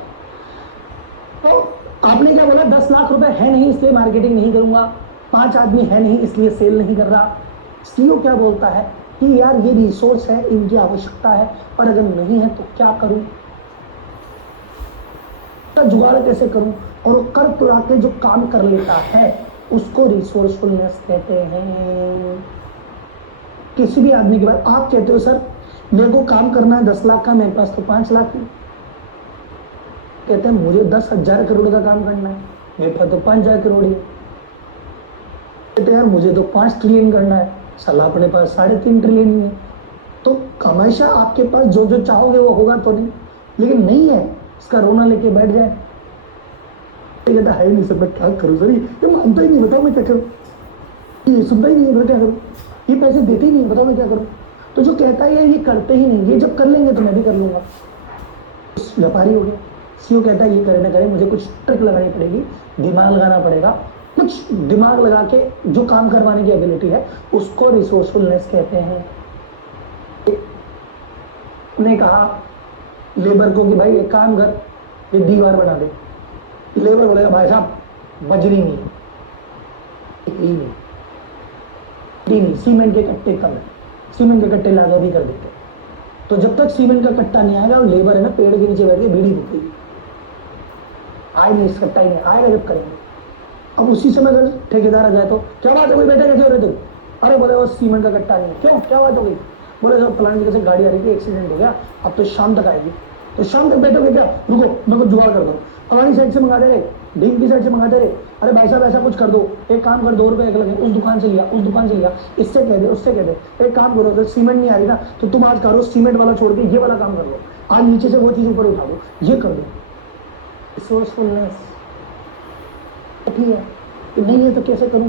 तो आपने क्या बोला, 10 लाख रुपए है नहीं इसलिए मार्केटिंग नहीं करूंगा, 5 आदमी है नहीं इसलिए सेल नहीं कर रहा। सीईओ क्या बोलता है कि यार ये रिसोर्स है, इनकी आवश्यकता है, और अगर नहीं है तो क्या करूं, जुगाड़ कैसे करूं? और वो कर तुरा के जो काम कर लेता है उसको रिसोर्सफुलनेस कहते हैं। किसी भी आदमी के बाद आप कहते हो सर मेरे को काम करना है 10 लाख का, मेरे पास तो 5 लाख है। कहते हैं मुझे 10,000 करोड़ का काम करना है, मेरे पास तो 5,000 करोड़ है। कहते हैं यार मुझे तो 5 ट्रिलियन करना है, साला अपने पास 3.5 ट्रिलियन ही है। तो हमेशा आपके पास जो जो चाहोगे वो होगा तो नहीं, लेकिन नहीं है इसका रोना लेके बैठ जाए। कहता है नहीं सर मैं क्या करूं सर, ये मानता ही नहीं, बताओ मैं क्या करूं, ये सुनता ही नहीं, मैं क्या करूं, ये पैसे देते ही नहीं, बताओ मैं क्या करूं। तो जो कहता है ये करते ही नहीं, ये जब कर लेंगे तो मैं भी कर लूंगा। व्यापारी हो गया। सीईओ कहता है ये करे ना करे, मुझे कुछ ट्रिक लगानी पड़ेगी, दिमाग लगाना पड़ेगा, कुछ दिमाग लगा के जो काम करवाने की एबिलिटी है उसको रिसोर्सफुलनेस कहते हैं। ने कहा लेबर को कि भाई एक काम कर, ये दीवार बना दे। लेबर बोलेगा भाई साहब बजरी नहीं, नहीं सीमेंट के कट्टे कम है, सीमेंट के कट्टे लाकर भी कर देते। तो जब तक सीमेंट का कट्टा नहीं आएगा, लेबर है ना पेड़ के नीचे बैठ के बीड़ी फूकेगी, आए नहीं, इस कट्टा ही नहीं आएगा जब करेंगे। अब उसी समय अगर ठेकेदार आ जाए तो क्या बात हो गई बेटा, कैसे हो रहे तुम? अरे बोले वो सीमेंट का कट्टा नहीं, क्यों क्या बात हो गई? बोले जब फलानी जगह से गाड़ी आ रही थी, एक्सीडेंट हो गया, अब तो शाम तक आएगी। तो शाम तक बैठोगे क्या? रुको मैं कुछ जुगाड़ कर दो, फलानी साइड से मंगा दे रहे, डीम की साइड से मंगा दे रहे। अरे भाई साहब ऐसा कुछ कर दो, एक काम कर, 2 रुपए एक लगे, उस दुकान से लिया, उस दुकान से लिया, इससे कह दे उससे कह दे। एक काम करो, अगर सीमेंट नहीं आ रही ना तो तुम आज करो सीमेंट वाला छोड़ के ये वाला काम कर लो, आज नीचे से वो चीज ऊपर उठा दो, ये कर दो। रिसोर्सफुलनेस ठीक है, नहीं है तो कैसे करूं,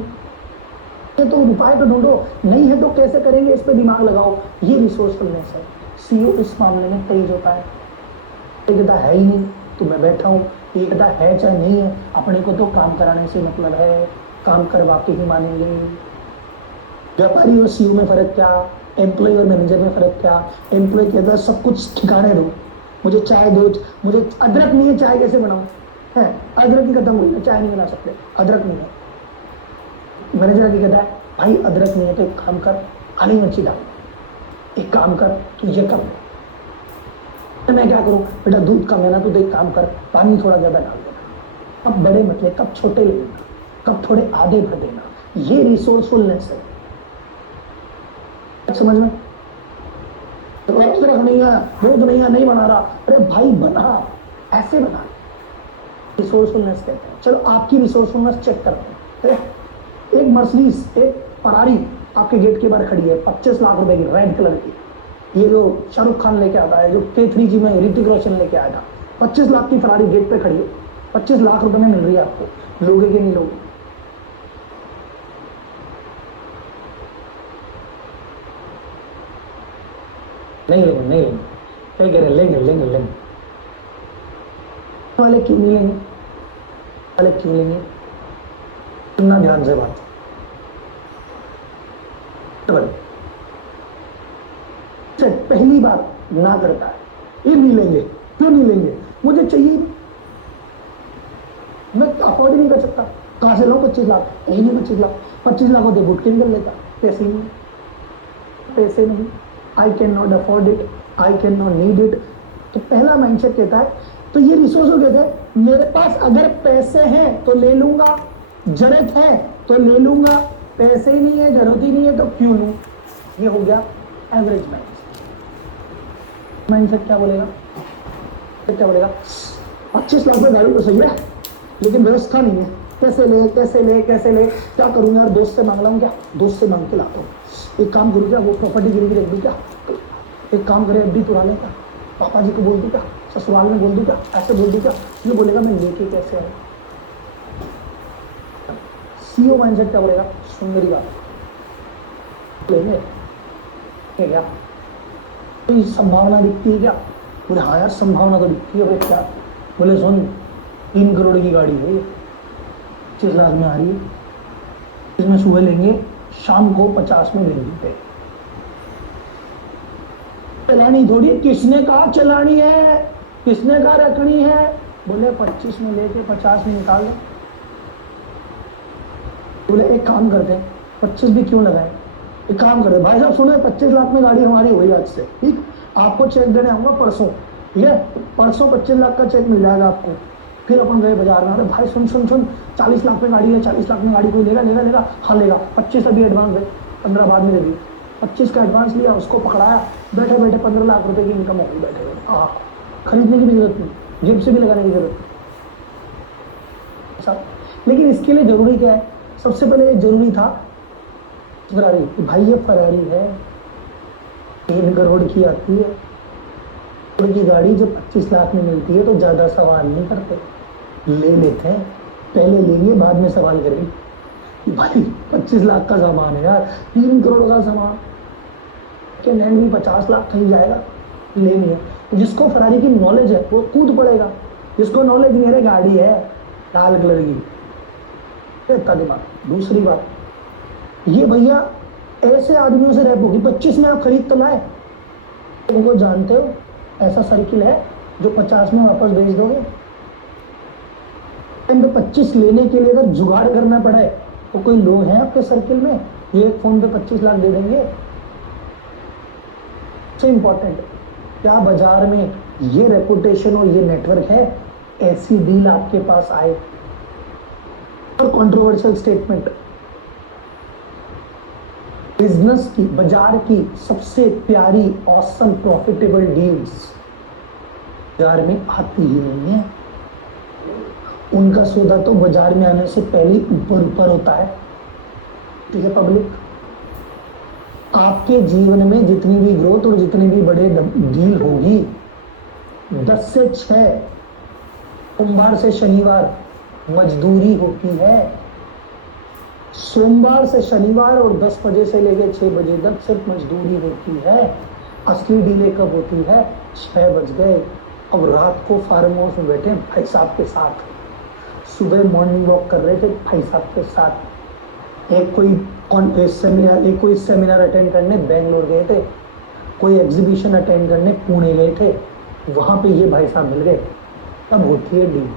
ये तो उपाय तो ढूंढो, नहीं है तो कैसे करेंगे, इस पे दिमाग लगाओ, ये रिसोर्सफुलनेस है। सीईओ इस मामले में तेज होता है। एक कहता है ही नहीं तो मैं बैठा हूं, एक कहता है चाहे नहीं है, अपने को तो काम कराने से मतलब है, काम करवा के ही मानेंगे। व्यापारी और सीईओ में फर्क क्या, एम्प्लॉय और मैनेजर में फर्क क्या? एम्प्लॉय कहता है सब कुछ ठिकाने दो, मुझे चाय दो, मुझे अदरक नहीं है चाय कैसे बनाऊं, है अदरक ही खत्म हुई, चाय नहीं बना सकते, अदरक नहीं है। मैनेजर आके कहता है भाई अदरक नहीं है तो एक काम कर, काली मिर्ची डाल, एक काम कर तू ये कर। मैं क्या करूं बेटा, दूध कम है ना, तो एक काम कर पानी थोड़ा ज्यादा डाल देना, कब बड़े मत ले, कब छोटे ले लेना, कब थोड़े आधे भर देना, ये रिसोर्सफुलनेस है। समझ में? अदरक नहीं है, दूध नहीं है, नहीं बना रहा, अरे भाई बना, ऐसे बना, रिसोर्सफुलनेस कहते हैं। चलो आपकी रिसोर्सफुलनेस चेक करते हैं। एक मर्सिडीज, एक फरारी आपके गेट के बाहर खड़ी है 25 लाख रुपए की, रेड कलर की। ये जो शाहरुख खान लेके आता है, जो K3G में ऋतिक रोशन लेके आया था, 25 लाख की फरारी गेट पे खड़ी है, 25 लाख रुपए में मिल रही है आपको। लोगे कि नहीं लोगे? नहीं लेंगे, नहीं लेंगे, क्या कह रहे हैं? लेंगे लेंगे लेंगे। वाले क्यों नहीं लेंगे? वाले क्यों लेंगे? सुनना ध्यान से बात। पहली बार ना करता है, ये नहीं लेंगे। क्यों नहीं लेंगे? मुझे चाहिए, मैं अफोर्ड नहीं कर सकता। कहां से लाऊं 25 लाख? यही नहीं 25 लाख। 25 लाख होते बुट के निकल लेता। पैसे नहीं, पैसे नहीं, I can not afford it, I can not need it. तो पहला माइंडसेट कहता है, तो ये रिसोर्स कहते हैं मेरे पास अगर पैसे हैं तो ले लूंगा, जरूरत है तो ले लूंगा, पैसे ही नहीं है, जरूरत ही नहीं है तो क्यों लूं। ये हो गया एवरेज माइंडसेट। क्या बोलेगा? क्या बोलेगा? 25 लाख में गाड़ी तो सही है, लेकिन व्यवस्था नहीं है। कैसे ले कैसे ले कैसे ले, क्या करूँ यार? दोस्त से मांग लाऊं क्या? दोस्त से मांग के लाता हूँ। एक काम करूँ क्या, वो प्रॉपर्टी गिरवी रख दूँ क्या? एक काम करे, FD तुड़ा ले क्या? पापा जी को बोल दूँ क्या? ससुराल में बोल दूँ क्या? ऐसे बोल दूँ क्या? ये बोलेगा मैं लेके कैसे आऊँ? CEO माइंडसेट क्या बोलेगा? सुन मेरी बात, लेंगे क्या? कोई संभावना दिखती है क्या? बोले हाँ यार संभावना तो दिखती है। बोले क्या? बोले सुन 3 करोड़ की गाड़ी है, 25 लाख में आ रही है, इसमें सुबह लेंगे, शाम को 50 में मिल पे। चलानी थोड़ी, किसने कहा चलानी है, किसने कहा रखनी है? बोले 25 में लेके 50 में निकाल दो। बोले एक काम करते हैं, 25 भी क्यों लगाए, एक काम करते भाई साहब सुनो, 25 लाख में गाड़ी हमारी हुई आज से, ठीक? आपको चेक देने आऊंगा परसों, ठीक है? परसों 25 लाख का चेक मिल जाएगा आपको। फिर अपन गए बाजार में, अरे भाई सुन सुन सुन, 40 लाख में गाड़ी है, 40 लाख में गाड़ी कोई लेगा लेगा लेगा? हाँ लेगा। 25 अभी एडवांस है, 15 बाद में दे दी। 25 का एडवांस लिया, उसको पकड़ाया, बैठे बैठे 15 लाख रुपए की इनकम हो गई बैठे बैठे। हाँ, खरीदने की भी जरूरत नहीं, जेब से भी लगाने की जरूरत नहीं। लेकिन इसके लिए जरूरी क्या है? सबसे पहले जरूरी था फरारी। भाई ये फरारी है, 3 करोड़ की आती है, करोड़ की गाड़ी जो 25 लाख में मिलती है तो ज्यादा सवाल नहीं करते, ले लेते हैं। पहले लेंगे बाद में सवाल करेंगे। भाई 25 लाख का सामान है यार, 3 करोड़ का सामान के लैंड भी 50 लाख कहीं जाएगा, लेनी है। जिसको फरारी की नॉलेज है वो कूद पड़ेगा, जिसको नॉलेज नहीं है गाड़ी है लाल कलर की, दिमाग। दूसरी बात, ये भैया ऐसे आदमियों से रैप होगी। 25 में आप खरीद तो लाए, उनको जानते हो ऐसा सर्किल है जो 50 में वापस भेज दोगे। 25 लेने के लिए अगर जुगाड़ करना पड़े तो कोई लोग हैं आपके सर्किल में ये एक फोन पे 25 लाख दे देंगे? सबसे इंपॉर्टेंट, क्या बाजार में ये रेपुटेशन और ये नेटवर्क है ऐसी डील आपके पास आए? और कंट्रोवर्शियल स्टेटमेंट, बिजनेस की, बाजार की सबसे प्यारी ऑसम प्रॉफिटेबल डील्स बाजार में आती ही नहीं है। उनका सौदा तो बाजार में आने से पहले ऊपर ऊपर होता है। ठीक है पब्लिक, आपके जीवन में जितनी भी ग्रोथ और जितनी भी बड़े डील होगी, 10 से 6 सोमवार से शनिवार मजदूरी होती है। सोमवार से शनिवार और 10 बजे से लेकर 6 बजे तक सिर्फ मजदूरी होती है। असली डीलें कब होती है? 6 बज गए, अब रात को फार्म हाउस में बैठे भाई साहब के साथ, सुबह मॉर्निंग वॉक कर रहे थे भाई साहब के साथ, एक कोई सेमिनार अटेंड करने बेंगलोर गए थे, कोई एग्जीबिशन अटेंड करने पुणे गए थे, वहां पे ये भाई साहब मिल गए, तब होती है डील।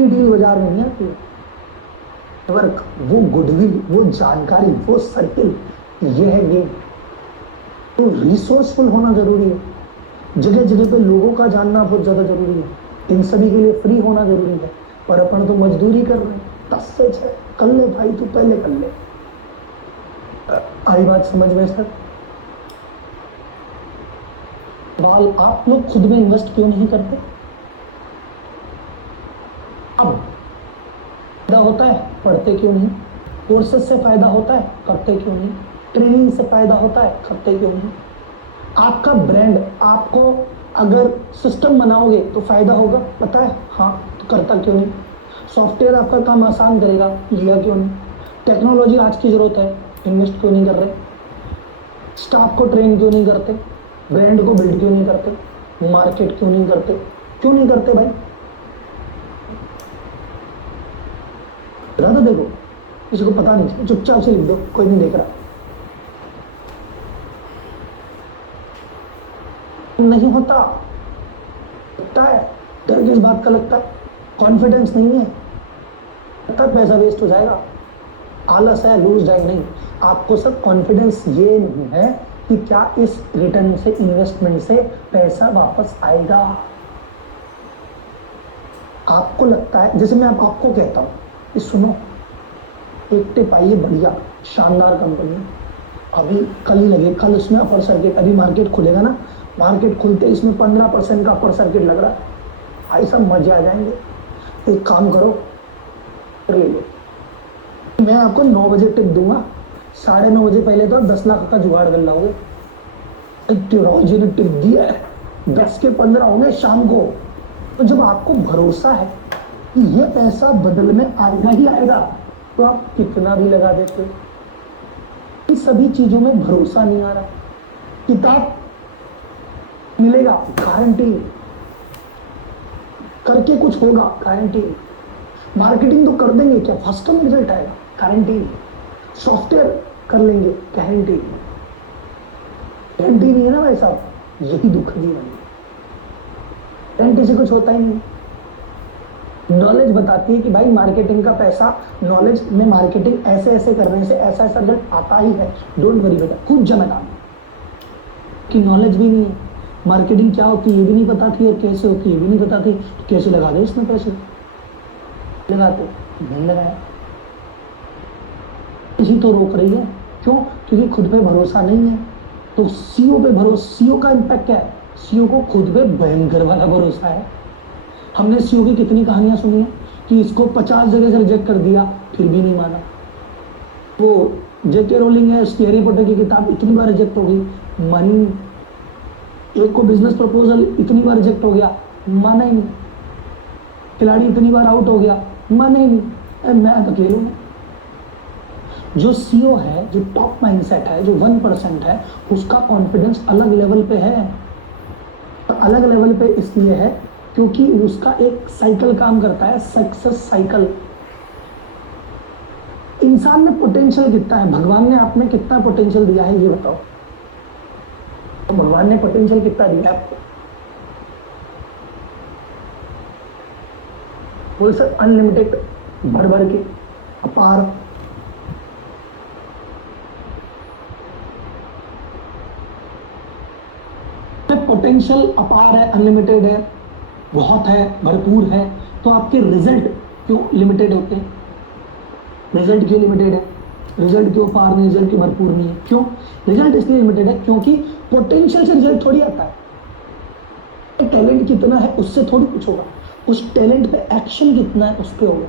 डील बाजार में नहीं आती है। नेटवर्क, वो गुडविल, वो जानकारी, वो सर्किल, ये है गेम। तो रिसोर्सफुल होना जरूरी है, जगह जगह पे लोगों का जानना बहुत ज्यादा जरूरी है, इन सभी के लिए फ्री होना जरूरी है। पर अपन तो मजदूरी कर रहे हैं, 10 से 6 कर ले भाई, तू पहले कर ले। आई बात समझ में सर? सवाल, आप लोग खुद में इन्वेस्ट क्यों नहीं करते? अब होता है, पढ़ते क्यों नहीं? कोर्सेज से फायदा होता है, करते क्यों नहीं? ट्रेनिंग से फायदा होता है, करते क्यों नहीं? आपका ब्रांड, आपको अगर सिस्टम बनाओगे तो फायदा होगा, पता है? हाँ, तो करता क्यों नहीं? सॉफ्टवेयर आपका काम आसान करेगा, लिया क्यों नहीं? टेक्नोलॉजी आज की जरूरत है, इन्वेस्ट क्यों नहीं कर रहे? स्टाफ को ट्रेन क्यों नहीं करते? ब्रांड को बिल्ड क्यों नहीं करते? मार्केट क्यों नहीं करते? क्यों नहीं करते भाई? तो देखो, किसी को पता नहीं, चुपचाप से लिख दो, कोई नहीं देख रहा। नहीं होता, लगता है। डर किस बात का लगता है? कॉन्फिडेंस नहीं है, लगता है पैसा वेस्ट हो जाएगा, आलस है, लूज जाए नहीं। आपको सब कॉन्फिडेंस ये नहीं है कि क्या इस रिटर्न से, इन्वेस्टमेंट से पैसा वापस आएगा। आपको लगता है, जैसे मैं आपको कहता हूं कि सुनो, एक टिप आई है बढ़िया, शानदार कंपनी, अभी कल ही लगे, कल उसमें अपर सर्किट, अभी मार्केट खुलेगा ना, मार्केट खुलते इसमें 15% का अपर सर्किट लग रहा है, भाई सब मजे आ जाएंगे। एक काम करो, ले लो, मैं आपको 9 बजे टिप दूंगा, 9:30 बजे पहले तो आप 10 लाख का जुगाड़ कर लाओगे। टेक्नोलॉजी ने टिप दिया है, 10 के 15 होंगे शाम को। तो जब आपको भरोसा है कि ये पैसा बदल में आएगा ही आएगा, तो आप कितना भी लगा देते हो। इन सभी चीजों में भरोसा नहीं आ रहा। किताब मिलेगा, गारंटी, करके कुछ होगा, गारंटी। मार्केटिंग तो कर देंगे, क्या फर्स्ट टाइम रिजल्ट आएगा, गारंटी। सॉफ्टवेयर कर लेंगे, गारंटी। गारंटी नहीं है ना भाई साहब, यही दुख जीवन है। गारंटी से कुछ होता ही नहीं। नॉलेज बताती है कि भाई मार्केटिंग का पैसा, नॉलेज में मार्केटिंग ऐसे ऐसे करने से ऐसा ऐसा रिजल्ट आता ही है। डोंट वरी बेटा, खुद जमा काम कि नॉलेज भी नहीं है, मार्केटिंग क्या होती है ये भी नहीं पता थी, और कैसे होती है ये भी नहीं पता थी, तो कैसे लगा दे इसमें पैसे? लगाते नहीं लगाया, इसी तो रोक रही है। क्यों? क्योंकि खुद पे भरोसा नहीं है। तो सीईओ पे भरोसा, सीईओ का इंपैक्ट क्या है? सीईओ को खुद पे भयंकर वाला भरोसा है। हमने सीईओ की कितनी कहानियां सुनी है कि इसको 50 जगह से रिजेक्ट कर दिया, फिर भी नहीं माना। वो जेके रोलिंग है, उसकी हैरी पॉटर की किताब इतनी बार रिजेक्ट हो गई, मानी। एक को बिजनेस प्रपोजल इतनी बार रिजेक्ट हो गया, माना ही नहीं। खिलाड़ी इतनी बार आउट हो गया, माना ही नहीं, मैं अकेले हूं। जो सीईओ है, जो टॉप माइंडसेट है, जो 1% है, उसका कॉन्फिडेंस अलग लेवल पे है। अलग लेवल पे इसलिए है क्योंकि उसका एक साइकिल काम करता है, सक्सेस साइकिल। इंसान में पोटेंशियल कितना है? भगवान ने आप में कितना पोटेंशियल दिया है ये बताओ। तो भगवान ने पोटेंशियल कितना दिया आपको? बोल सर अनलिमिटेड, भर भर के, अपार। पोटेंशियल अपार है, अनलिमिटेड है, बहुत है, भरपूर है, तो आपके रिजल्ट क्यों लिमिटेड होते हैं? रिजल्ट क्यों लिमिटेड है? रिजल्ट क्यों अपार नहीं, रिजल्ट क्यों भरपूर नहीं है? क्यों रिजल्ट इसलिए लिमिटेड है? क्योंकि पोटेंशियल से रिजल्ट थोड़ी आता है। टैलेंट कितना है उससे थोड़ी कुछ होगा, उस टैलेंट पे एक्शन कितना है उस पर होगा।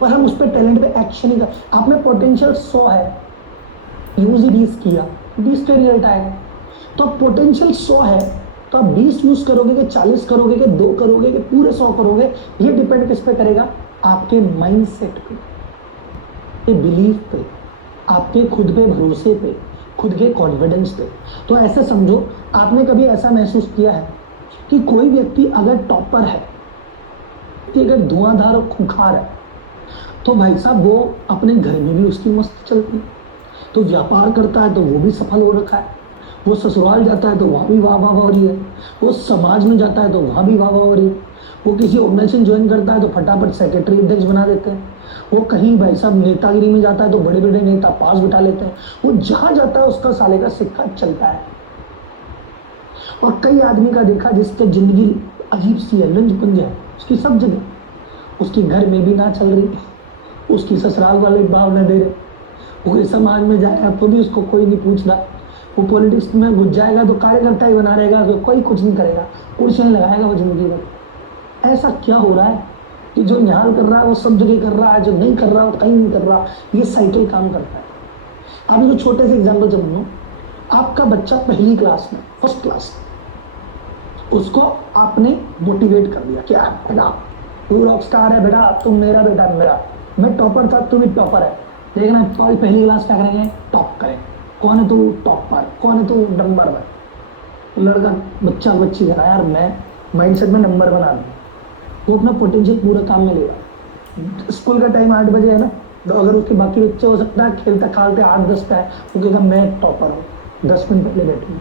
पर हम उस पर टैलेंट पे एक्शन ही कर, आप में पोटेंशियल 100 है, यूज ही 20 किया, 20 पे रिजल्ट आएगा। तो पोटेंशियल 100 है, तो आप 20 यूज करोगे कि 40 करोगे कि 2 करोगे कि पूरे 100 करोगे, ये डिपेंड किस पे करेगा? आपके माइंडसेट पे, बिलीफ पे, आपके खुद पे भरोसे पे, खुद के कॉन्फिडेंस पे। तो ऐसे समझो, आपने कभी ऐसा महसूस किया है कि कोई व्यक्ति अगर टॉपर है, कि अगर धुआंधार और खूंखार है, तो भाई साहब वो अपने घर में भी उसकी मस्त चलती है, तो व्यापार करता है तो वो भी सफल हो रखा है, वो ससुराल जाता है तो वहाँ भी वाह वाह हो रही है, वो समाज में जाता है तो वहाँ भी वाह वाह हो रही है, वो किसी ऑर्गेनाइजेशन ज्वाइन करता है तो फटाफट सेक्रेटरी अध्यक्ष बना देते हैं, वो कहीं भाई साहब नेतागिरी में जाता है तो बड़े बड़े नेता पास बिठा लेते हैं, वो जहाँ जाता है उसका साले का सिक्का चलता है। और कई आदमी का देखा जिसकी जिंदगी अजीब सी है, लंज-पुंज है, उसकी सब जगह, उसकी घर में भी ना चल रही, उसकी ससुराल वाले भाव न दे रहे, वो समाज में जाएगा तो भी उसको कोई नहीं पूछ रहा, वो पॉलिटिक्स में घुस जाएगा तो कार्यकर्ता ही बना रहेगा, तो कोई कुछ नहीं करेगा, कुर्सियाँ लगाएगा वो जिंदगी भर। ऐसा क्या हो रहा है कि जो यहाँ कर रहा है वो सब जगह कर रहा है, जो नहीं कर रहा है वो कहीं नहीं कर रहा। ये साइकिल काम करता है। आप जो छोटे से एग्जाम्पल जब लो, आपका बच्चा पहली क्लास में, फर्स्ट क्लास में, उसको आपने मोटिवेट कर दिया, क्या बेटा तू रॉक स्टार है, बेटा तुम मेरा बेटा मेरा, मैं टॉपर था तू भी टॉपर है, देखना पहली क्लास क्या करेंगे, टॉप करें। कौन है तू टॉपर, कौन है तू नंबर वन। लड़का बच्चा बच्ची करा यार, मैं माइंडसेट में नंबर वन आदमी, वो अपना पोटेंशियल पूरा काम में लेगा। स्कूल का टाइम 8 बजे है ना, तो अगर उसके बाकी बच्चे हो सकता है खेलते खालते 8-10 का है, वो कहेगा मैं टॉपर हूँ, 10 मिनट पहले बैठूंगा।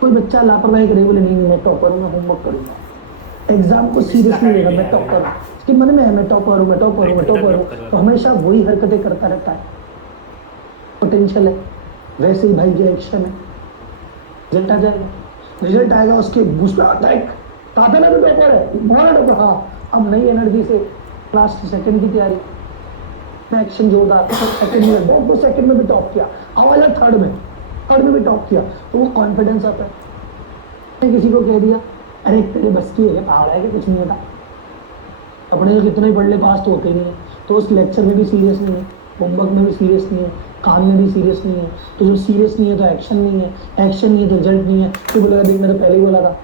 कोई बच्चा लापरवाही करे, बोले नहीं मैं टॉपर हूँ, मैं होमवर्क करूंगा, एग्जाम को सीरियसली लेगा, मैं टॉपर हूँ, उसके मन में है मैं टॉपर हूँ, मैं टॉपर हूँ, मैं टॉपर हूँ, तो हमेशा वही हरकतें करता रहता है। पोटेंशियल है, वैसे ही भाई जो एक्शन है, रिजल्ट आ जाएगा, रिजल्ट आएगा उसके बूस्ट आता है, कहता ना भी टॉपर है, बहुत टॉपर। हाँ, अब नई एनर्जी से क्लास सेकंड की तैयारी में एक्शन जोरदार, सेकंड में बहुत सेकंड में भी टॉप किया, आवाज थर्ड में भी टॉप किया, तो वो कॉन्फिडेंस आता है। किसी को कह दिया अरे तेरे बस की है, पहाड़ है कि कुछ नहीं होता, अपने कितना ही पढ़ ले पास तो होते नहीं है, तो उस लेक्चर में भी सीरियस नहीं है, होमवर्क में भी सीरियस नहीं है, काम में भी सीरियस नहीं है। तो जब सीरियस नहीं है तो एक्शन नहीं है, एक्शन नहीं है तो रिजल्ट नहीं है। तो बोलेगा देख मैं तो पहले ही बोला था,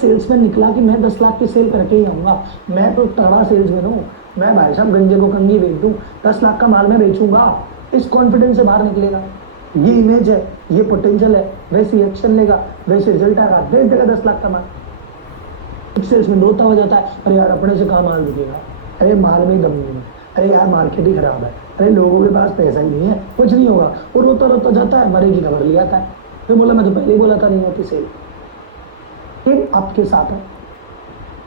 सेल्समैन निकला कि मैं 10 लाख की सेल करके ही आऊंगा, मैं तो तगड़ा सेल्समैन हूँ, मैं भाई साहब गंजे को कंगी बेच दूँ, 10 लाख का माल मैं बेचूंगा, इस कॉन्फिडेंस से बाहर निकलेगा। ये इमेज है, ये पोटेंशियल है, वैसे एक्शन लेगा, वैसे रिजल्ट आएगा, बेच देगा 10 लाख का माल। सेल्समैन रोता हो जाता है, अरे यार अपने से कहाँ माल बिकेगा, अरे माल में दम नहीं है, अरे यार मार्केट ही खराब है, अरे लोगों के पास पैसा ही नहीं है, कुछ नहीं होगा। वो रोता रोता जाता है, मरे की खबर ले आता है, फिर बोला मैं तो पहले ही बोला था नहीं होती सेल। फिर आपके साथ है,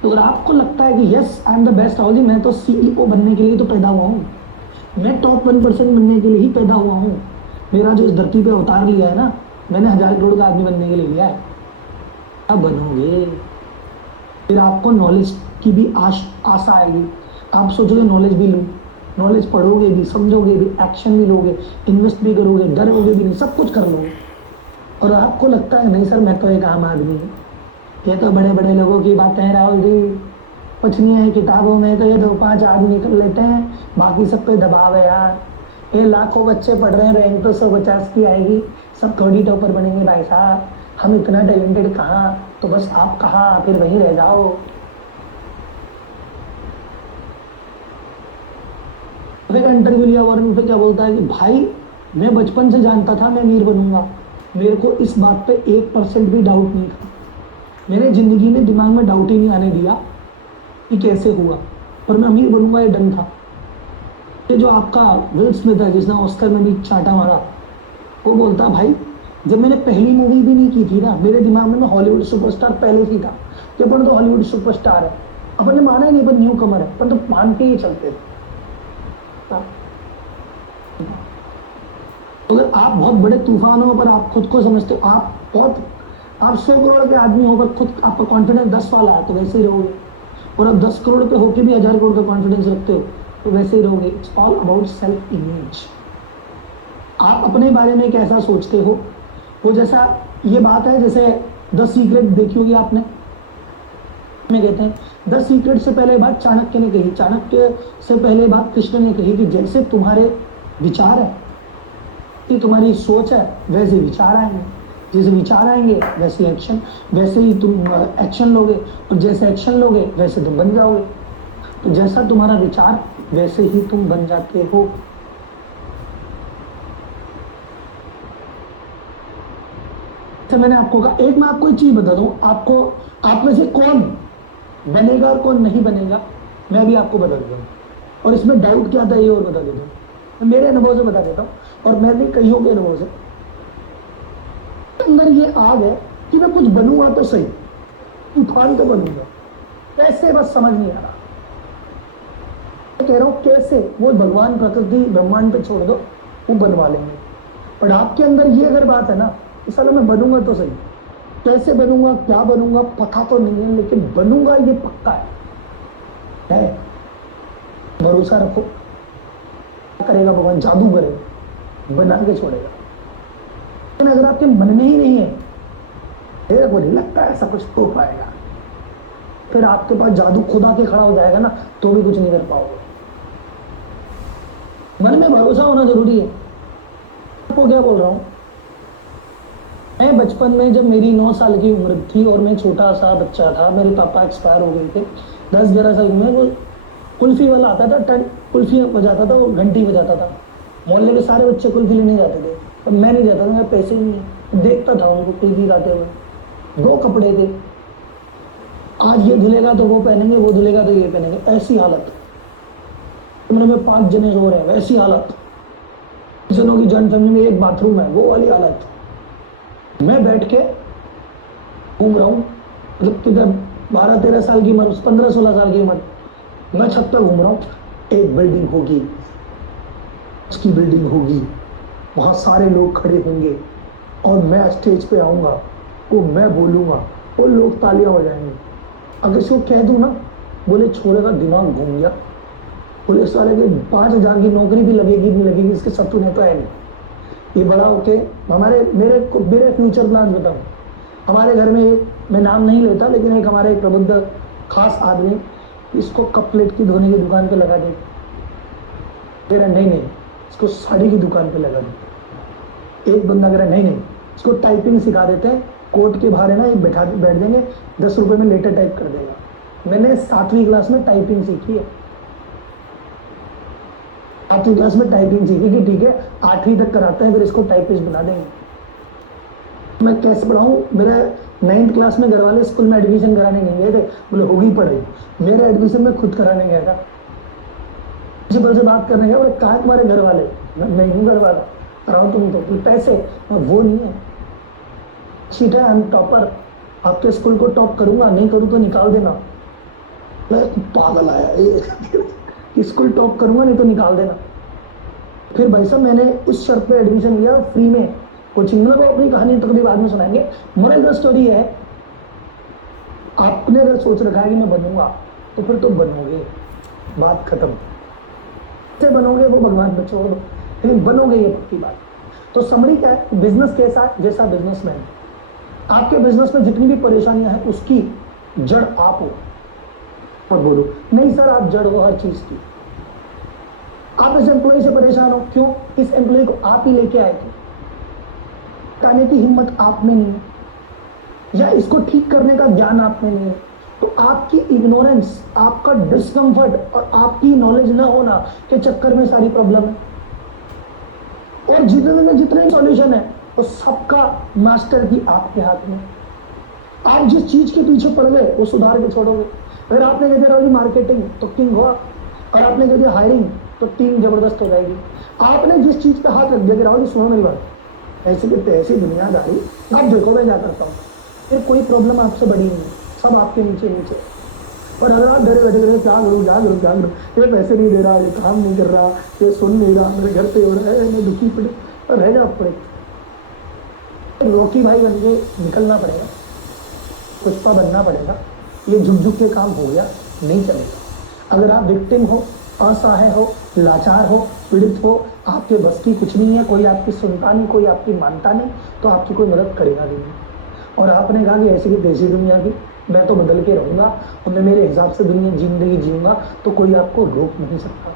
तो अगर आपको लगता है कि yes I am the best house, मैं तो सीईओ बनने के लिए तो पैदा हुआ हूँ, मैं टॉप 1% बनने के लिए ही पैदा हुआ हूँ, मेरा जो इस धरती पे अवतार लिया है ना, मैंने 1000 करोड़ का आदमी बनने के लिए लिया है। अब बनोगे, फिर आपको नॉलेज की भी आशा आएगी, आप सोचोगे नॉलेज भी लूँ, नॉलेज पढ़ोगे भी, समझोगे भी, एक्शन भी लोगे, इन्वेस्ट भी करोगे, डरोगे भी नहीं, सब कुछ कर लोगे। और आपको लगता है नहीं सर मैं तो एक आम आदमी हूँ, ये तो बड़े बड़े लोगों की बातें हैं राहुल जी, कुछ नहीं है किताबों में, तो ये 2-5 आदमी कर लेते हैं, बाकी सब पे दबाव है यार, ये लाखों बच्चे पढ़ रहे हैं, रैंक तो 150 की आएगी, सब थोड़ी टॉपर बनेंगे भाई साहब, हम इतना टैलेंटेड कहाँ, तो बस आप कहाँ, फिर वहीं रह जाओ। एक इंटरव्यू लिया वार्न पे, क्या बोलता है कि भाई मैं बचपन से जानता था मैं अमीर बनूंगा, मेरे को इस बात पे 1% भी डाउट नहीं था, मैंने जिंदगी में दिमाग में डाउट ही नहीं आने दिया कि कैसे हुआ, पर मैं अमीर बनूंगा ये डन था। ये जो आपका विल स्मिथ है जिसने ऑस्कर में भी चाटा मारा, वो बोलता भाई जब मैंने पहली मूवी भी नहीं की थी ना, मेरे दिमाग में मैं हॉलीवुड सुपरस्टार पहले से ही था कि अपन तो हॉलीवुड सुपरस्टार है, अपन ने माना ही नहीं अपन न्यू कमर है, अपन तो मान के ही चलते थे। अगर आप बहुत बड़े तूफान हो पर आप खुद को समझते हो, आप 100 करोड़ के आदमी हो पर खुद आपका कॉन्फिडेंस 10 वाला है तो वैसे ही रहोगे, और आप 10 करोड़ पे होके भी 1000 करोड़ का कॉन्फिडेंस रखते हो तो वैसे ही रहोगे। It's all about self image, आप अपने बारे में कैसा सोचते हो। वो जैसा ये बात है, जैसे 10 सीक्रेट देखी होगी आपने, में कहते हैं 10 सीक्रेट से पहले बात चाणक्य ने कही, चाणक्य से पहले बात कृष्ण ने कही कि जैसे तुम्हारे विचार है, कि तुम्हारी सोच है, वैसे विचार आएंगे, जैसे विचार आएंगे वैसे एक्शन, वैसे ही तुम एक्शन लोगे, और जैसे एक्शन लोगे वैसे तुम बन जाओगे। तो जैसा तुम्हारा विचार वैसे ही तुम बन जाते हो। तो मैंने आपको कहा, एक मैं आपको एक चीज बता दूं, आपको आप में से कौन बनेगा और कौन नहीं बनेगा मैं भी आपको बता देता हूँ, और इसमें डाउट क्या था ये और बता देता हूँ, मैं मेरे अनुभव से बता देता हूँ, और मैं भी कईयों के अनुभव से। अंदर ये आग है कि मैं कुछ बनूंगा तो सही, तूफान तो बनूंगा, कैसे बस समझ नहीं आ रहा, मैं कह रहा हूँ कैसे, वो भगवान प्रकृति ब्रह्मांड पे छोड़ दो, वो बनवा लेंगे। और आपके अंदर ये अगर बात है ना, इस साल मैं बनूंगा तो सही, कैसे बनूंगा क्या बनूंगा पता तो नहीं है, लेकिन बनूंगा ये पक्का है, भरोसा रखो, क्या करेगा भगवान, जादू करेगा, बना के छोड़ेगा। लेकिन अगर आपके मन में ही नहीं है, मेरे को नहीं लगता ऐसा कुछ हो पाएगा। फिर आपके पास जादू खुदा के खड़ा हो जाएगा ना, तो भी कुछ नहीं कर पाओगे। मन में भरोसा होना जरूरी है। आपको क्या बोल रहा हूं, मैं बचपन में जब मेरी 9 साल की उम्र थी और मैं छोटा सा बच्चा था, मेरे पापा एक्सपायर हो गए थे, 10-11 साल में, वो कुल्फी वाला आता था, टन कुल्फी बजाता था, वो घंटी बजाता था, मोहल्ले में सारे बच्चे कुल्फी लेने जाते थे, पर मैं नहीं जाता था, मेरे पैसे ही नहीं। देखता था उनको कुल्फी खाते हुए। 2 कपड़े थे, आज ये धुलेगा तो वो पहनेंगे, वो धुलेगा तो ये पहनेंगे, ऐसी हालत। कमरे में 5 जने सो रहे हैं, वैसी हालत। जनों की जॉइंट फैमिली में एक बाथरूम है, वो वाली हालत। मैं बैठ के घूम रहा हूँ, मतलब किधर 12-13 साल की उम्र, 15-16 साल की उम्र, मैं छत पर घूम रहा हूँ। एक बिल्डिंग होगी, उसकी बिल्डिंग होगी, वहां सारे लोग खड़े होंगे और मैं स्टेज पे आऊंगा, वो मैं बोलूंगा, वो लोग तालियां बजाएंगे। अगर इसको कह दूं ना, बोले छोरे का दिमाग घूम गया, बोले साले के 5,000 की नौकरी भी लगेगी नहीं लगेगी, इसके सपने तो है नहीं। ये बड़ा होके मेरे फ्यूचर प्लान बताऊं। हमारे घर में एक, मैं नाम नहीं लेता, लेकिन एक हमारे एक प्रबुद्ध खास आदमी, इसको कपलेट की धोने की दुकान पे लगा दे, कह रहा नहीं, इसको साड़ी की दुकान पे लगा दे। एक बंदा कह रहा नहीं, इसको टाइपिंग सिखा देते हैं, कोर्ट के बाहर है ना, एक बैठ देंगे, 10 रुपए में लेटर टाइप कर देगा। मैंने 7वीं क्लास में टाइपिंग सीखी है, 8वीं क्लास में टाइपिंग सीखी कि ठीक है 8वीं तक कराते हैं, फिर इसको टाइपिस्ट बना देंगे। मैं कैसे पढ़ाऊं, मेरे 9th क्लास में घर वाले स्कूल में एडमिशन कराने नहीं गए थे, बोले होगी पढ़ाई। मेरा एडमिशन मैं खुद कराने गया था, प्रिंसिपल से बात करने गया, बोले कहा तुम्हारे घर वाले, मैं हूँ घर वाला, कराओ तुम तो पैसे, वो नहीं है, सीट है, आई एम टॉपर, आपके स्कूल को टॉप करूंगा, नहीं करूँ तो निकाल देना। मैं पागल आया, स्कूल टॉप करूंगा, नहीं तो निकाल देना। फिर भाई साहब मैंने उस शर्त पे एडमिशन लिया, फ्री में कोचिंग, मतलब वो अपनी कहानी तकरीब बाद में सुनाएंगे। मोरल द स्टोरी है, आपने अगर सोच रखा है कि मैं बनूंगा, तो फिर तो बनोगे, बात खत्म। कैसे बनोगे वो भगवान पे छोड़ दो, लेकिन बनोगे ये पक्की बात। तो समरी क्या है, बिजनेस कैसा है, जैसा बिजनेसमैन। आपके बिजनेस में जितनी भी परेशानियां हैं, उसकी जड़ आप हो। और बोलो नहीं सर आप जड़ हो हर चीज की। आप इस एम्प्लॉय से परेशान हो, क्यों? इस एम्प्लॉय को आप ही लेके आए थे, हटाने की हिम्मत आप में नहीं है, या इसको ठीक करने का ज्ञान आप में नहीं है। तो आपकी इग्नोरेंस, आपका डिस्कंफर्ट और आपकी नॉलेज ना होना के चक्कर में सारी प्रॉब्लम है। और जितने सॉल्यूशन है, वो सबका मास्टर की आपके हाथ में। आप जिस चीज के पीछे पड़ गए, वो सुधार के छोड़ोगे। अगर आपने कह दिया मार्केटिंग, तो किंग हो आप। और आपने कह दिया हायरिंग, तो टीम जबरदस्त हो जाएगी। आपने जिस चीज पे हाथ रख दिया कि राहुल जी सुनो मेरी बात, ऐसी की तैसी दुनियादारी, आप देखो मैं क्या करता हूँ, फिर कोई प्रॉब्लम आपसे बड़ी नहीं है, सब आपके नीचे नीचे। और अगर आप डरे बैठे रहे, क्या करूँ, ये पैसे नहीं दे रहा, ये काम नहीं कर रहा, ये सुन नहीं रहा, मेरे घर पे हो रहा है, मैं दुखी पड़े, और रह जाओ पड़े। रॉकी भाई बन के निकलना पड़ेगा, पुष्पा बनना पड़ेगा। ये झुक के काम हो गया नहीं चलेगा। अगर आप विक्टिम हो, असहाय हो, लाचार हो, पीड़ित हो, आपके बस की कुछ नहीं है, कोई आपकी सुनता नहीं, कोई आपकी मानता नहीं, तो आपकी कोई मदद करेगा भी नहीं। और आपने कहा कि ऐसी की तैसी दुनिया की, मैं तो बदल के रहूंगा और मैं मेरे हिसाब से दुनिया जिंदगी जीऊंगा, तो कोई आपको रोक नहीं सकता।